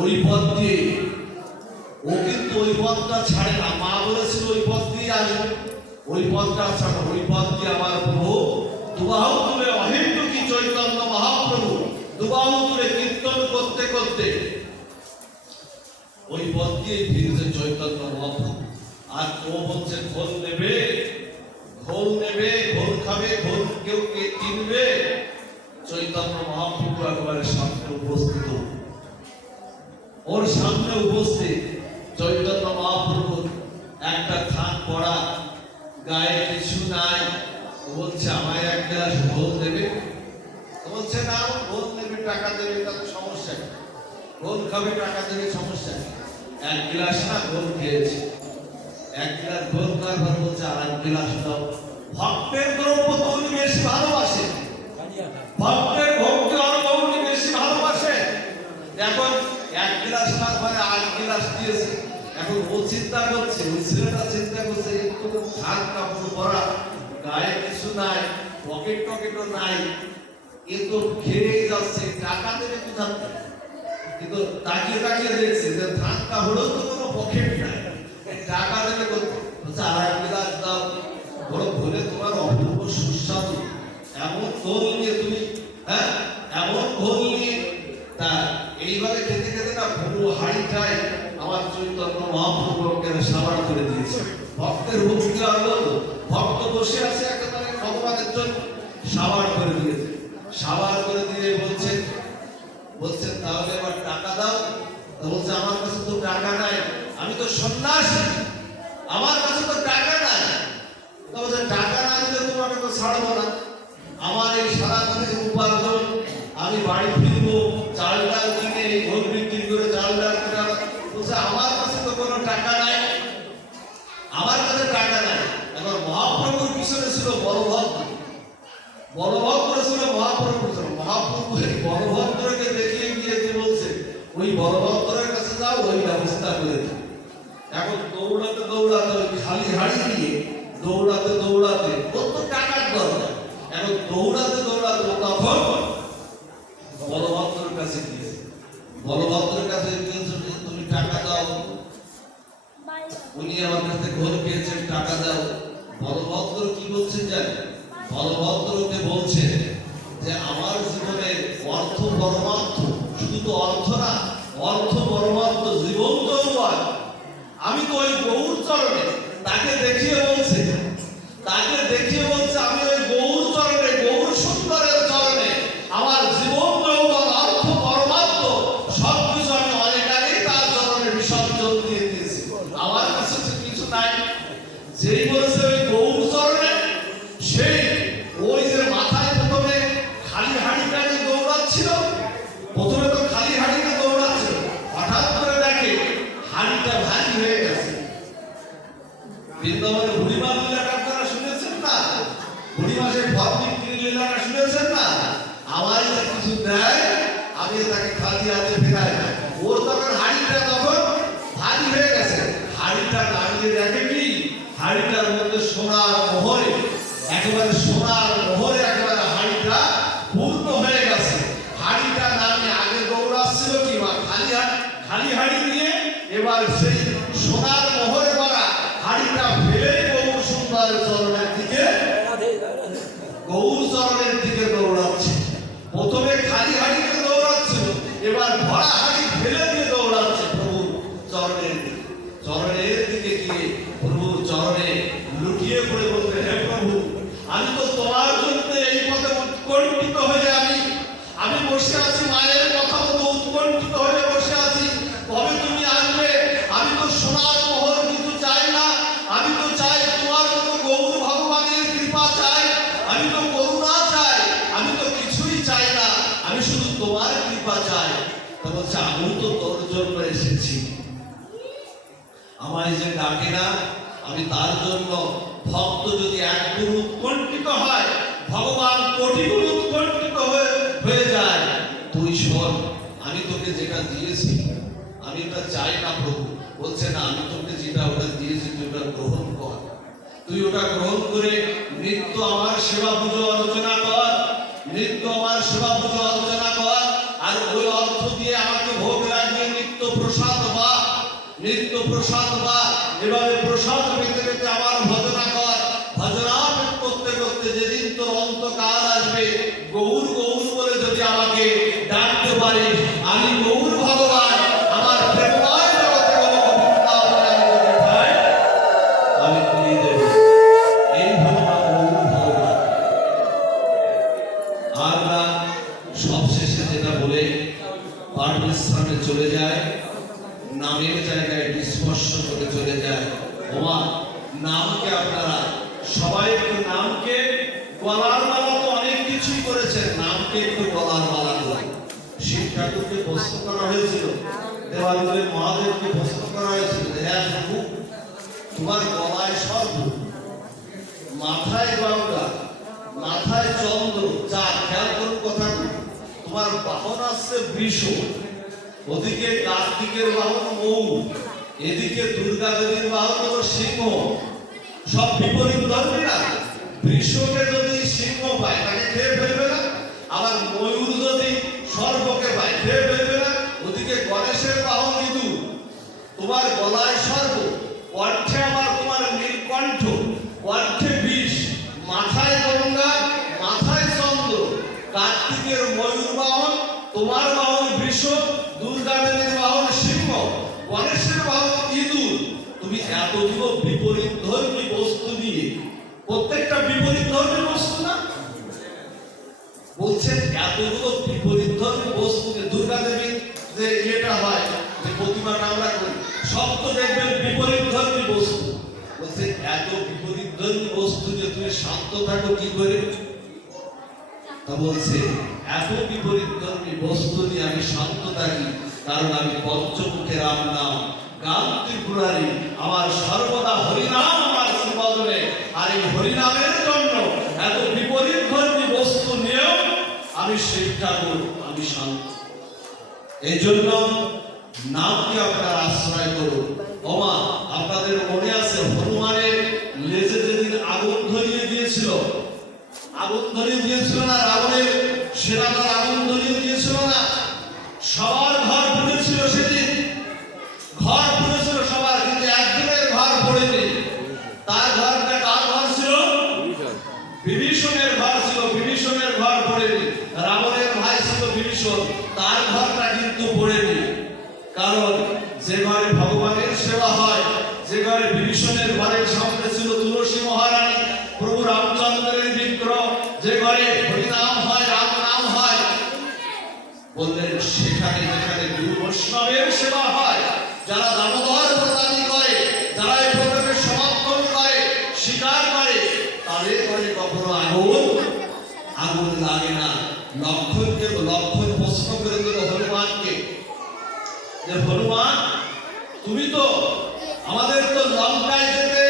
ওই পথ দিয়ে, ও কিন্তু ওই পথটা ছাড়ে না। মা বলেছিল ওই পথ দিয়ে আসবে, ওই পথটা ছাড়া ওই পথ দিয়ে আমার প্রভু দুবাহু তুলে অহেতুকী চৈতন্য মহাপ্রভু দুবাহু তুলে কীর্তন করতে করতে ওই পথ দিয়ে ফিরছে চৈতন্য মহাপ্রভু। আর ও বলছে ঘোল নেবে, ঘোল খাবে, ঘোল কেউ কে কিনবে। চৈতন্য মহাপ্রভু একবারে সামনে উপস্থিত, ওর সামনে উপস্থিত চৈতন্য মহাপ্রভু একটা থান পড়া, গায়ে কিছু নাই। বলছে আমায় এক গ্লাস ঘোল দেবে? বলছে না, ঘোল নেবে, টাকা দেবে, তাতে সমস্যা নেই। ঘোল খাবে, টাকা দেবে, সমস্যা নেই। এক গ্লাস না ঘোল খেয়েছে, এক গ্লাস ঘোল খাওয়ার পর বলছে আর এক গ্লাস দাও। ভক্তের দ্রব্য তো উনি বেশি ভালোবাসে, ভক্তের ভক্তি অর্ঘ্য উনি বেশি ভালোবাসে। এখন এক গ্লাস না করে 8 গ্লাস দিয়েছে। এখন ও চিন্তা করছে, ওই ছেলেটা চিন্তা করছে একটু শাক কাপড় পরা, গায়ে কিছু নাই, পকেট টকেটও নাই, এ তো খেয়ে যাচ্ছে, টাকা দেবে কোথা থেকে? কিন্তু তাকিয়ে তাকিয়ে দেখছে যে থাক কাপড়েও তো কোনো পকেট নাই, টাকা দেবে কোথা? আর এক গ্লাস দাও, বড় ভরে তোমার অপূর্ব সুস্বাদু এমন ঘোল নিয়ে তুমি, হ্যাঁ এমন ঘোল নিয়ে, তা এইভাবে খেতে খেতে না পুরো হাড়িটাই আমার চৈতন্য মহাপ্রভুকে সাবাড় করে দিয়েছে। ভক্তের ভক্তি আর বলতো, ভক্ত বসে আছে একেবারে ভগবানের জন্য, সাবাড় করে দিয়েছে। সাবাড় করে দিয়ে বলছেন তাহলে এবার টাকা দাও। বলছে আমার কাছে তো টাকা নাই, আমি তো সন্ন্যাসী, আমার কাছে তো টাকা নাই। বলছে টাকা না দিলে তোমাকে তো ছাড়বো না, আমার এই সারাদিনের উপার্জন, আমি বাড়ি ফিরবো, চাল ডাল কিনে ঘর বিক্রি করে চাল ডাল কিনে। বলছে আমার কাছে তো কোনো টাকা নাই, আমার কাছে টাকা নাই। এবার মহাপ্রভুর পিছনে ছিল বলভদ্র, বলভদ্র ছিল মহাপ্রভু। মহাপ্রভু এই বলভদ্রকে দেখিয়ে গিয়ে বলছে ওই বলভদ্রের কাছে যাও, ওই ব্যবস্থা করে দিই। এখন দৌড়াতে দৌড়াতে ওই খালি হাড়ি দিয়ে দৌড়াতে দৌড়াতে কত টাকার দরকার, এখন দৌড়াতে দৌড়াতে তখন বলভদ্রের কাছে গিয়েছে। বলভদ্রের কাছে তুমি টাকা দাও, উনি আমার কাছে ঘর পেয়েছেন, টাকা দাও। বলভদ্র কি বলছেন জানেন? বলভদ্রকে বলছেন যে আমার জীবনে অর্থ পরমার্থ, শুধু তো অর্থ না, অর্থ পরমার্থ জীবন তো নয়। আমি তো ওই গৌর চরণে, তাকে দেখিয়ে বলছে আমি ওই গৌর চরণে, গৌর সুন্দরের চরণে আমার জীবন যৌবন অর্থ পরমার্থ সবকিছু আমি অনেক আগেই তার চরণে বিসর্জন দিয়ে দিয়েছি, আমার কাছে কিছু নাই। যেই বলেছে ওই গৌর চরণে, সেই ওই যে মাথায় প্রথমে খালি হাড়িটা দৌড়াচ্ছিল, প্রথমে তো খালি হাড়িতে দৌড়াচ্ছিল, হঠাৎ করে দেখে হাড়িটা ভারী হয়ে গেছে। বৃন্দাবনে বুড়িমা লীলাটা আপনারা শুনেছেন না? বুড়িমা সেই ফল বিক্রি লীলাটা শুনেছেন না? আমার যে কিছু দেয় আমি তাকে খালি হাতে ফেরাই না। ওর তখন হাড়িটা তখন ভারী হয়ে গেছে, হাড়িটা নামিয়ে দেখে কি হাড়িটার মধ্যে সোনার মোহরে, একেবারে সোনার মোহরে একেবারে হাড়িটা পূর্ণ হয়ে গেছে। হাড়িটা নামিয়ে আগে দৌড়াচ্ছিল কি মা খালি হাড়ি দিয়ে, এবার সেই সোনার মোহরে ভরা হাড়িটা ফেলে গৌর সুন্দরের চরণের দিকে, গৌর চরণের দিকে দৌড়াচ্ছে। প্রথমে খালি হাড়িতে দৌড়াচ্ছিল, এবার ভরা হাড়ি ফেলে দিয়ে দৌড়াচ্ছে প্রভুর চরণের দিকে। চরণের দিকে গিয়ে প্রভুর চরণে লুটিয়ে পড়ে বলতে, হে প্রভু, আমি তো তোমার জন্য এই পথে উৎকণ্ঠিত হয়ে আমি বসে আছি, মায়ের কথা মতো উৎকণ্ঠিত হয়ে বসে আছি, কবে তুমি আসবে? আমি তো সোনার মোহর কিছু চাই না, আমি তো চাই তোমার মতো গৌর ভগবানের কৃপা চাই, আমি তো করুণা চাই, আমি তো কিছুই চাই না, আমি শুধু তোমার কৃপা চাই। তা বলছে আমি তো তোর জন্য এসেছি, আমায় যে ডাকে না আমি তার জন্য। ভক্ত যদি একগুণ উৎকণ্ঠিত হয়, ভগবান কোটি গুণ উৎকণ্ঠিত হয়ে যায়। তুই শোন, আমি তোকে যেটা দিয়েছি আমি ওটা চাই না প্রভু। বলছে না, আমি তোকে যেটা ওটা দিয়েছি তুই ওটা গ্রহণ কর, তুই ওটা গ্রহণ করে নিত্য আমার সেবা পুজো আলোচনা কর, নিত্য আমার সেবা পুজো আলোচনা কর, আর ওই অর্থ দিয়ে আমাকে ভোগ লাগবে নিত্য প্রসাদ বা, নিত্য প্রসাদ বা, এভাবে প্রসাদ পেতে পেতে আমার ভজনা কর। ভজনা করতে করতে যেদিন তোর অন্তকাল আসবে, গৌর গৌর বলে যদি আমাকে ডাকতে পারিস, আমি গৌর ভগবান, আমার প্রেমময় জগতে কোনো বৃন্দাবনে আমি তোকে পাই, আমি করিয়ে দেব। এই ভগবান গৌর ভগবান। আর না সবশেষে যেটা বলে পাঠ বিশ্রামে চলে যায়, নামের জায়গায় বিস্পর্শ করে চলে যায়। ওমা, নামকে আপনারা সবাই একটু নামকে গলার মালা তো অনেক কিছুই করেছেন, নামকে একটু গলার মালা করুন। শিব ঠাকুরকে প্রশ্ন করা হয়েছিল, দেওয়ালিতে মহাদেবকে প্রশ্ন করা হয়েছিল, হ্যাঁ প্রভু, তোমার গলায় সর্ব, মাথায় গঙ্গা, মাথায় চন্দ্র, চার, খেয়াল করুন কথাগুলো। তোমার বাহন আসছে বৃষ, ওদিকে কার্তিকের বাহন মৌ, এদিকে দুর্গা দেবীর বাহন হলো সিংহ, সব বিপরীত ধর্মী না। বৃষকে যদি সিংহ পায় তাকে খেয়ে ফেলবে না, আবার ময়ূর যদি সর্পকে পায় খেয়ে ফেলবে না। ওদিকে গণেশের বাহন ইঁদুর, তোমার গলায় সর্প, কণ্ঠে আবার তোমার নীলকণ্ঠ, কণ্ঠে বিষ, মাথায় গঙ্গা, মাথায় চন্দ্র। কার্তিকের ময়ূর বাহন, তোমার বাহন বৃষ, দুর্গা দেবীর বাহন সিংহ, গণেশের বাহন ইঁদুর। তুমি এতগুলো বিপরীত ধর্মী বস্তু নিয়ে, প্রত্যেকটা বিপরীত ধর্মী বস্তু না, বলছেন এতগুলো বিপরীত ধর্মী বস্তু নিয়ে দুর্গা দেবীর যে এটা হয় যে প্রতিমাটা আমরা করি, সব তো দেখবেন বিপরীত ধর্মী বস্তু। বলছে এত বিপরীত ধর্মী বস্তু নিয়ে তুমি শান্ত থাকো কি করে? তা বলছে এত বিপরীত ধর্মী বস্তু নিয়ে আমি শান্ত থাকি কারণ আমি পঞ্চমুখে রাম নাম গান ত্রিপুরারি, আমার সর্বদা হরিনাম আমার শ্রীবদনে। আর এই হরিনামের জন্য এত বিপরীত ধর্মী বস্তু নিয়েও আমি শিক্ষা করব, আমি শান্ত। এই জন্য নামকে আপনারা আশ্রয় করুন। ওমা, আপনাদের মনে আছে হনুমানের লেজে যেদিন আগুন ধরিয়ে দিয়েছিল, আগুন ধরিয়ে দিয়েছিল না, রাবণের সেনাদল আগুন ধরিয়ে দিয়েছিল না, সবার ঘর পুড়েছিল সেদিন, ঘর পুড়েছিল সবার, কিন্তু একজনের ঘর পড়েনি। তার ঘরটা কার ঘর ছিল? বিভীষণের ঘর ছিল, বিভীষণের ঘর পড়েনি। রাবণের ভাই ছিল বিভীষণ, তার ঘরটা কিন্তু পড়েনি। কারণ যে ঘরে ভগবানের সেবা হয়, যে ঘরে বিভীষণের ঘরের সামনে ছিল তুলসী মহারানী, প্রভু রামচন্দ্রের বিগ্রহ, যে ঘরে হরিনাম হয়, রাম নাম হয়, বললেন সেখানে যেখানে গুরু বৈষ্ণবের সেবা হয়, যারা দামোদর প্রদানি করে, যারা এই প্রকল্পের সমর্থন করে, স্বীকার করে, তাদের ঘরে কখনো আগুন লাগে না। লক্ষণ প্রশ্ন করে দিল হনুমানকে যে হনুমান, তুমি তো আমাদের তো লঙ্কায় যেতে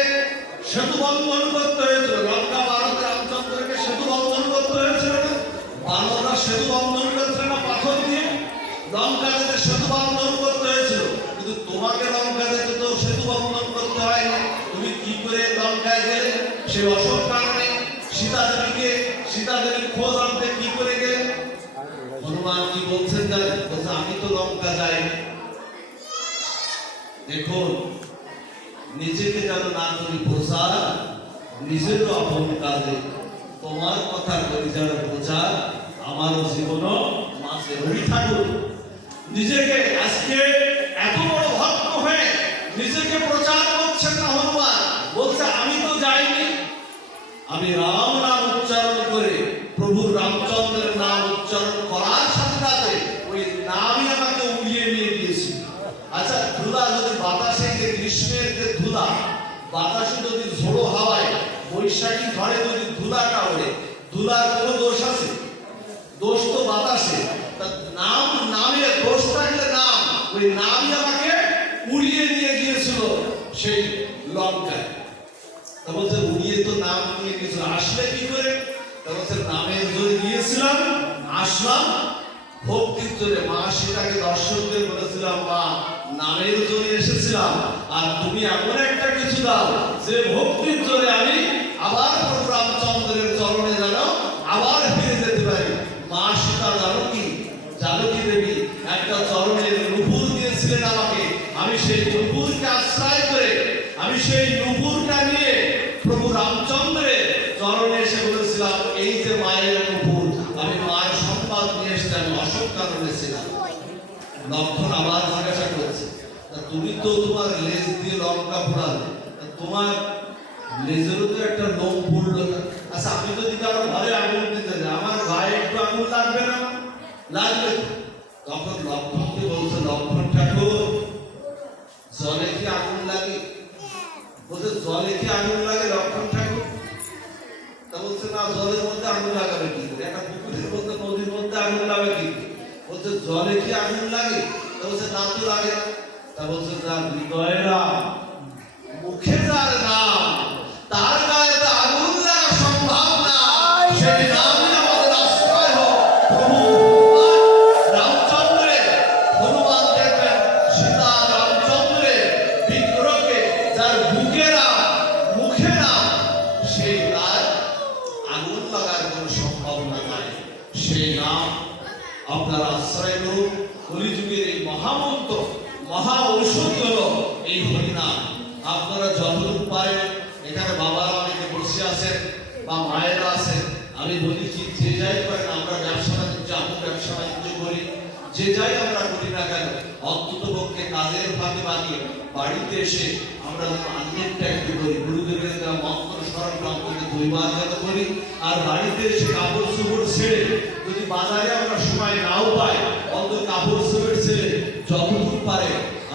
সেতু বন্ধন করতে হয়েছিল, লঙ্কা ভারতে রামচন্দ্রকে সেতু বন্ধন করতে হয়েছিল না? বানররা সেতু বন্ধন করছে না পাথর দিয়ে? লঙ্কা যেতে সেতু বন্ধন করতে হয়েছিল, কিন্তু তোমাকে লঙ্কা যেতে তো সেতু বন্ধন করতে হয়নি। তুমি কি করে লঙ্কায় গেলে? সে অশোক কারণে সীতা দেবীর খোঁজ আনতে কি করে গেলে? হনুমান কি বলছেন জানেন? বলছে আমি তো লঙ্কা যাইনি। দেখুন, নিজেকে যেন না করি বোঝা, নিজেরও আপন কাজে তোমার কথা করি যেন বোঝা, আমারও জীবন মাঝে হরি ঠাকুর। নিজেকে আজকে এত বড় ভক্ত হয়ে নিজেকে প্রচার করছেন না হনুমান, বলছে আমি তো যাইনি, আমি রাম নাম উচ্চারণ করে প্রভু রামচন্দ্রের নাম উচ্চারণ করার সাথে সাথে ওই নামই আমাকে উড়িয়ে নিয়ে গিয়েছিল। আচ্ছা, ধুলা যদি বাতাসে, যে গ্রীষ্মের যে ধুলা, বাতাসে যদি ঝোড়ো হাওয়ায় বৈশাখী ঝড়ে যদি ধুলাটা ওড়ে, ধুলার কোনো দোষ আছে? দোষ তো বাতাসে। নামে দোষ থাকলে নাম, ওই নামই আমাকে উড়িয়ে নিয়ে গিয়েছিল সেই লঙ্কায়। তা বলছে উড়িয়ে তো নাম নিয়ে গিয়েছিল, আসলে কি করে? তা বলছে নামের জোরে গিয়েছিলাম, আসলাম ভক্তির জোরে। মা সীতাকে দর্শন করে বলেছিলাম, মা নামের জোরে এসেছিলাম, আর তুমি এমন একটা কিছু দাও যে ভক্তির জোরে আমি আবার প্রভু রামচন্দ্রের চরণে যেন আবার ফিরে যেতে পারি। মা সীতা জানকী দেবী একটা চরণের নুপুর দিয়েছিলেন আমাকে, আমি সেই নুপুরকে আশ্রয় করে, আমি সেই নুপুরটা নিয়ে প্রভু রামচন্দ্রের চরণে এসে বলেছিলাম, এই যে মায়ের নুপুর, আমি মায়ের সম্পাদ নিয়ে এসে আমি অশোক কারণে ছিলাম। লক্ষণ আবার জিজ্ঞাসা করেছে, তুমি তো তোমার লেজ দিয়ে লঙ্কা পোড়ালে, তোমার লেজেরও তো একটা লোম পড়লো না? আচ্ছা, আমি যদি কারো ঘরে আগুন দিতে যাই, আমার গায়ে একটু আগুন লাগবে না? লাগবে। তখন লক্ষণকে বলছে, লক্ষণ ঠাকুর, জলে কি আগুন লাগে? বলছে জলে কি আগুন লাগে লক্ষণ ঠাকুর? তা বলছে না, জলের মধ্যে আগুন লাগাবে কি করে? একটা পুকুরের মধ্যে, নদীর মধ্যে আগুন লাগাবে কি করে? বলছে জলে কি আগুন লাগে? তা বলছে না তো লাগে না। তা বলছে যার হৃদয়ে রাম, মুখে যার নাম, তার গায়ে তো আগুন লাগা সম্ভব না। সেই নামই আমাদের আশ্রয় হোক। প্রভু রামচন্দ্রের, হনুমান দেখবেন সীতা রামচন্দ্রের সেই নাম আপনারা আশ্রয় করুন। কলিযুগের এই মহামন্ত্র, মহা ঔষধি হলো এই হরিনাম। আপনারা যতটুকু পারেন, এখানে বাবারা অনেকে বসে আছেন বা মায়েরা আছেন, আমি বলেছি যে যাই করেন, আমরা ব্যবসা বাণিজ্য, আমি ব্যবসা বাণিজ্য করি, যে যাই আমরা করি না কেন, অন্তত পক্ষে কাজের ফাঁকে বানিয়ে বাড়িতে এসে আমরা আন্নেরটা একটু করি, গুরুদেবের দেওয়া মন্ত্র স্মরণ অন্তত 2 বার যেন করি। আর বাড়িতে এসে কাপড় চোপড় ছেড়ে, যদি বাজারে আমরা সময় নাও পাই, অন্তত কাপড় চোপড় ছেড়ে যতটুকু পারে,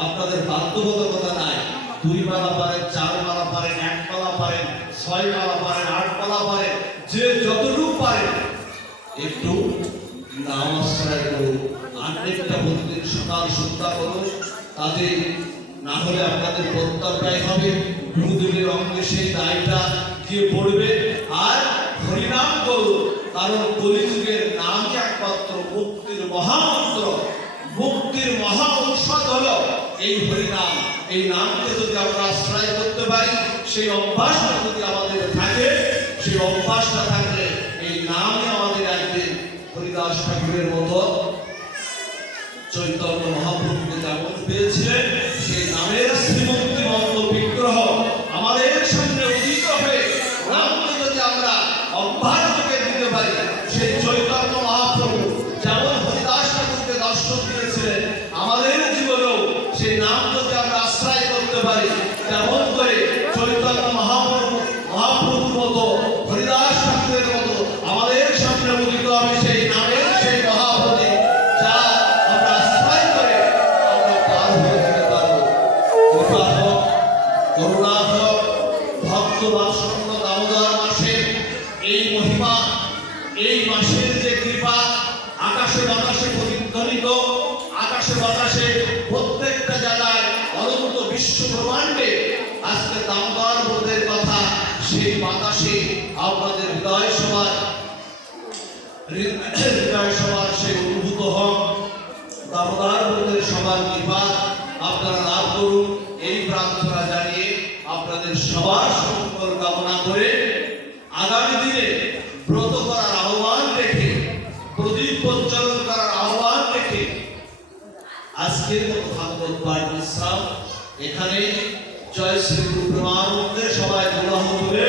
আপনাদের বাধ্যবাধকতা নাই, 2 মালা পারেন, 4 মালা পারেন, 1 মালা পারেন, 6 মালা পারেন, 8 মালা পারেন, যে যতটুকু পারেন একটু নাম আশ্রয় করুন। আন্নেরটা প্রতিদিন সকাল সন্ধ্যা করুন, তাতে না হলে আপনাদের প্রত্যয় হবে, গুরুদেবের অঙ্গে সেই দায়টা গিয়ে পড়বে। আর হরিনাম করুন, কারণ কলিযুগের নামই একমাত্র মুক্তির মহামন্ত্র, মুক্তির মহা ঔষধ হলো এই হরিনাম। এই নামকে যদি আমরা আশ্রয় করতে পারি, সেই অভ্যাসটা যদি আমাদের থাকে, সেই অভ্যাসটা থাকলে এই নামই আমাদের একদিন হরিদাস ঠাকুরের মতো চৈতন্য মহাপ্রভুকে যেমন পেয়েছিলেন, সেই নামের শ্রীমন্তিমন্ত বিগ্রহ আমাদের সামনে উদিত হয়ে নামকে যদি আমরা অভ্যাস থেকে দিতে পারি, সেই চৈতন্য মহাপ্রভু যেমন হরিদাস ঠাকুরকে দর্শন দিয়েছিলেন, আমাদের জীবনেও সেই নাম যদি আমরা আশ্রয় করতে পারি, তেমন করে চৈতন্য মহাপ্রভুর মতো, হরিদাস ঠাকুরের মতো আমাদের সামনে উদিত হবে সেই নামের সেই মহাপ্রদীপ, যা আমরা আশ্রয় করে আমরা পার হয়ে যেতে পারবো। কৃপা হোক, করুণা হোক, ভক্ত বাৎসল্য দামোদর মাসে এই মহিমা, এই মাসের যে কৃপা, আকাশে বাতাসে প্রতিধ্বনিত, আকাশে বাতাসে প্রত্যেকটা জায়গায় অনন্ত বিশ্ব ব্রহ্মাণ্ডে আজকে দামোদর ব্রতের কথা সেই বাতাসে আপনাদের হৃদয় সবার সেই অনুভূত হোক। দামোদর ব্রতের সবার কৃপা আপনারা লাভ করুন, এই প্রার্থনা জানিয়ে আপনাদের সবার মঙ্গল কামনা করে আগামী দিনে ব্রত করার আহ্বান রেখে, প্রদীপ প্রজ্বলন করার আহ্বান রেখে আজকের মতো ভাগবত পাঠ বিশ্রাম এখানে। জয় শ্রী গুরু প্রেমানন্দে সবাই গুণাহ তুলে